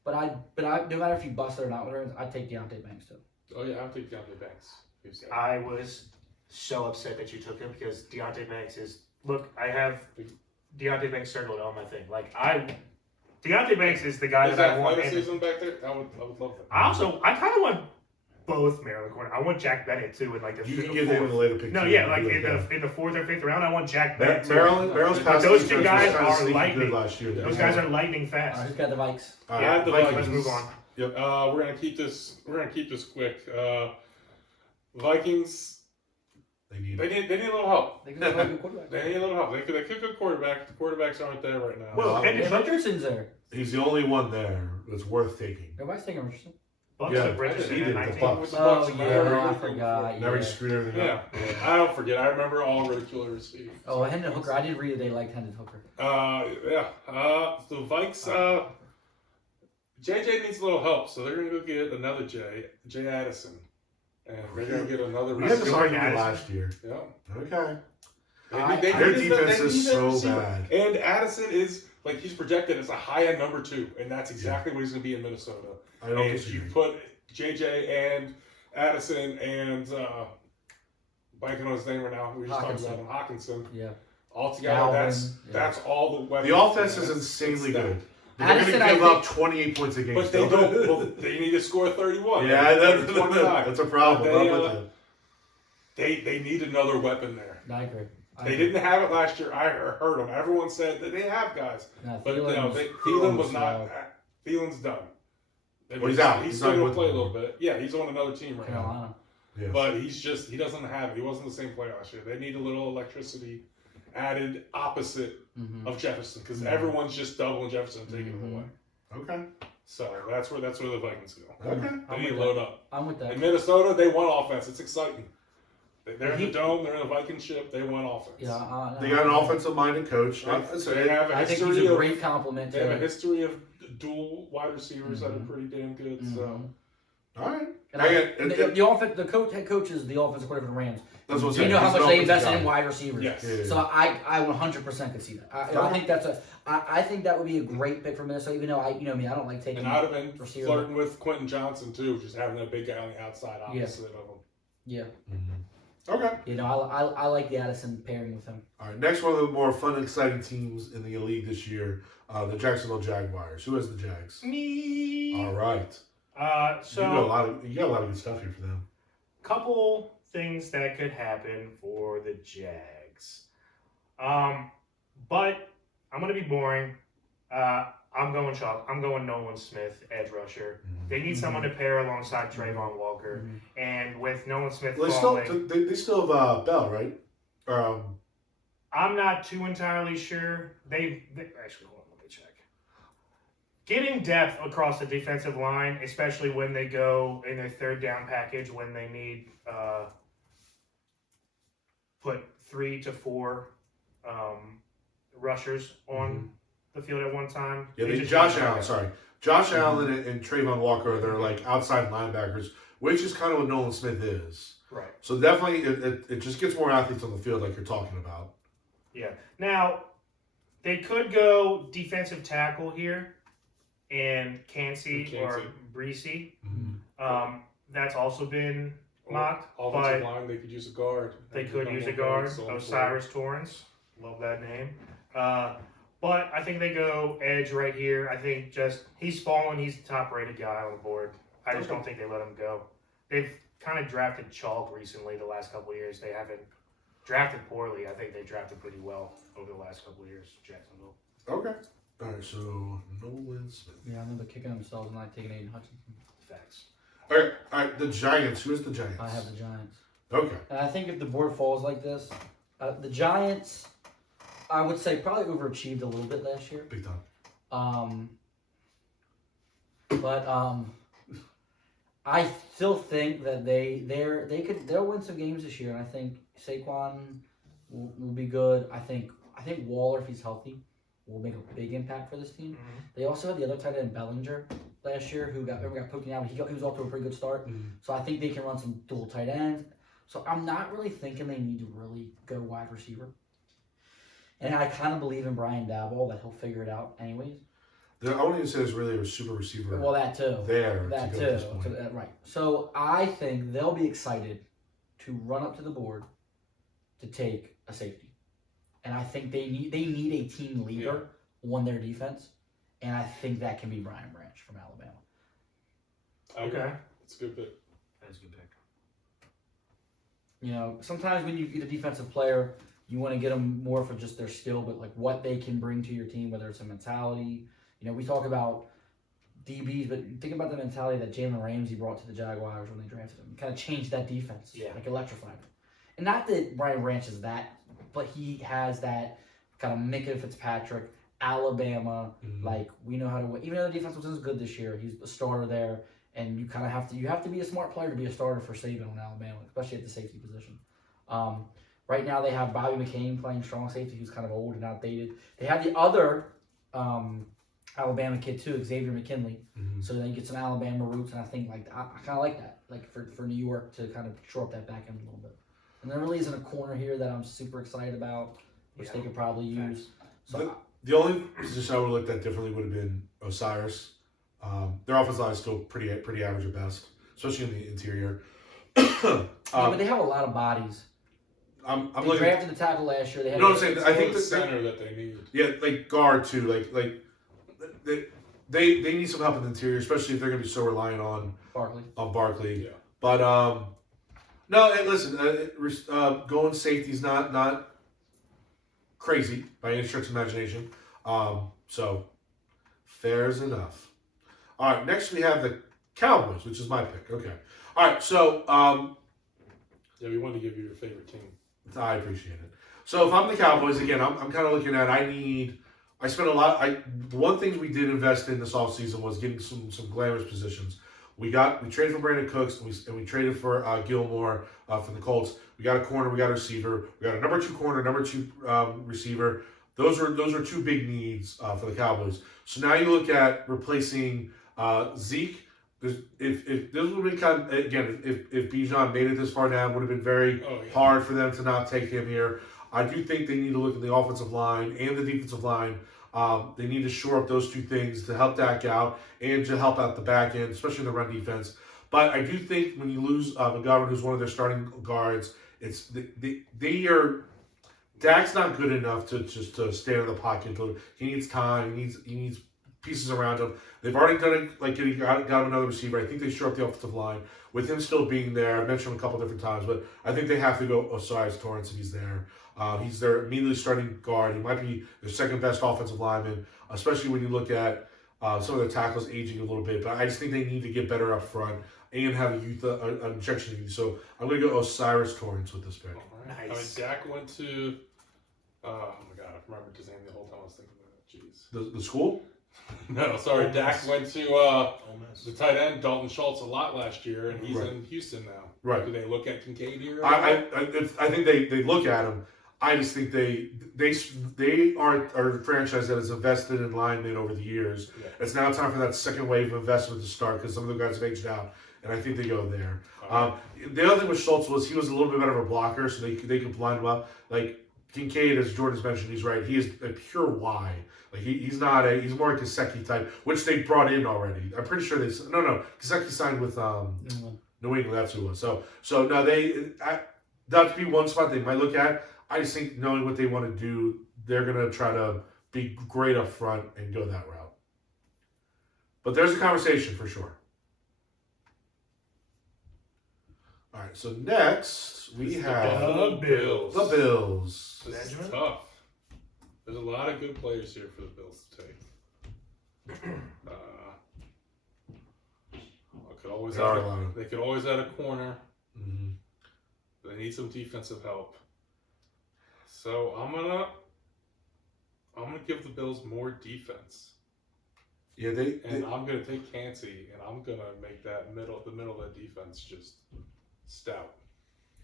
but I. No matter if you bust it or not with Ravens, I'd take Deontay Banks too. Oh yeah, I'll take Deontay Banks. Who's that? I was so upset that you took him because Deontay Banks is. Look, I have Deontay Banks circled on my thing. Deontay Banks is the guy Is that I that want. athleticism back there? I would love that. I kind of want both Maryland corner. I want Jack Bennett too in the you can get them in the later pick. No, too. yeah, You in the 4th or 5th round, I want Jack Bennett. too. Maryland's But past those defense two was guys kinda are sneaky lightning. good last year. Those guys are lightning All fast. right, who's got the Vikes? All Yeah, right, the Vikings. Let's move on. Yep. We're gonna keep this. We're gonna keep this quick. Vikings. They need They need a little help. They got a good quarterback. They need a little help. They could go quarterback. The quarterbacks aren't there right now. Well, and Yeah, Richardson's there. He's the only one there that's worth taking. Everybody's taking Richardson. Bucks Yeah, took Richardson he in did the 19. Bucks. With the Oh Bucks, yeah, remember? I forgot. Never Yeah. screwed everything Yeah. up. I don't forget. I remember all ridiculous Steve. Oh, Hendon Hooker. I did read that they liked Hendon Hooker. The Vikes. JJ needs a little help, so they're gonna go get another Jay Addison, and they're gonna get another We had this receiver. argument Addison. last year. Yeah. Okay. Their defense is so bad. And Addison is like he's projected as a high-end number 2, and that's exactly what he's gonna be in Minnesota. I don't And disagree. you put JJ and Addison and blanking on his name right now. We just talked about him, Hawkinson. Yeah. All together, Dalvin, that's all the weapons. The offense is It's insanely them. good. They're going Addison, to I give think- up 28 points a game. But they still. don't. Well, they need to score 31. Yeah, That's 29. that's a problem. They, I'm with you. They need another weapon there. I agree. They didn't have it last year. I heard them. Everyone said that they have guys, No, but Thielen Thielen was slow. not. Thielen's done. Well, he's out. He's He's still not going with to play a them. little bit. Yeah, he's on another team right now. Carolina. Yes. But he doesn't have it. He wasn't the same player last year. They need a little electricity added opposite Mm-hmm. of Jefferson because everyone's just doubling Jefferson and taking him away. Okay. So that's where the Vikings go. Okay. They need to load up. I'm with that. In Minnesota, they want offense. It's exciting. They're in He- the dome. They're in the Viking ship. They want offense. Yeah, They got an offensive-minded coach. They have a I think he's history a of great compliment. they have a To history of dual wide receivers that are pretty damn good. So All right. and the head coach is the offensive coordinator for the Rams. That's what I'm Do you saying. know how He's much an they offensive invested guy. in wide receivers? yes. Yeah. So I 100% could see that. I think I think that would be a great pick for Minnesota. Even though I don't like taking. And I'd have been receiver. flirting with Quentin Johnson too, just having that big guy on the outside opposite of him. Yeah, Okay. I like the Addison pairing with him. All right. Next one of the more fun and exciting teams in the league this year, the Jacksonville Jaguars. Who has the Jags? Me. All right. So you got a lot of good stuff here for them. couple things that could happen for the Jags. But I'm gonna be boring. I'm going Chalk. I'm going Nolan Smith, edge rusher. They need someone to pair alongside Trayvon Walker, and with Nolan Smith Well, falling, they still have Bell, right? I'm not too entirely sure. They actually, hold on, let me check. Getting depth across the defensive line, especially when they go in their third down package, when they need put 3 to 4 rushers on the field at one time. Yeah, They just Josh need Allen. that. Sorry, Josh Allen and Trayvon Walker. They're like outside linebackers, which is kind of what Nolan Smith is. Right. So definitely, it just gets more athletes on the field, like you're talking about. Yeah. Now, they could go defensive tackle here and Cansey or Breesy. That's also been mocked. Offensive But line, they could use a guard. they could use a guard. Osiris Torrance. Love that name. But I think they go edge right here. I think he's fallen. He's the top rated guy on the board. I just don't think they let him go. They've kind of drafted Chalk recently the last couple of years. They haven't drafted poorly. I think they drafted pretty well over the last couple of years, Jacksonville. Okay. All right. So Nolan Smith. Yeah, I remember kicking themselves and not taking Aiden Hutchinson. Facts. All right. All right. The Giants. Who is the Giants? I have the Giants. Okay. And I think if the board falls like this, the Giants, I would say probably overachieved a little bit last year. Big time. But I still think that they'll win some games this year, and I think Saquon will be good. I think Waller, if he's healthy, will make a big impact for this team. They also had the other tight end Bellinger last year, who got poking out. He was off to a pretty good start, so I think they can run some dual tight ends. So I'm not really thinking they need to really go wide receiver. And I kind of believe in Brian Daboll that he'll figure it out anyways. I wouldn't even say there's really a super receiver. Well, that too. There. That to too. go at this point. Right. So I think they'll be excited to run up to the board to take a safety, and I think they need a team leader on their defense, and I think that can be Brian Branch from Alabama. Okay. It's a good pick. That's a good pick. You know, sometimes when you get a defensive player, you want to get them more for just their skill, but like what they can bring to your team, whether it's a mentality. You know, we talk about DBs, but think about the mentality that Jalen Ramsey brought to the Jaguars when they drafted him. Kind of changed that defense, like electrified it. And not that Brian Branch is that, but he has that kind of Minka Fitzpatrick, Alabama. Like we know how to win. Even though the defense wasn't as good this year, he's a starter there, and you kind of have to be a smart player to be a starter for Saban on Alabama, especially at the safety position. Right now they have Bobby McCain playing strong safety, who's kind of old and outdated. They have the other Alabama kid too, Xavier McKinley. Mm-hmm. So then you get some Alabama roots, and I think I kind of like that, like for New York to kind of shore up that back end a little bit. And there really isn't a corner here that I'm super excited about, which they could probably use. So the only position I would have looked at differently would have been Osiris. Their offensive line is still pretty average at best, especially in the interior. but they have a lot of bodies. They drafted the tackle last year. They had I'm saying I think the center that they need. Yeah, like guard too. Like they need some help in the interior, especially if they're going to be so reliant on Barkley. Yeah. But no, and listen, going safety is not crazy by any stretch of imagination. So fair's enough. All right, next we have the Cowboys, which is my pick. Okay. All right, so we wanted to give you your favorite team. I appreciate it. So if I'm the Cowboys, again, I'm kind of looking at I spent a lot. One thing we did invest in this offseason was getting some glamorous positions. We traded for Brandon Cooks and we traded for Gilmore from the Colts. We got a corner, we got a receiver, we got a number 2 corner, number 2 receiver. Those are 2 big needs for the Cowboys. So now you look at replacing Zeke. If this would be kind of, again, if Bijan made it this far down, would have been very hard for them to not take him here. I do think they need to look at the offensive line and the defensive line. They need to shore up those 2 things to help Dak out and to help out the back end, especially in the run defense. But I do think when you lose McGovern, who's one of their starting guards, Dak's not good enough to just to stand in the pocket. He needs time. He needs pieces around him. They've already done it, like got another receiver. I think they shore up the offensive line with him still being there. I've mentioned him a couple different times, but I think they have to go Osiris Torrance if he's there. He's their immediately starting guard. He might be their second best offensive lineman, especially when you look at some of their tackles aging a little bit. But I just think they need to get better up front and have an injection of youth. So I'm going to go Osiris Torrance with this pick. Nice. I mean, Dak went to. Oh my God, I remembered his name the whole time I was thinking about it. Jeez. The school? No, sorry. Dak went to the tight end Dalton Schultz a lot last year, and he's in Houston now. Right. Do they look at Kincaid here? I think they look at him. I just think they are a franchise that has invested in linemen over the years. Yeah. It's now time for that second wave of investment to start because some of the guys have aged out, and I think they go there. The other thing with Schultz was he was a little bit better of a blocker, so they could line him up. Like Kincaid, as Jordan's mentioned, he's right. He is a pure Y. Like he's more a Gesicki type, which they brought in already. I'm pretty sure Gesicki signed with New England. That's who it was. So now that'd be one spot they might look at. I just think knowing what they want to do, they're gonna try to be great up front and go that route. But there's a conversation for sure. All right. So next we have the Bills. The Bills. This is tough. There's a lot of good players here for the Bills to take. They could always add a corner. Mm-hmm. They need some defensive help. So I'm gonna give the Bills more defense. Yeah, I'm gonna take Cansey and I'm gonna make the middle of that defense just stout.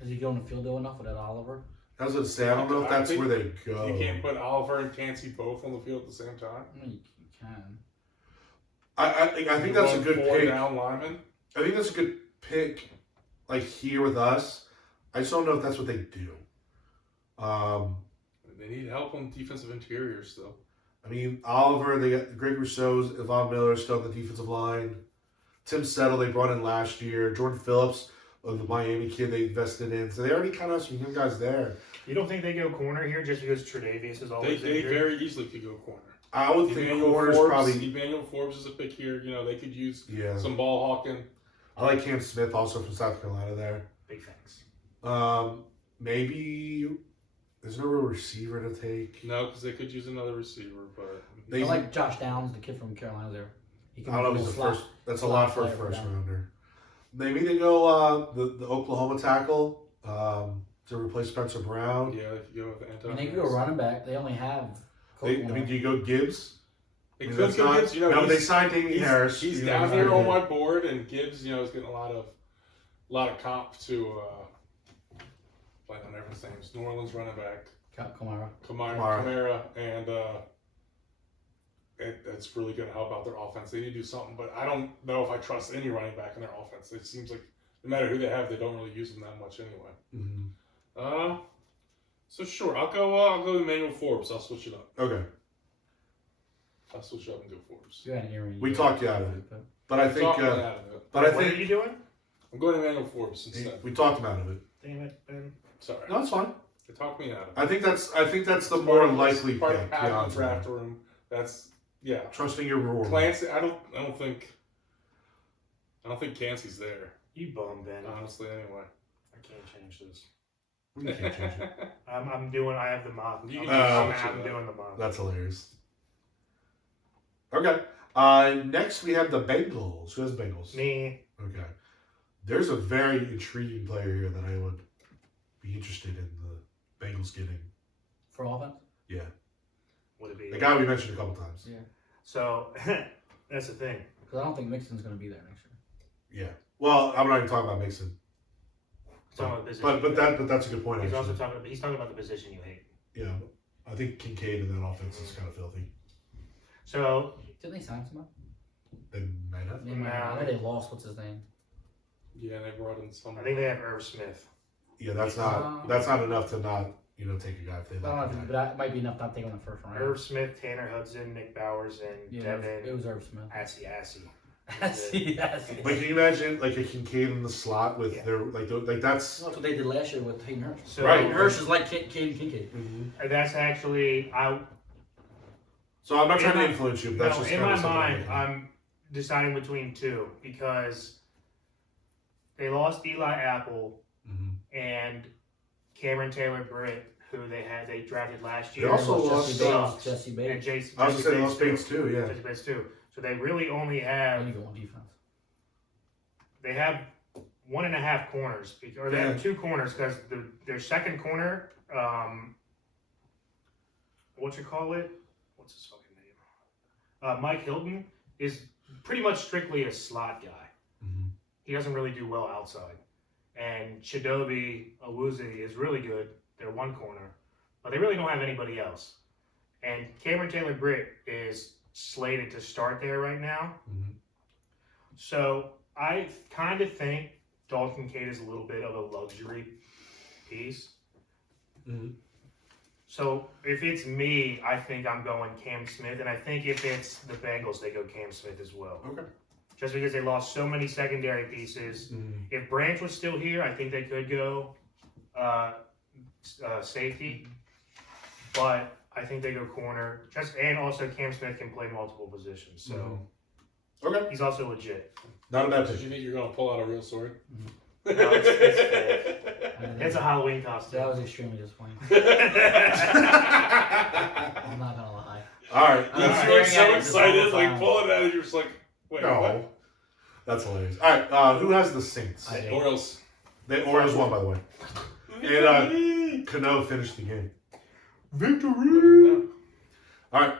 Is he going to field goal enough with that Oliver? I was going to say, I don't know if that's where they go. You can't put Oliver and Cansey both on the field at the same time. I mean, you can. I think that's a good pick. Down lineman. I think that's a good pick, like here with us. I just don't know if that's what they do. They need help on defensive interior still. I mean, Oliver, they got Greg Rousseau's, Von Miller still on the defensive line. Tim Settle they brought in last year. Jordan Phillips, the Miami kid they invested in. So they already kind of have some young guys there. You don't think they go corner here just because Tre'Davious is always They very easily could go corner. I would think corner's probably... Emmanuel Forbes is a pick here. You know, they could use some ball hawking. I like Cam Smith also from South Carolina there. Big thanks. Maybe... There's no real receiver to take. No, because they could use another receiver, but... I like Josh Downs, the kid from Carolina there. I don't know if he's the first... That's a lot for a first rounder. Maybe they go the Oklahoma tackle to replace Spencer Brown. Yeah, they could go with Anton. And they could go running back. They only have... Do you go Gibbs? It I mean, could that's go not- Gibbs. no, but they signed Damien Harris. He's You know, down he's here very on good. my board, and Gibbs, is getting a lot of comp to playing on everyone's names. New Orleans running back Kamara. Kamara, and it's really going to help out their offense. They need to do something, but I don't know if I trust any running back in their offense. It seems like no matter who they have, they don't really use them that much anyway. Mm-hmm. So sure, I'll go Emmanuel Forbes. I'll switch it up. Okay. I'll switch it up and go Forbes. You had an earring. We talked you out of it. But I think, Talk me out of it. but I What are think you doing? I'm going Emmanuel Forbes instead. we talked him out of it. Damn it, Ben. Sorry, No, it's fine. they talked me out of it. I think that's the more likely part pick. of to be having a honest with you. draft room. That's yeah. Trusting your reward. Clancy, I don't think Clancy's there. You bum, Ben. Honestly, anyway. I can't change this. You can't change it. I'm doing. I have the mock. You I'm, can Oh. I'm doing the mock. That's hilarious. Okay. Next we have the Bengals. Who has Bengals? Me. Okay. There's a very intriguing player here that I would be interested in the Bengals getting. For offense? Yeah. Would it be? The guy we mentioned a couple times. Yeah. So that's the thing. Because I don't think Mixon's going to be there next year. Yeah. Well, I'm not even talking about Mixon. He's talking about the position. But that's a good point. He's Actually. also talking. He's talking about the position you hate. Yeah. I think Kincaid in that offense is kind of filthy. So Didn't they sign somebody? They might have. I know they lost. What's his name? Yeah, they brought in some. I think they have Irv Smith. Yeah, that's not enough to not take a guy if they I don't know, like. but that might be enough not taking him in the first round. Irv Smith, Tanner Hudson, Nick Bowers, and Yeah, Devin. it was Irv Smith. Assy. Yes. Like, can you imagine like a Kincaid in the slot with Yeah. their like that's. That's what they did last year with Hayden Hurst. So Right. Hayden Hurst is like Kincaid. Mm-hmm. that's actually So I'm not trying In to my- influence you, but that's no, just in kind my of something mind, I'm thinking. I'm deciding between two because they lost Eli Apple Mhm. and Cameron Taylor-Britt, who they drafted last They year. also Jesse lost Bates. Jesse and Bates. Jason. I was Jesse gonna say lost Bates Bates too. Yeah. Jesse Bates too. So they really only I have need to go on defense. they have 1.5 corners, or they have 2 corners because their second corner, what's his fucking name? Mike Hilton is pretty much strictly a slot guy. Mhm. He doesn't really do well outside. And Chidobe Awuzie is really good. They're one corner, but they really don't have anybody else. And Cameron Taylor-Britt is slated to start there right now. Mhm. So I kind of think Dalton Kincaid is a little bit of a luxury piece. Mhm. So if it's me, I think I'm going Cam Smith, and I think if it's the Bengals, they go Cam Smith as well. Okay. Just because they lost so many secondary pieces. Mhm. If Branch was still here, I think they could go safety, but I think they go corner. And also Cam Smith can play multiple positions, so Mhm. Okay. he's also legit. Not a bad Did pick. you think you're gonna pull out a real sword? No, it's a Halloween costume. That was extremely disappointing. I'm not gonna lie. All right. I'm You staring were at so it this excited, whole like time. pulling it out, and you're just like, wait, No. what? That's hilarious. All right. Who has the Saints? I do. Orioles. The Orioles won, by the way. And Cano finished the game. Victory. All right.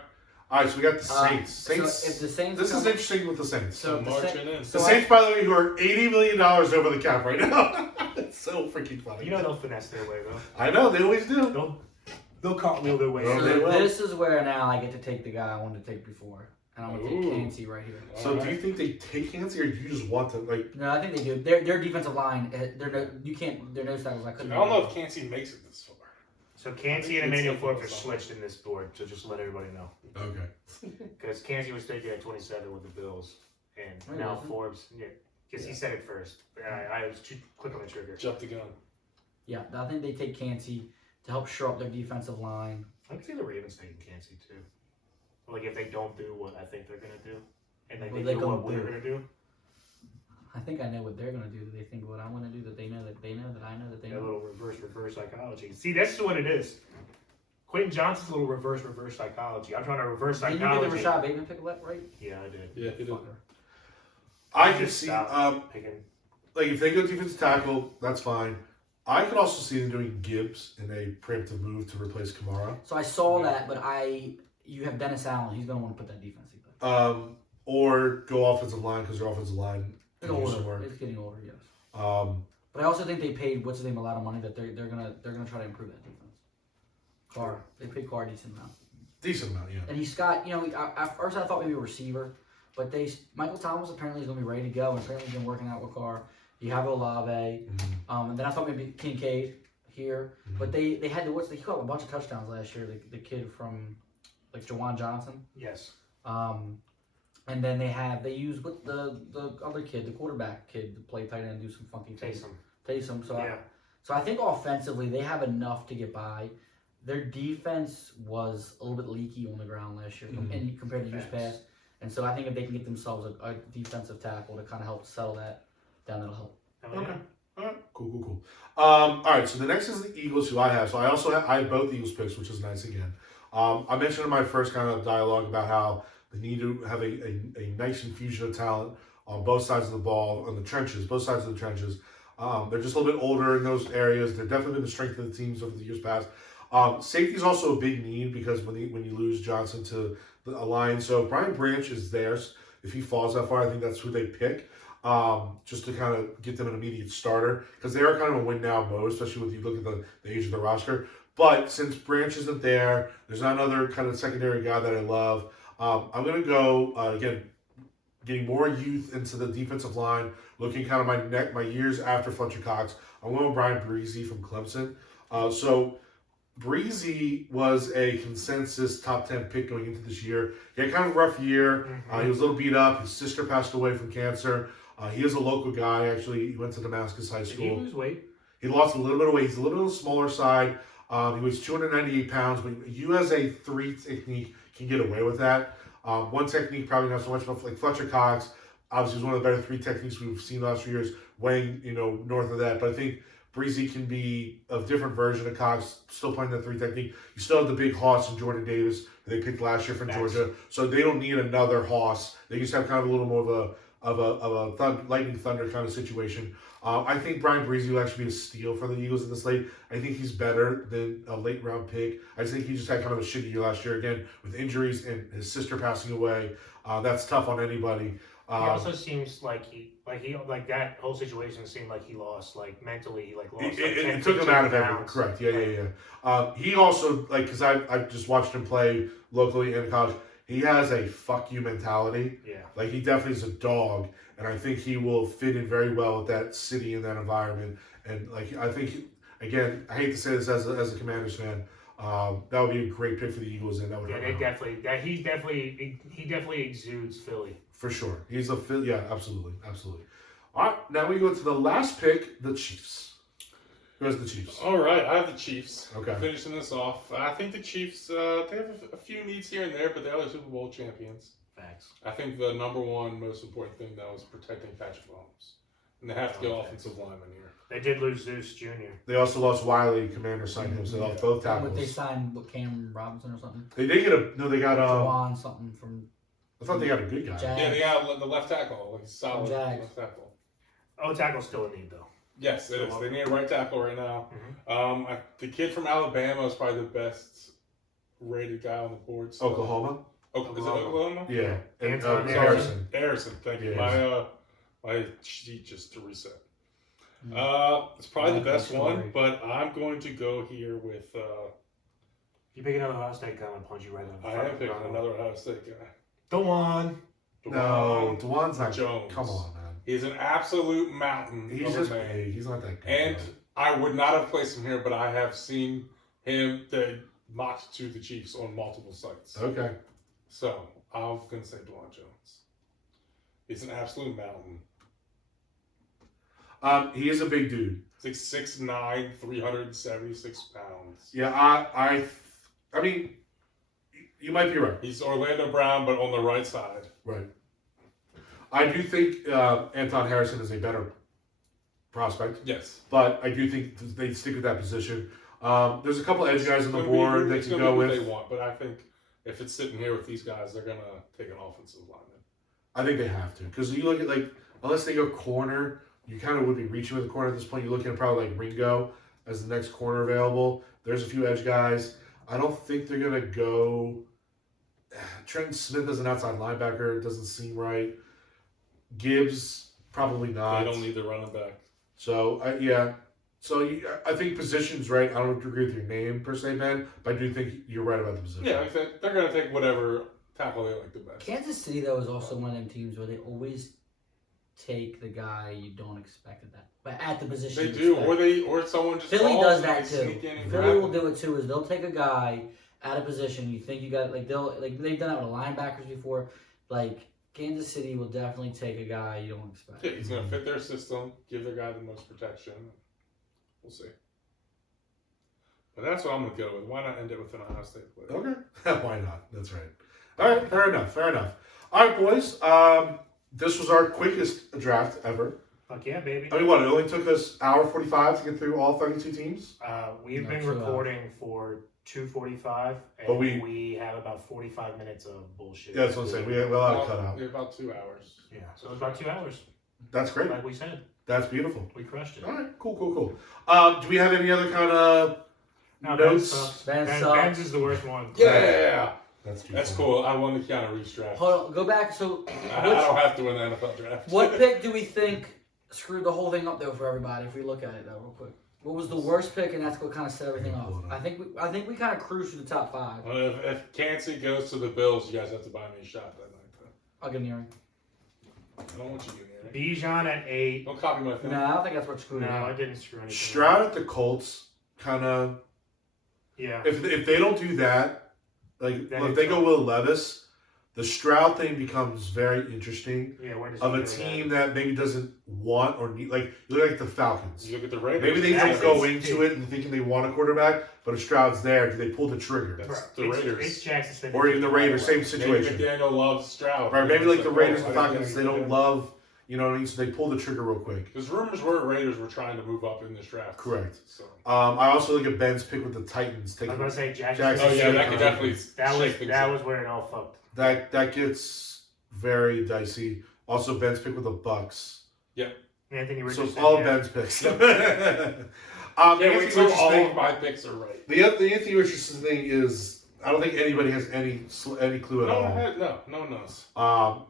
So we got the Saints. Saints. So if the Saints This is come- interesting with the Saints. So if the Marching in. The so Saints, by the way, who are $80 million over the cap right now. It's so freaking funny. You know they'll finesse their way though. I know they always do. They'll cartwheel their way. Well, in. they will. this is where now I get to take the guy I wanted to take before, and I'm gonna take Ooh. Kansas right here. So do you think they take Kansas, or do you just want to like? No, I think they do. Their defensive line, they're no tackles. I couldn't. I don't know if Kansas makes it this far. So Kansas and Emmanuel Forbes are switched in this board, so just let everybody know. Okay. Because Kansas was taken at 27 with the Bills, and Really, now wasn't it? Forbes, because he said it first. I was too quick on the trigger. Jump the gun. Yeah, I think they take Kansas to help shore up their defensive line. I can see the Ravens taking Kansas too. Like if they don't do what I think they're gonna do, and then What they they do what gonna we're do? gonna do, I think I know what they're gonna do. That they think what I want to do. That they know that they know that I know that they a know. little reverse psychology. See, that's what it is. Quentin Johnson's a little reverse psychology. I'm trying to reverse Did you psychology. get the Rashad Bateman pick left, right? Yeah, I did. Yeah, it is. Fucker. I could see Stop picking. like if they go defensive tackle, that's fine. I could also see them doing Gibbs in a preemptive move to replace Kamara. So I saw that, but you have Dennis Allen. He's going to want to put that defense together. Or go offensive line because their offensive line It's can use some older. work. It's getting older, yes. Um, But I also think they paid what's his name a lot of money that they're gonna try to improve that defense. Carr, they paid Carr a decent amount. decent amount, yeah. And he's got, at first I thought maybe a receiver, but Michael Thomas apparently is going to be ready to go, and apparently he's been working out with Carr. You have Olave, and then I thought maybe Kincaid here, but they had he caught a bunch of touchdowns last year. The kid from like Jawan Johnson. Yes. And then they used the other kid, the quarterback kid, to play tight end and do some funky things. Taysom. So I think offensively they have enough to get by. Their defense was a little bit leaky on the ground last year and compared to years past. And so I think if they can get themselves a defensive tackle to kind of help settle that down, that'll help. Okay. All right. Cool. All right. So the next is the Eagles, who I have. So I have both Eagles picks, which is nice again. I mentioned in my first kind of dialogue about how they need to have a nice infusion of talent on both sides of the ball, on the trenches, both sides of the trenches. They're just a little bit older in those areas. They're definitely been the strength of the teams over the years past. Safety is also a big need because when you lose Johnson to the Lions, so Brian Branch is theirs. If he falls that far, I think that's who they pick, just to kind of get them an immediate starter because they are kind of a win now mode, especially when you look at the age of the roster. But since Branch isn't there, there's not another kind of secondary guy that I love. I'm going to go, again, getting more youth into the defensive line, looking kind of my years after Fletcher Cox. I'm going with Brian Breezy from Clemson. So Breezy was a consensus top 10 pick going into this year. He had kind of a rough year. He was a little beat up. His sister passed away from cancer. He is a local guy, actually. He went to Damascus High School. Did he lose weight? He lost a little bit of weight. He's a little bit on the smaller side. He was 298 pounds, but you as a 3 technique can get away with that. 1 technique probably not so much, but like Fletcher Cox, obviously was one of the better 3 techniques we've seen the last few years, weighing north of that. But I think Breezy can be a different version of Cox, still playing that 3 technique. You still have the big hoss in Jordan Davis that they picked last year from Georgia, so they don't need another hoss. They just have kind of a little more of a lightning thunder kind of situation. I think Brian Breezy will actually be a steal for the Eagles in this late. I think he's better than a late round pick. I just think he just had kind of a shitty year last year again with injuries and his sister passing away. That's tough on anybody. He also seems like that whole situation seemed like he lost mentally. He lost. It took him out of everything. Correct. Yeah. He also because I've just watched him play locally in college. He has a fuck you mentality. Yeah. He definitely is a dog, and I think he will fit in very well with that city and that environment. And I think again, I hate to say this as a Commanders fan, that would be a great pick for the Eagles, and that would. Yeah, he definitely exudes Philly. For sure, he's a Philly. Yeah, absolutely. All right, now we go to the last pick, the Chiefs. Who has the Chiefs? All right, I have the Chiefs. Okay. Finishing this off, I think the Chiefs, they have a few needs here and there, but they are the Super Bowl champions. Facts. I think the number one most important thing, though, is protecting Patrick Mahomes. And they have to get offensive linemen here. They did lose Zeus Jr. They also lost Wiley. Commander signed him, so they lost both tackles. But they signed Cam Robinson or something. They did get they got Juwan something from. I thought they got a good guy. Yeah, they got the left tackle, solid Jags. left tackle. Oh, tackle's still a need though. Yes, it is. They need a right tackle right now. The kid from Alabama is probably the best rated guy on the board. So. Oklahoma. Is it Oklahoma? Yeah. And Harrison. Harrison, thank you. Yeah, My sheet just to reset. It's probably the best one, but I'm going to go here with. You pick another Ohio State guy, I'm gonna punch you right in the I am picking another Ohio State guy. Dewan. No, Dewan's not. Jones. Come on, man. He's an absolute mountain. He's just big. He's not that good. And I would not have placed him here, but I have seen him mocked to the Chiefs on multiple sites. Okay. So I'm going to say Dewan Jones. He's an absolute mountain. He is a big dude. He's 6'9", 376 pounds. Yeah, I mean, you might be right. He's Orlando Brown, but on the right side. Right. I do think Anton Harrison is a better prospect. Yes. But I do think they stick with that position. There's a couple edge guys on the board they can go with. They want, but I think if it's sitting here with these guys, they're going to take an offensive lineman. I think they have to. Because you look at, unless they go corner, you kind of would be reaching with a corner at this point. You're looking at probably Ringo as the next corner available. There's a few edge guys. I don't think they're going to go Trent Smith as an outside linebacker doesn't seem right. Gibbs probably not. They don't need the running back. So yeah. So I think positions right. I don't agree with your name per se, Ben, but I do think you're right about the position. Yeah, like they're going to take whatever tackle they like the best. Kansas City, though, is also one of them teams where they always take the guy you don't expect at the position. They you do, expect. or someone just Philly falls does and that they too. sneak in and Philly grab will him. do it too. Is they'll take a guy at a position you think you got they've done that with linebackers before. Like Kansas City will definitely take a guy you don't expect. Yeah, he's going to fit their system, give their guy the most protection. We'll see. But that's what I'm going to go with. Why not end it with an Ohio State player? Okay. Why not? That's right. All right. Fair enough. All right, boys. This was our quickest draft ever. Fuck yeah, baby. I mean, what? It only took us hour 45 to get through all 32 teams. We've Not been 2 hours. recording for 2:45, and But we have about 45 minutes of bullshit. Yeah, that's what I'm saying. We have a lot of cut out. About 2 hours. Yeah, so it was about 2 hours. That's great. Like we said, That's beautiful. we crushed it. All right. Cool. Do we have any other kind of No, notes? Ben Ben's sucks. is the worst one. Yeah. That's too That's funny. cool. I won the Keanu Reeves draft. Hold on, go back. So, I don't have to win the NFL draft. what pick do we think screwed the whole thing up though for everybody? If we look at it though, real quick, what was the worst pick, and that's what kind of set everything off. I think we kind of cruised through the top 5. Well, if Kansas goes to the Bills, you guys have to buy me a shot that night. Though. I'll get an earring. I don't want you to get it. Bijan at 8. Don't copy my thing. No, I don't think that's what screwed it No, I up. didn't screw anything. Stroud up. at the Colts, kind of. Yeah. If they don't do that, like Then if they it's go Will Levis, the Stroud thing becomes very interesting. Yeah, where does Of he a go team then? that maybe doesn't want or need, like you look like the Falcons. You look at the Raiders. Maybe they That's don't go it. into it and thinking they want a quarterback, but if Stroud's there, do they pull the trigger? That's Bro, the Raiders. It's Jackson Smith. Or even the Raiders, same Maybe situation. McDaniel loves Stroud. Right? Maybe like the Raiders oh, and Falcons, they don't love, you know what I mean? So they pull the trigger real quick. Because rumors were Raiders were trying to move up in this draft. Correct. So. I also look at Ben's pick with the Titans. I was Taking going to say Jackson Jackson Oh Smith. yeah, that could Smith. definitely That was shake things that up. was where it all fucked. that gets very dicey. Also, Ben's pick with the Bucks. Anthony So Richardson. all yeah. Ben's picks. Yeah, Anthony wait till all Richardson of my picks are right. the Anthony Richardson thing is, I don't think anybody has any clue at all. No one knows.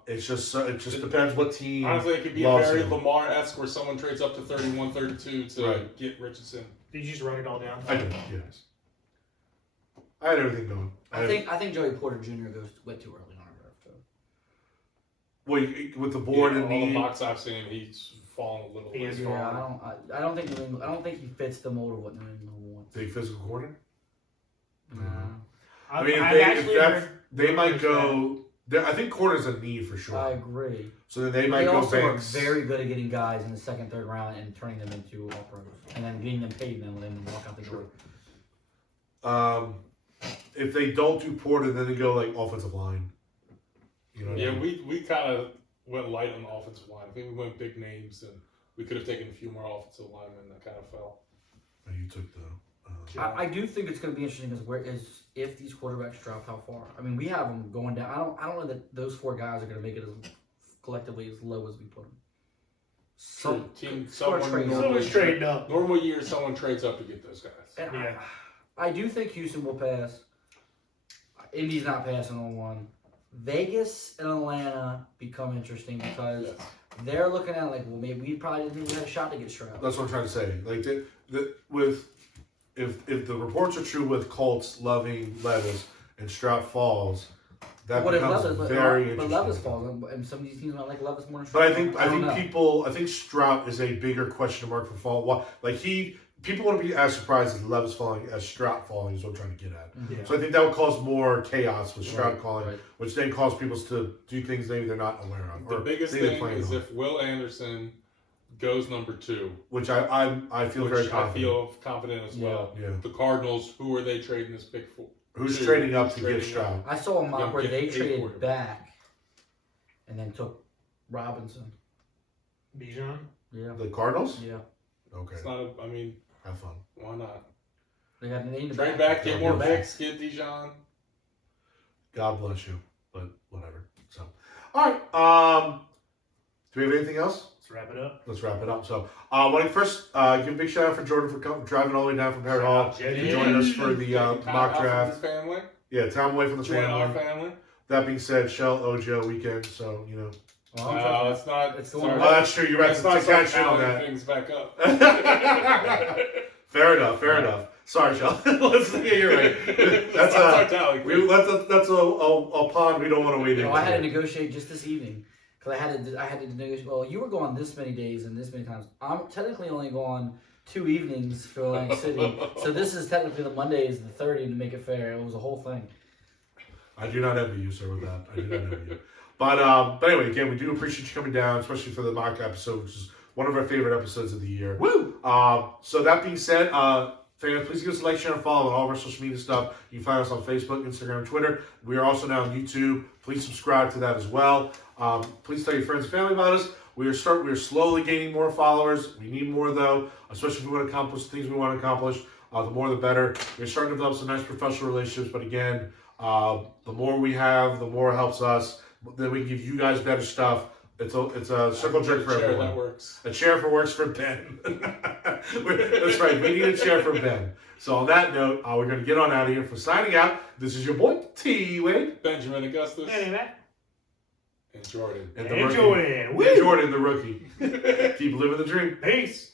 It just depends what team. Honestly, it could be loves very him. Lamar-esque where someone trades up to 31, 32 to Right. get Richardson. Did you just run it all down? I did, yes. I had everything going. I think Joey Porter Jr. goes way too early in our draft. Though. Well, with the board Yeah, and all the the mocks I've seen, he's fallen a little He bit. is Yeah, I don't think New England, I don't think he fits the mold of what New England wants. big physical corner. Nah. I mean, I've if actually that's, heard they might rumors go. I think corner's a need for sure. I agree. So then they might They go also Banks. are very good at getting guys in the second, third round and turning them into all pros, and then getting them paid, and then letting them walk out the door. If they don't do Porter, then they go like offensive line. You know what I Yeah, mean? we kind of went light on the offensive line. I think we went big names, and we could have taken a few more offensive linemen that kind of fell. Oh, you took the. I do think it's going to be interesting if these quarterbacks drop how far. I mean, we have them going down. I don't know that those 4 guys are going to make it as collectively as low as we put them. True. Team, sort of trade Someone's trading up. Normal years, someone trades up to get those guys. And Yeah. I do think Houston will pass. Indy's not passing on one. Vegas and Atlanta become interesting because Yes. they're looking at it like, well, maybe we probably didn't even have a shot to get Stroud. That's what I'm trying to say. Like if the reports are true with Colts loving Levis and Stroud falls, that What if becomes Levis, very but interesting. Levis falls, and some of these teams might like Levis more than But Stroud. I don't know. think Stroud is a bigger question mark for fall. Why? Like people want to be as surprised as Levis falling as Stroud falling is what I'm trying to get at. Yeah. So I think that would cause more chaos with Stroud Right, calling, right. which then cause people to do things maybe they're not aware of. The or biggest maybe they thing plan is on, if Will Anderson goes number 2, which I feel which very I confident. feel confident as well. Yeah. The Cardinals, who are they trading this pick for? Who's Two, trading up who's to trading get Stroud? I saw a mock Yeah, where get they a traded quarterback. back and then took Robinson. Bijan. Yeah. The Cardinals? Yeah. Okay. It's not a. I mean, Have fun. why not? They got named Trade back, get more Yeah. picks, get Dijon. God bless you, but whatever. So, all right. Do we have anything else? Let's wrap it up. Let's wrap it up. So, I want to first give a big shout out for Jordan for driving all the way down from Parrot Hall Shout out, to JD. join us for the Time mock out from draft. his family. Yeah, time away from the Join our family. family. that being said, Shell Ojo weekend, so you know. Well, It's not. It's Oh, going that's true. You're right. Let's To not start catch in on tallying that. things back up. Fair enough. Fair enough. Sorry, Shell. You're right. That's that's a pond we don't want to wade into. I had to negotiate just this evening because I had to negotiate. Well, you were gone this many days and this many times. I'm technically only gone 2 evenings for Atlantic City, so this is technically the Monday is the 30 to make it fair. It was a whole thing. I do not envy you, sir, with that. I do not envy you. But anyway, again, we do appreciate you coming down, especially for the mock episode, which is one of our favorite episodes of the year. Woo! So that being said, fans, please give us a like, share, and follow on all of our social media stuff. You can find us on Facebook, Instagram, and Twitter. We are also now on YouTube. Please subscribe to that as well. Please tell your friends and family about us. We are slowly gaining more followers. We need more though, especially if we want to accomplish things we want to accomplish. The more the better. We're starting to develop some nice professional relationships, but again, the more we have, the more it helps us. Then we can give you guys better stuff. It's a circle jerk for everyone. That works. A chair works for Ben. That's right. We need a chair for Ben. So on that note, we're going to get on out of here. For signing out, this is your boy T.Wade, Benjamin Augustus, DannyMatt. and Jordan. and And Jordan. And Jordan, the rookie. Keep living the dream. Peace.